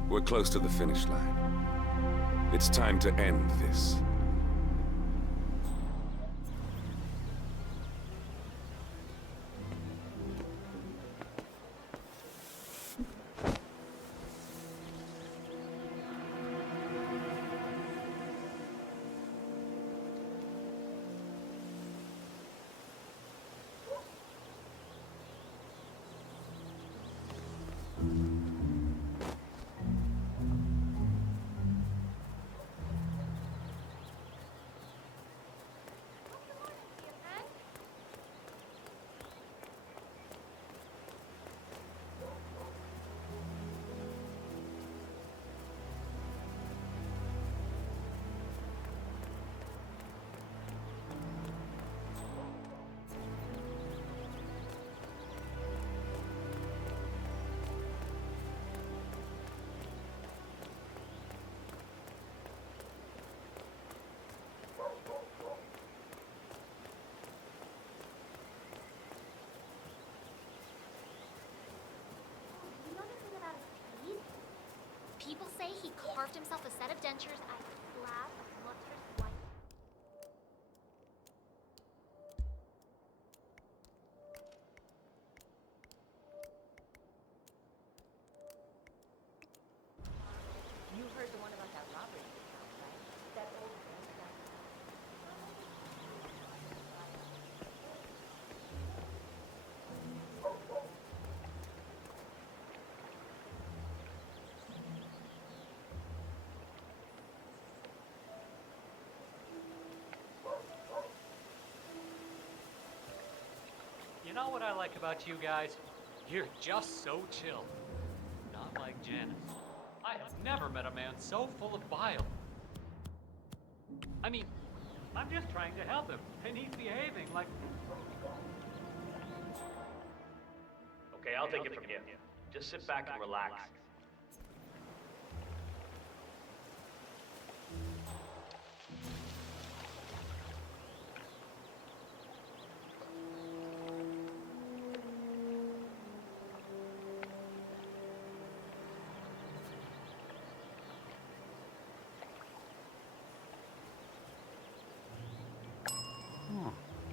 We're close to the finish line. It's time to end this. People say he carved himself a set of dentures at a slab of lustrous white. You heard the one about that robbery, right? That old bank guy. You know what I like about you guys? You're just so chill. Not like Janus. I have never met a man so full of bile. I mean, I'm just trying to help him, and he's behaving like... Okay, I'll take it from here. Just sit back and relax.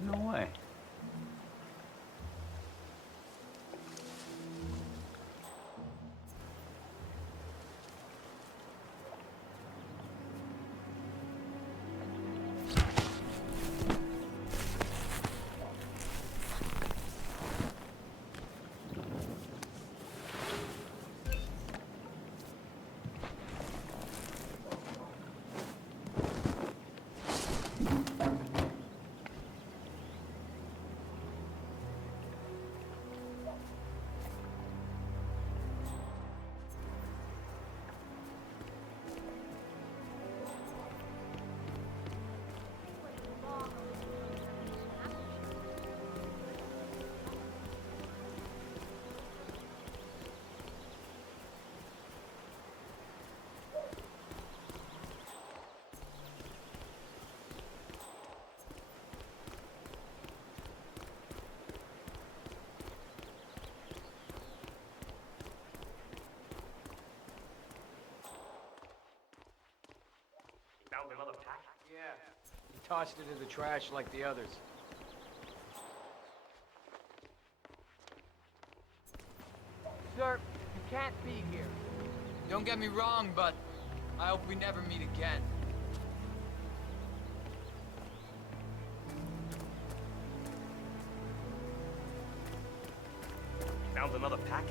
No way. Found another pack? Yeah. He tossed it in the trash like the others. Sir, you can't be here. Don't get me wrong, but I hope we never meet again. Found another pack?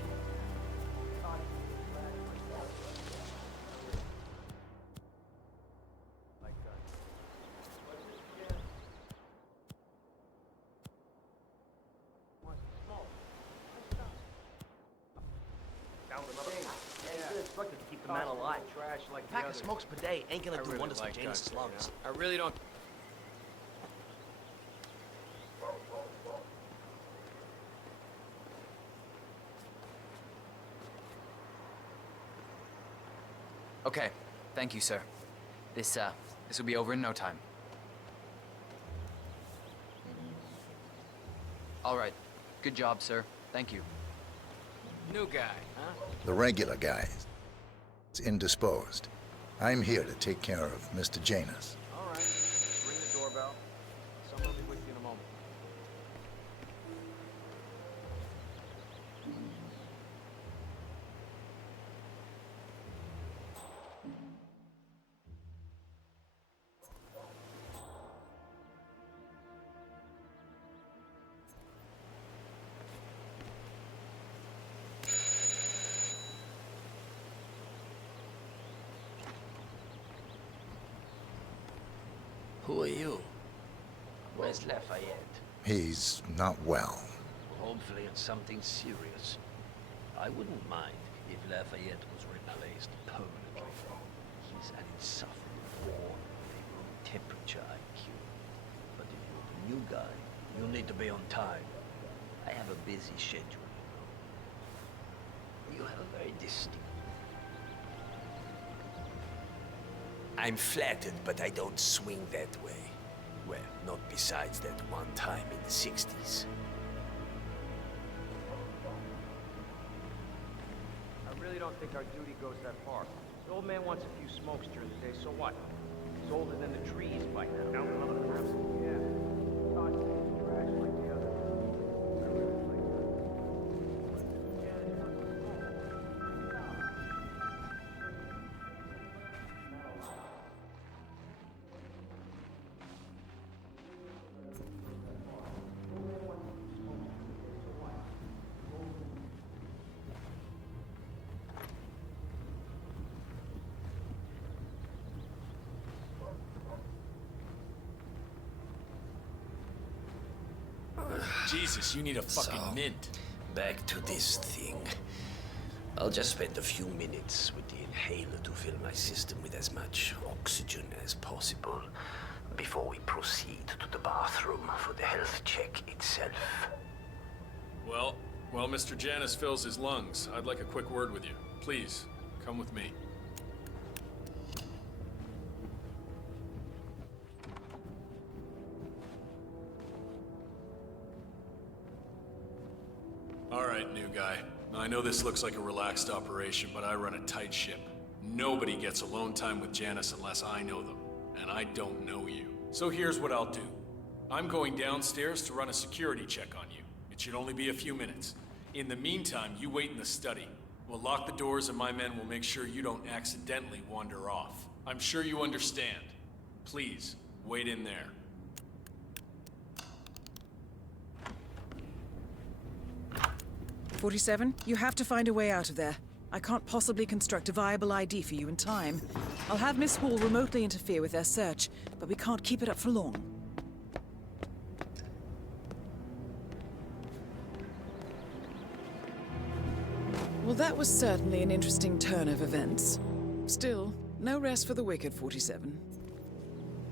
Hey, trash like A pack of smokes per day ain't gonna do wonders for like Janus' guns, lungs. I really don't. Okay, thank you, sir. This will be over in no time. All right. Good job, sir. Thank you. New guy, huh? The regular guy is indisposed. I'm here to take care of Mr. Janus. All right. Ring the doorbell. Someone will be with you in a moment. Who are you? Where's Lafayette? He's not well. Hopefully it's something serious. I wouldn't mind if Lafayette was replaced permanently. He's an insufferable bore with a room temperature IQ. But if you're the new guy, you'll need to be on time. I have a busy schedule, you know. You have a very distinct... I'm flattered, but I don't swing that way. Well, not besides that one time in the 60s. I really don't think our duty goes that far. The old man wants a few smokes during the day, so what? He's older than the trees by now. Out another perhaps. Yeah. Toxic trash like the other. Jesus, you need a fucking mint. Back to this thing. I'll just spend a few minutes with the inhaler to fill my system with as much oxygen as possible before we proceed to the bathroom for the health check itself. Well, while Mr. Janus fills his lungs, I'd like a quick word with you. Please, come with me. All right, new guy. I know this looks like a relaxed operation, but I run a tight ship. Nobody gets alone time with Janus unless I know them, and I don't know you. So here's what I'll do. I'm going downstairs to run a security check on you. It should only be a few minutes. In the meantime, you wait in the study. We'll lock the doors and my men will make sure you don't accidentally wander off. I'm sure you understand. Please, wait in there. "47, you have to find a way out of there. I can't possibly construct a viable ID for you in time. I'll have Miss Hall remotely interfere with their search, but we can't keep it up for long." Well, that was certainly an interesting turn of events. Still, no rest for the wicked, 47.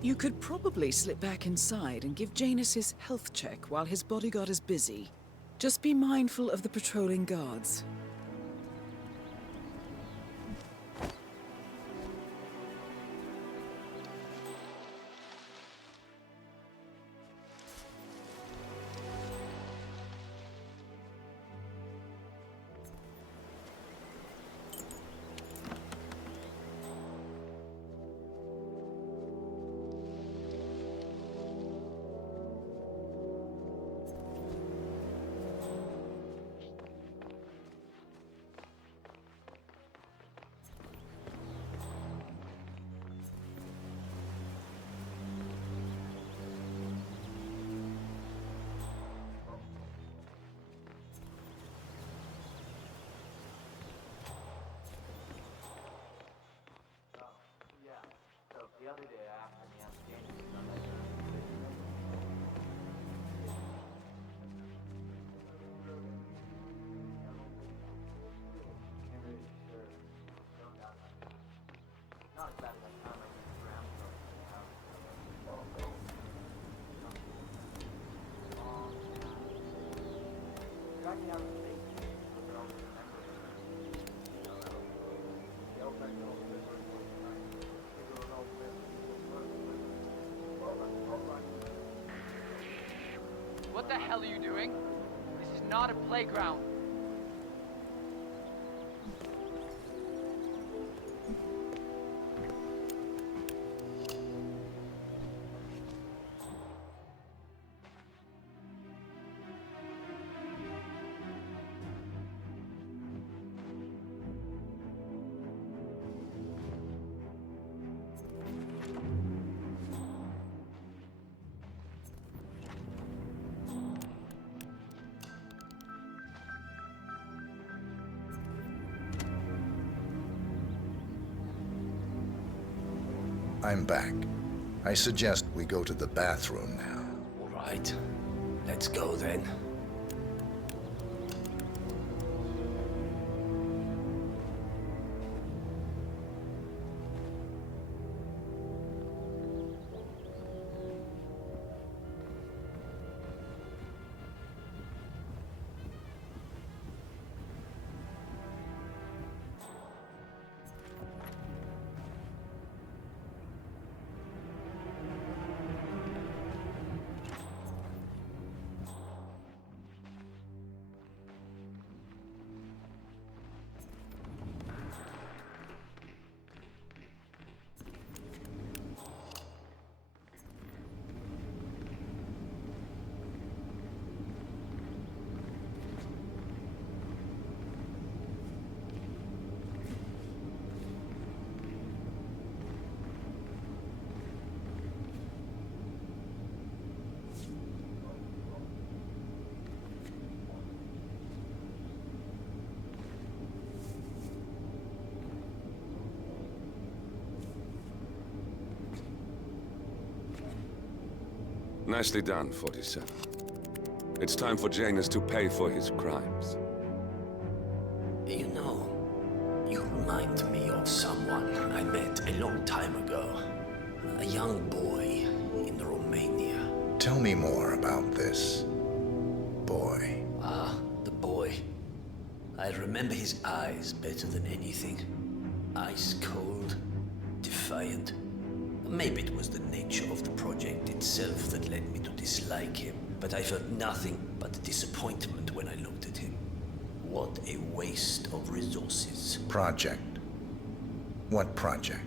You could probably slip back inside and give Janus his health check while his bodyguard is busy. Just be mindful of the patrolling guards. The other day after me, I'm standing What the hell are you doing? This is not a playground. I'm back. I suggest we go to the bathroom now. All right. Let's go then. Nicely done, 47. It's time for Janus to pay for his crimes. You know, you remind me of someone I met a long time ago. A young boy in Romania. Tell me more about this boy. Ah, the boy. I remember his eyes better than anything. Ice cold, defiant. Maybe it was the nature of the project itself that led me to dislike him, but I felt nothing but disappointment when I looked at him. What a waste of resources. Project? What project?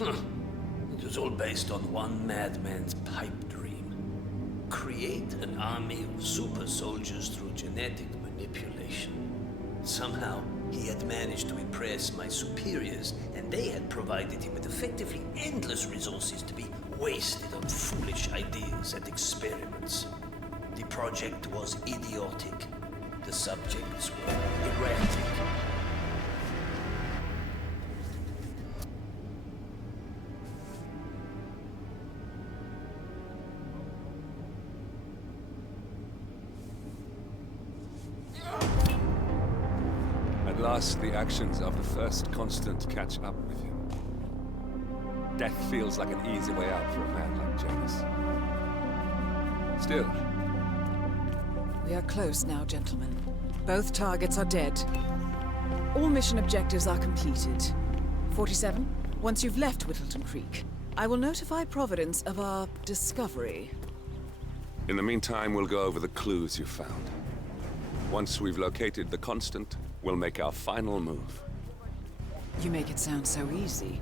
It was all based on one madman's pipe dream. Create an army of super soldiers through genetic manipulation. Somehow, he had managed to impress my superiors, and they had provided him with effectively endless resources to be wasted on foolish ideas and experiments. The project was idiotic. The subjects were erratic. At last, the actions of the first constant catch up with him. Death feels like an easy way out for a man like Janus. Still. We are close now, gentlemen. Both targets are dead. All mission objectives are completed. 47, once you've left Whittleton Creek, I will notify Providence of our discovery. In the meantime, we'll go over the clues you found. Once we've located the constant, we'll make our final move. You make it sound so easy.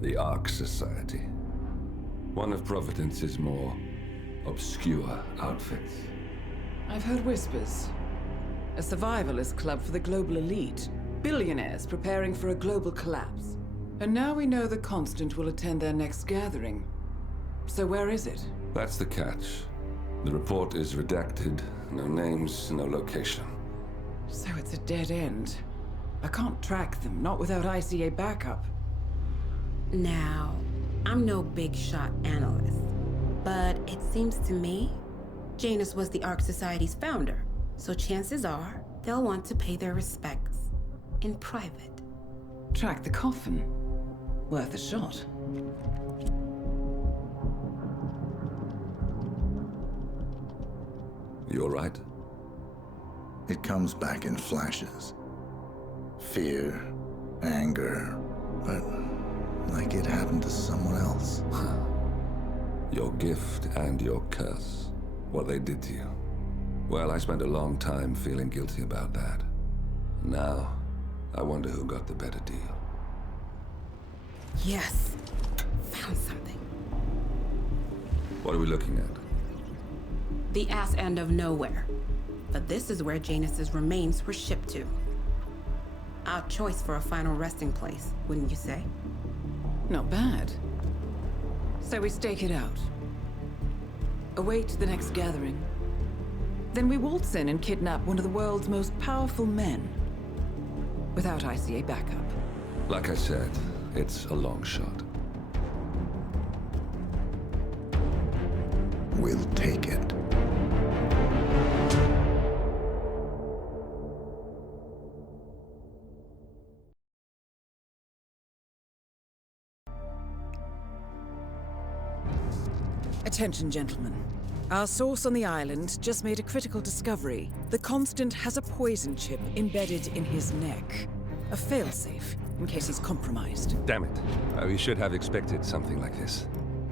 The Ark Society. One of Providence's more obscure outfits. I've heard whispers. A survivalist club for the global elite. Billionaires preparing for a global collapse. And now we know the Constant will attend their next gathering. So where is it? That's the catch. The report is redacted. No names, no location. So it's a dead end. I can't track them, not without ICA backup. Now, I'm no big shot analyst, but it seems to me Janus was the Ark Society's founder, so chances are they'll want to pay their respects in private. Track the coffin. Worth a shot. You all right? It comes back in flashes. Fear, anger, but like it happened to someone else. Your gift and your curse. What they did to you. Well, I spent a long time feeling guilty about that. Now, I wonder who got the better deal. Yes. Found something. What are we looking at? The ass end of nowhere. But this is where Janus's remains were shipped to. Our choice for a final resting place, wouldn't you say? Not bad. So we stake it out. Await the next gathering. Then we waltz in and kidnap one of the world's most powerful men. Without ICA backup. Like I said, it's a long shot. We'll take it. Attention, gentlemen. Our source on the island just made a critical discovery. The Constant has a poison chip embedded in his neck. A failsafe, in case he's compromised. Damn it. We should have expected something like this.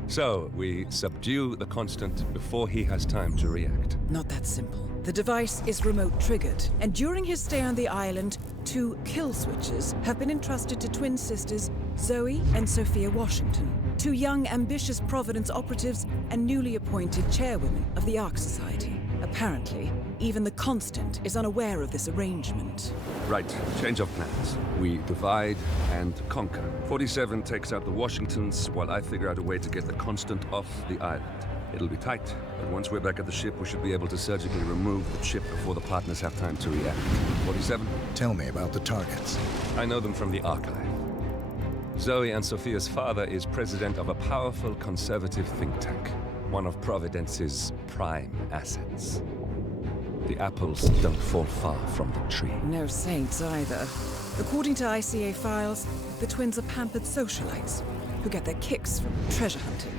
So, we subdue the Constant before he has time to react. Not that simple. The device is remote-triggered, and during his stay on the island, 2 kill switches have been entrusted to twin sisters Zoe and Sophia Washington, 2 young, ambitious Providence operatives and newly appointed chairwomen of the Ark Society. Apparently, even the Constant is unaware of this arrangement. Right, change of plans. We divide and conquer. 47 takes out the Washingtons, while I figure out a way to get the Constant off the island. It'll be tight, but once we're back at the ship, we should be able to surgically remove the chip before the partners have time to react. 47? Tell me about the targets. I know them from the archive. Zoe and Sophia's father is president of a powerful conservative think tank, one of Providence's prime assets. The apples don't fall far from the tree. No saints either. According to ICA files, the twins are pampered socialites who get their kicks from treasure hunting.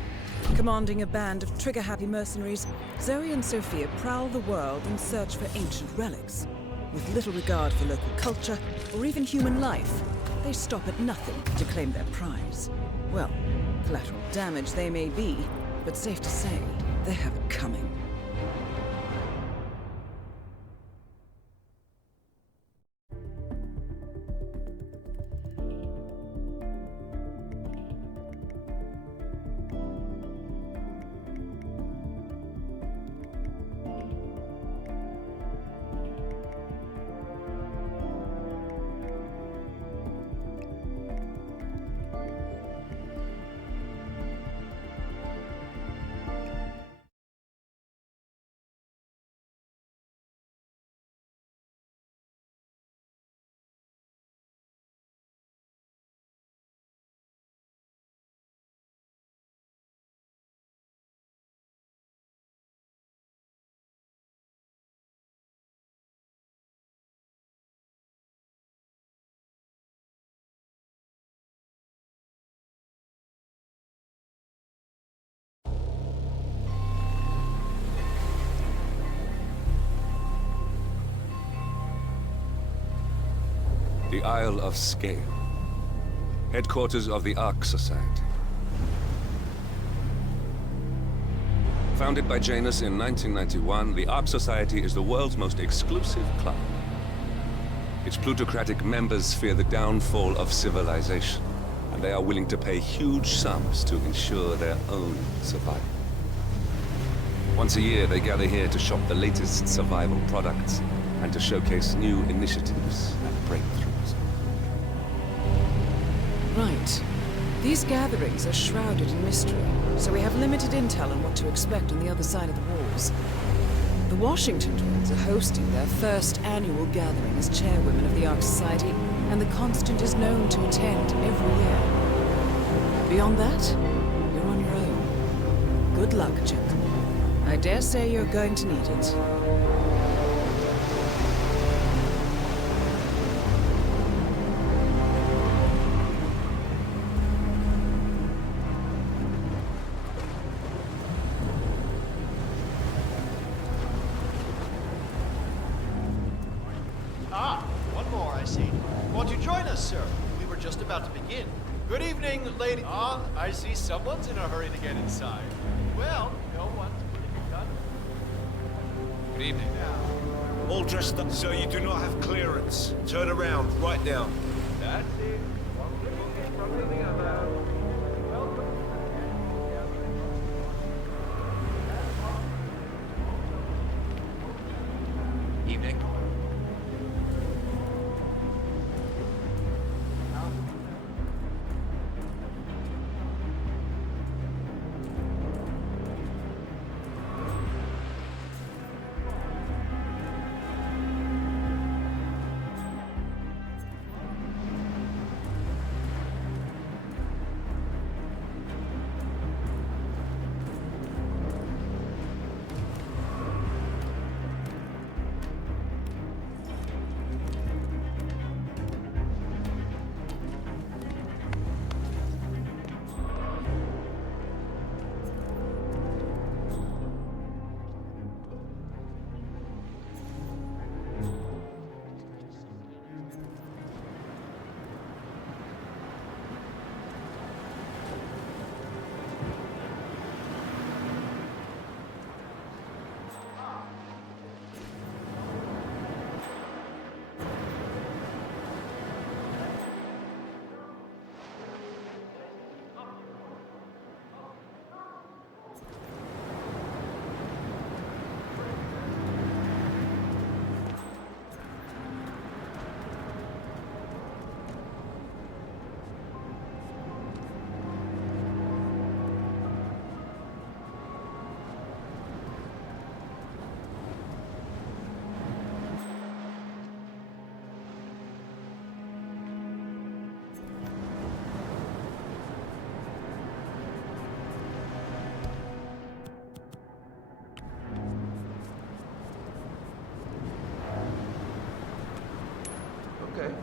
Commanding a band of trigger-happy mercenaries, Zoe and Sophia prowl the world in search for ancient relics. With little regard for local culture or even human life, they stop at nothing to claim their prize. Well, collateral damage they may be, but safe to say, they have it coming. The Isle of Sgàil, headquarters of the Ark Society. Founded by Janus in 1991, the Ark Society is the world's most exclusive club. Its plutocratic members fear the downfall of civilization and they are willing to pay huge sums to ensure their own survival. Once a year, they gather here to shop the latest survival products and to showcase new initiatives and breakthroughs. Right. These gatherings are shrouded in mystery, so we have limited intel on what to expect on the other side of the walls. The Washington twins are hosting their first annual gathering as chairwomen of the Ark Society, and the Constant is known to attend every year. Beyond that, you're on your own. Good luck, gentlemen. I dare say you're going to need it. One more, I see. Won't you join us, sir? We were just about to begin. Good evening, lady. I see someone's in a hurry to get inside. Well, no one's putting a gun. Good evening. All dressed up, so you do not have clearance. Turn around, right now. That's it. One thing from the other. Welcome. Evening. Okay.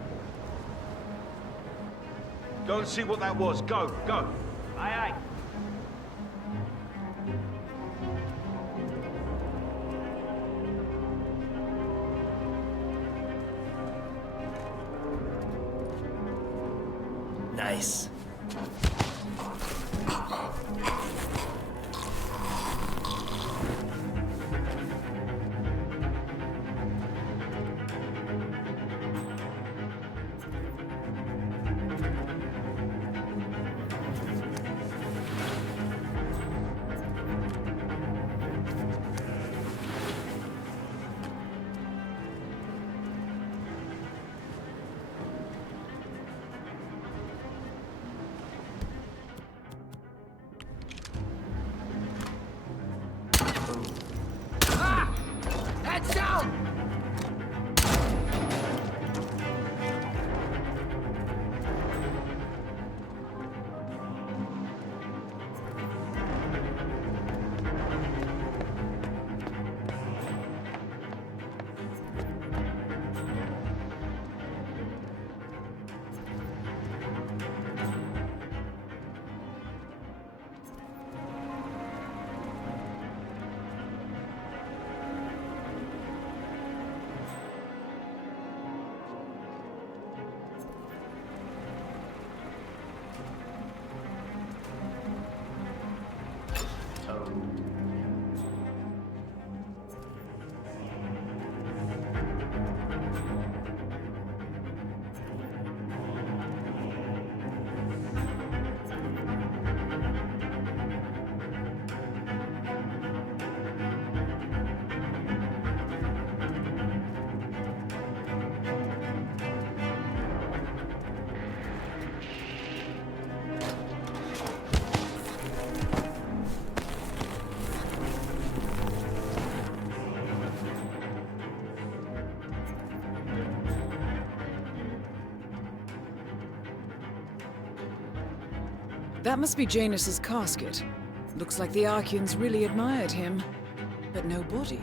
Go and see what that was. Go, go. Aye, aye. Nice. That must be Janus's casket. Looks like the Archeans really admired him, but no body.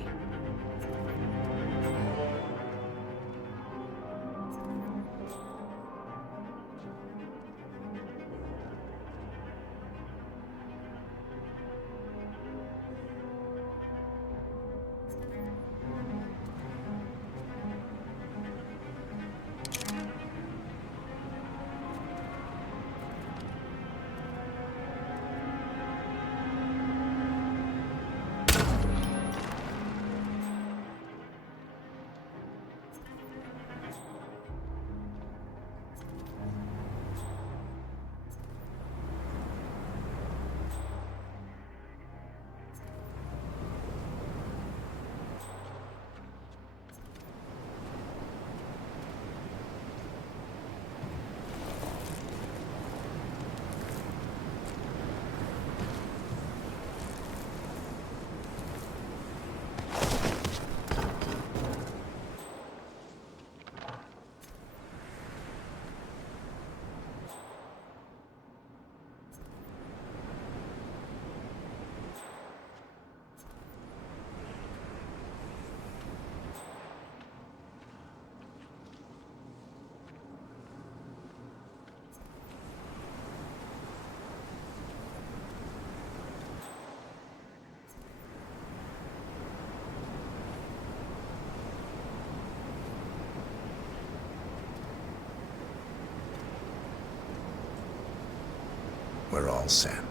We're all set.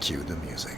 Cue the music.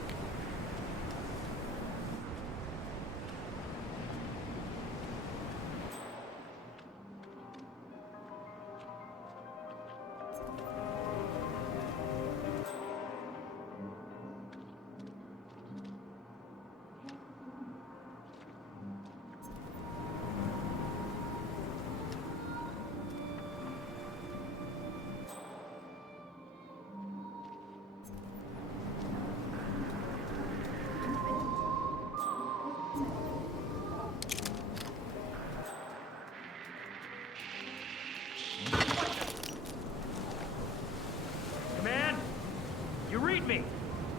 Command, you read me.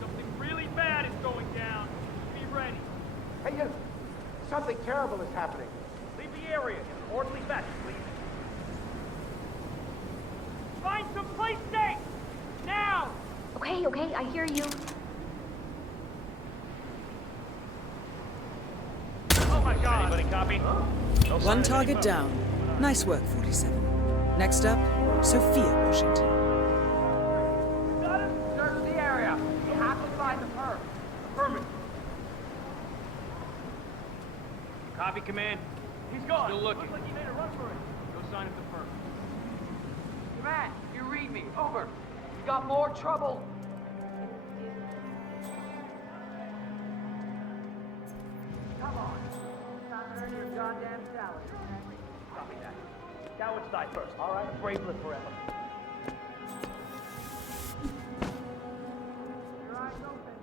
Something really bad is going down. Be ready. Hey, you! Something terrible is happening. Leave the area in an orderly fashion, please. Find some place safe! Now! Okay, okay, I hear you. Oh my god! Anybody copy? No sign One of target any down. Nice work, 47. Next up, Sophia, Washington. Search the area. You have to find the perp. Affirmative. Copy, Command. He's gone. Still looking. Looks like he made a run for it. No sign of the perp. Command, you read me. Over. You got more trouble. Come on. Time to earn your goddamn salary. Copy that. Cowards die first. All right. Brave live forever. Your eyes open.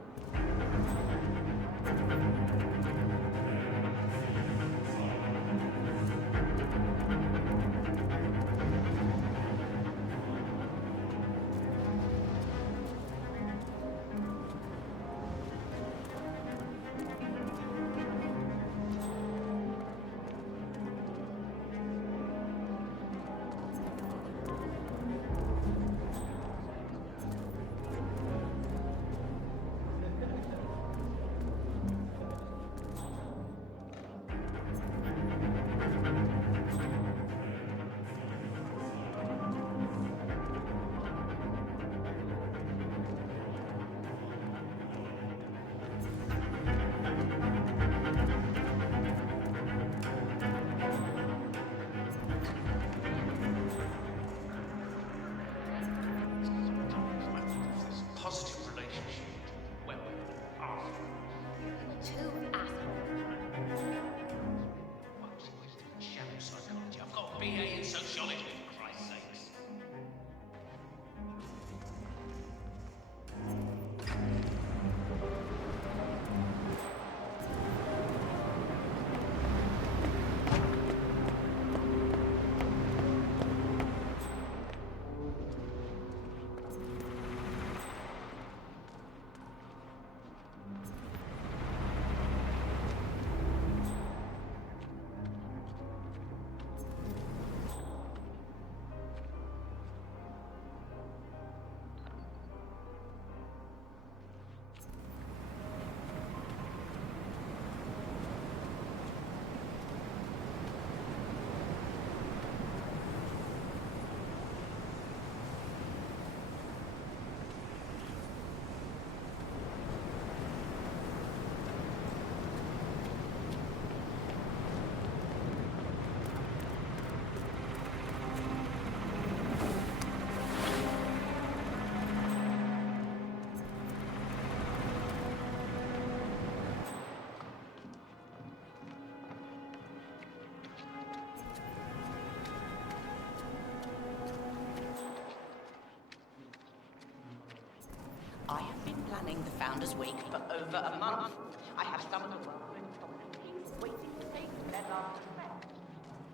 running the Founders Week for over a month. I have some of the world's companies waiting to take their last breath.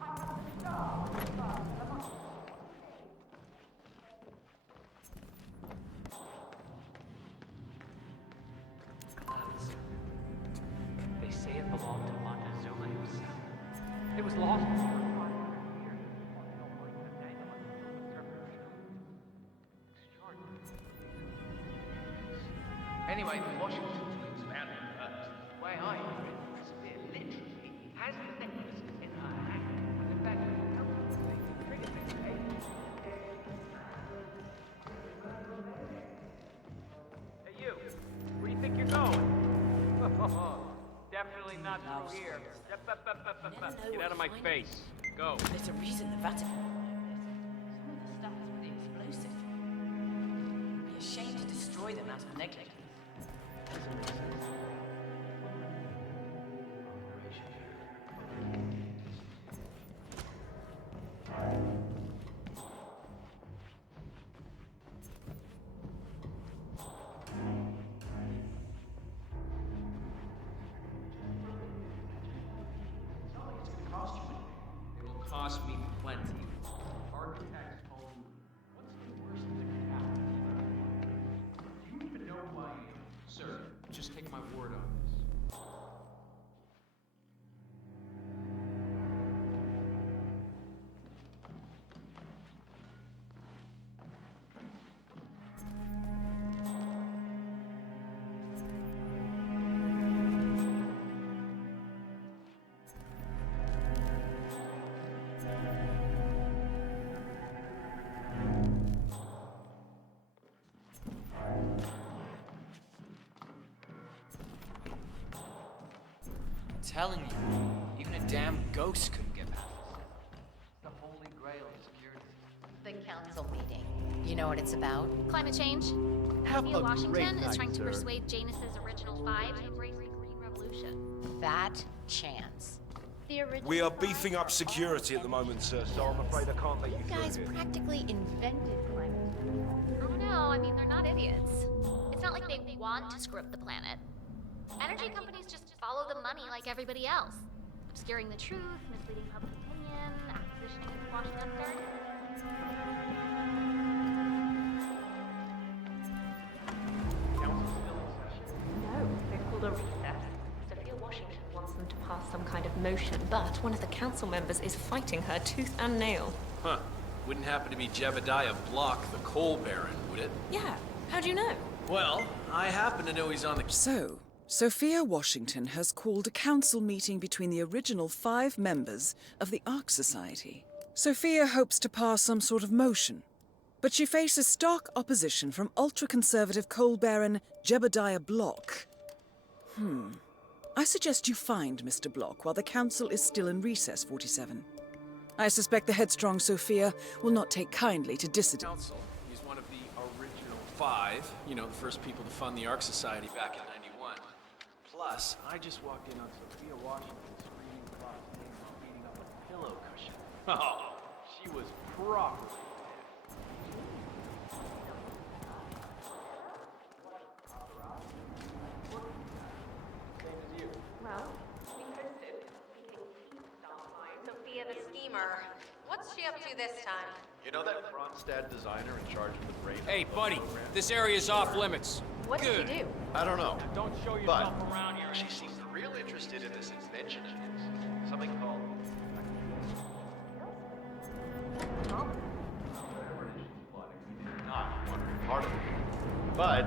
I have the star of the month. Clouds. They say it belonged to Montezuma himself. It was lost for 500 years. Anyway, Washington's wings found it first. The way I hear it, Sophia literally has the necklace in her hand. And in fact, Hey, you. Where do you think you're going? Definitely not through here. Get out of my face. Go. There's a reason the Vatican some of the stuff is really explosive. I'd be ashamed to destroy them out of negligence. cost me plenty. Architects told me, what's the worst that could happen? Do you even know who I am? Sir, just take my word on this. Telling you, even a damn ghost couldn't get past this. The holy grail of security. The council meeting. You know what it's about? Climate change. Have Sophia a Washington great is night, trying to sir. persuade Janus's original five to embrace the Green Revolution. That chance. The original We are beefing up security at the moment, sir, so I'm afraid I can't let you You guys through here. practically invented climate change. I don't know. I mean, they're not idiots. It's not like they want to screw up the planet. Energy companies just follow the money like everybody else. Obscuring the truth, misleading public opinion, acquisitioning and squashing up dirt. Council's still in session. No, they've called a recess. Sophia Washington wants them to pass some kind of motion, but one of the council members is fighting her tooth and nail. Huh. Wouldn't happen to be Jebediah Block, the coal baron, would it? Yeah, how do you know? Well, I happen to know he's on the... So, Sophia Washington has called a council meeting between the original 5 members of the Ark Society. Sophia hopes to pass some sort of motion, but she faces stark opposition from ultra-conservative coal baron Jebediah Block. I suggest you find Mr. Block while the council is still in recess, 47. I suspect the headstrong Sophia will not take kindly to dissident. Council. He's one of the original 5, you know, the first people to fund the Ark Society back in 91. Plus, I just walked in on Sophia Washington screaming across name while beating up a pillow cushion. Oh, she was properly Well, we hosted speaking peace last night. Sophia the schemer. What's she up to this time? You know that Kronstadt designer in charge of the brain? Hey, buddy, this area's off limits. What did he do? I don't know. Don't show But yourself around here. she seems real interested in this invention of his. Something called... Not want to be part of it. But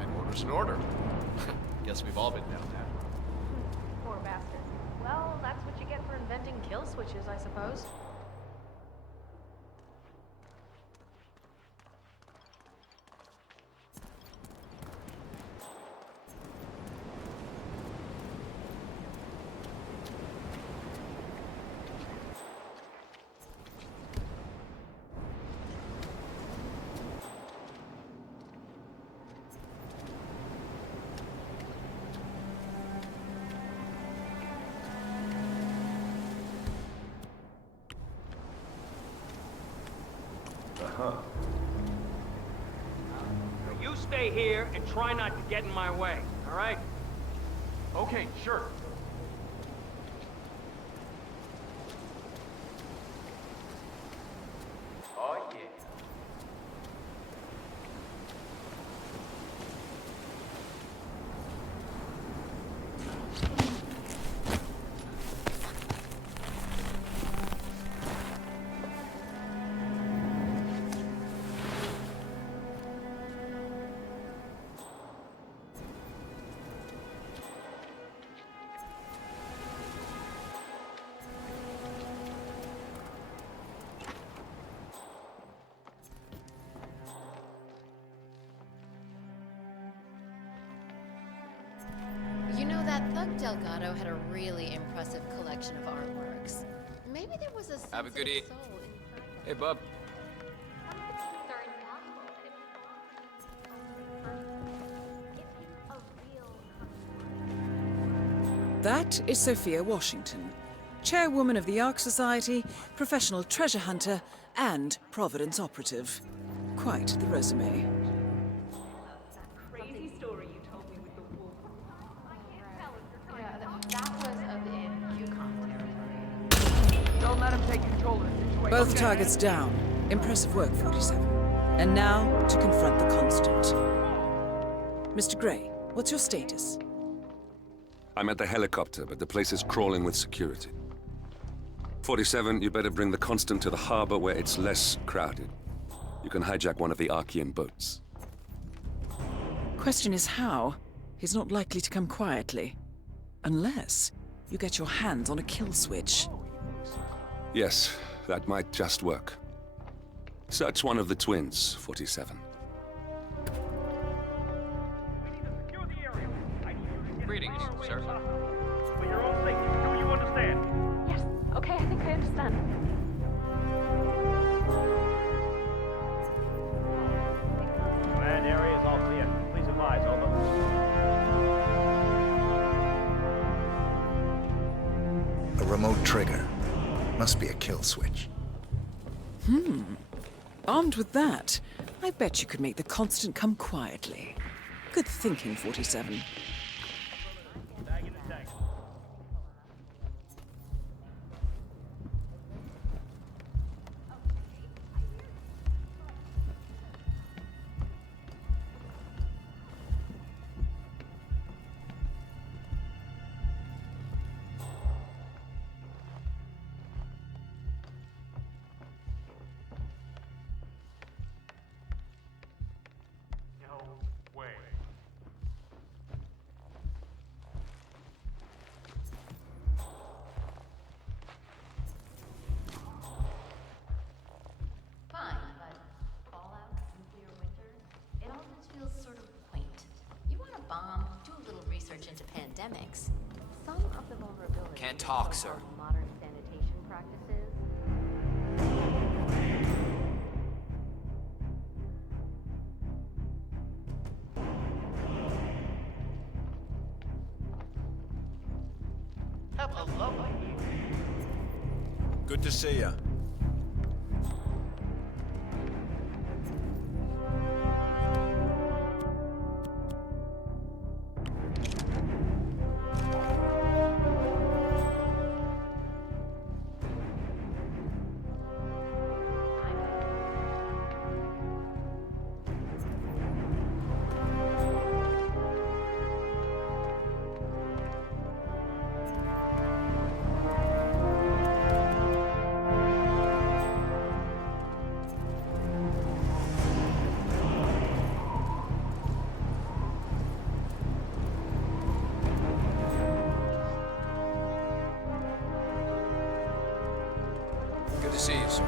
an order's an order. Guess we've all been down that. Poor bastard. Well, that's what you get for inventing kill switches, I suppose. You stay here and try not to get in my way, all right? Okay, sure. Oh, yeah. You know, that thug Delgado had a really impressive collection of artworks. Maybe there was a sense Have a good of eat. soul in... Hey, bub. That is Sophia Washington, chairwoman of the Ark Society, professional treasure hunter, and Providence operative. Quite the resume. Crazy story you told me with the wolf. Yeah, that was up in Yukon territory. Don't let him take control of the situation. Both targets down. Impressive work, 47. And now to confront the Constant. Mr. Gray, what's your status? I'm at the helicopter, but the place is crawling with security. 47, you better bring the Constant to the harbor where it's less crowded. You can hijack one of the Archean boats. Question is how? He's not likely to come quietly. Unless you get your hands on a kill switch. Yes, that might just work. Search one of the twins, 47. Greetings, sir. For your own safety, do you understand? Yes, okay, I think I understand. Land area is all clear. Please advise, over. A remote trigger. Must be a kill switch. Armed with that, I bet you could make the Constant come quietly. Good thinking, 47. Bag in the tank. No way. Fine, but fallout, nuclear winter, it all just feels sort of quaint. You want a bomb? Do a little research into pandemics. Some of the vulnerabilities Can't talk, sir. of modern sanitation practices. Have a lovely evening. Good to see you. Good to see you, sir.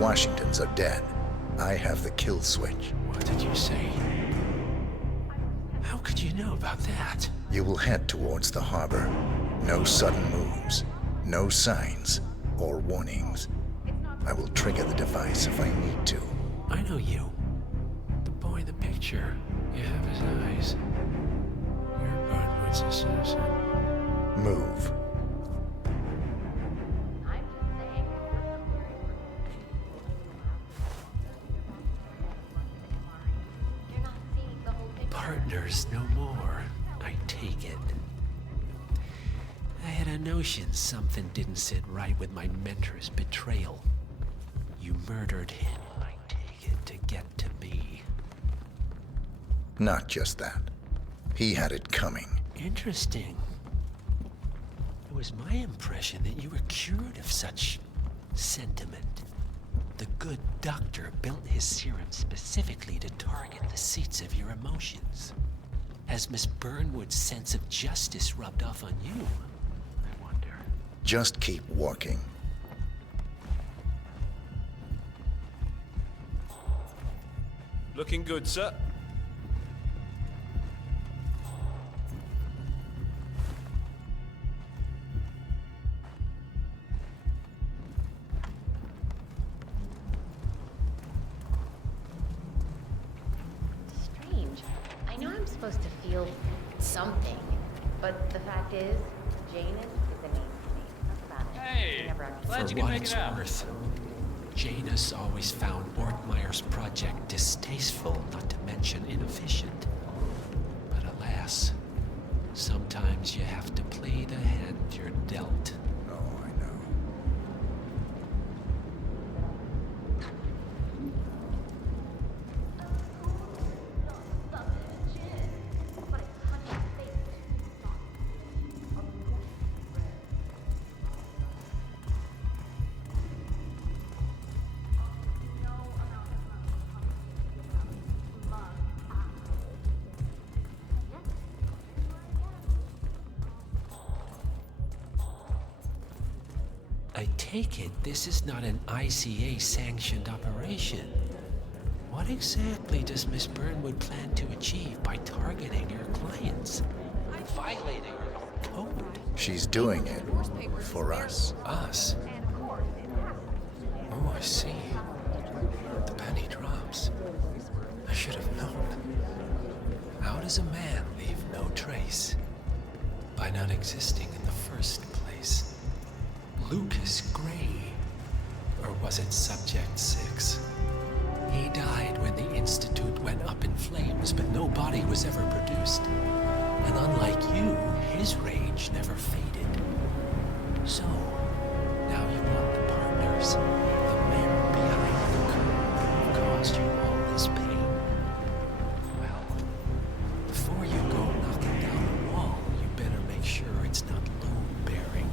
Washingtons are dead. I have the kill switch. What did you say? How could you know about that? You will head towards the harbor. No sudden moves, no signs or warnings. I will trigger the device if I need to. I know you. The boy in the picture. You have his eyes. You're Burnwood's assassin. Move. Partners no more, I take it. I had a notion something didn't sit right with my mentor's betrayal. You murdered him, I take it, to get to me. Not just that. He had it coming. Interesting. It was my impression that you were cured of such sentiment. The good doctor built his serum specifically to target the seats of your emotions. Has Miss Burnwood's sense of justice rubbed off on you? I wonder. Just keep walking. Looking good, sir. Strange. I know I'm supposed to feel something, but the fact is, Janus is a name for me. That's about it. Hey, I never actually glad For you can what make it's it out. worth, Janus always found Ortmeyer's project distasteful, not to mention inefficient. But alas, sometimes you have to play the hand you're dealt. Oh, I know. I take it this is not an ICA-sanctioned operation. What exactly does Miss Burnwood plan to achieve by targeting her clients? Violating her own code? She's doing it for us. Us? Oh, I see. The penny drops. I should have known. How does a man leave no trace? By not existing in the first place. Lucas Gray. Or was it Subject 6? He died when the Institute went up in flames, but no body was ever produced. And unlike you, his rage never faded. So, now you want the partners, the men behind the curtain who caused you all this pain. Well, before you go knocking down the wall, you better make sure it's not load-bearing.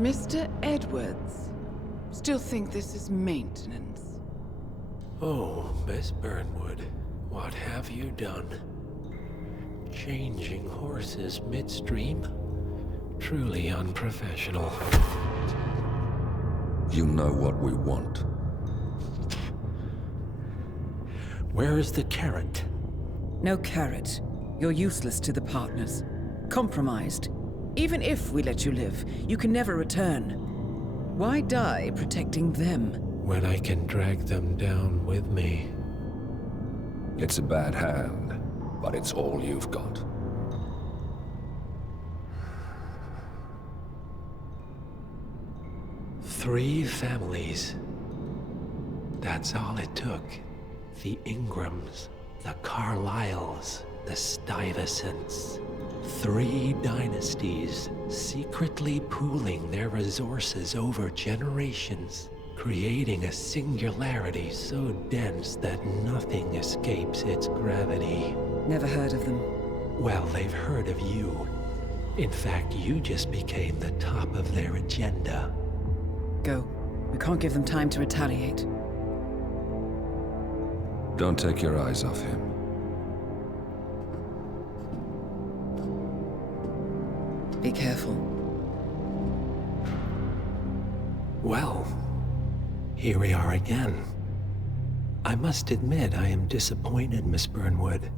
Mr. Edwards, still think this is maintenance? Oh, Miss Burnwood, what have you done? Changing horses midstream? Truly unprofessional. You know what we want. Where is the carrot? No carrot. You're useless to the partners. Compromised. Even if we let you live, you can never return. Why die protecting them? When I can drag them down with me. It's a bad hand, but it's all you've got. Three families. That's all it took. The Ingrams, the Carlyles, the Stuyvesants. 3 dynasties secretly pooling their resources over generations, creating a singularity so dense that nothing escapes its gravity. Never heard of them. Well, they've heard of you. In fact, you just became the top of their agenda. Go. We can't give them time to retaliate. Don't take your eyes off him. Be careful. Well, here we are again. I must admit I am disappointed, Miss Burnwood.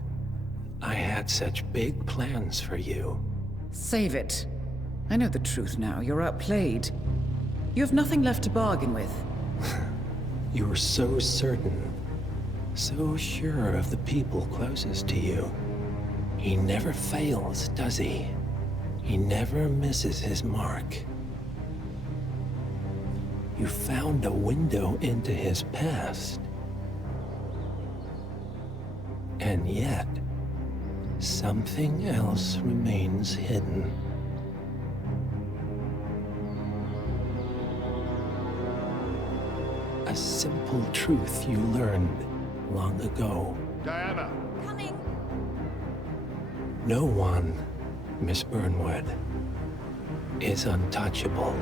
I had such big plans for you. Save it. I know the truth now. You're outplayed. You have nothing left to bargain with. You were so certain, so sure of the people closest to you. He never fails, does he? He never misses his mark. You found a window into his past. And yet, something else remains hidden. A simple truth you learned long ago. Diana! Coming! No one, Miss Burnwood, is untouchable.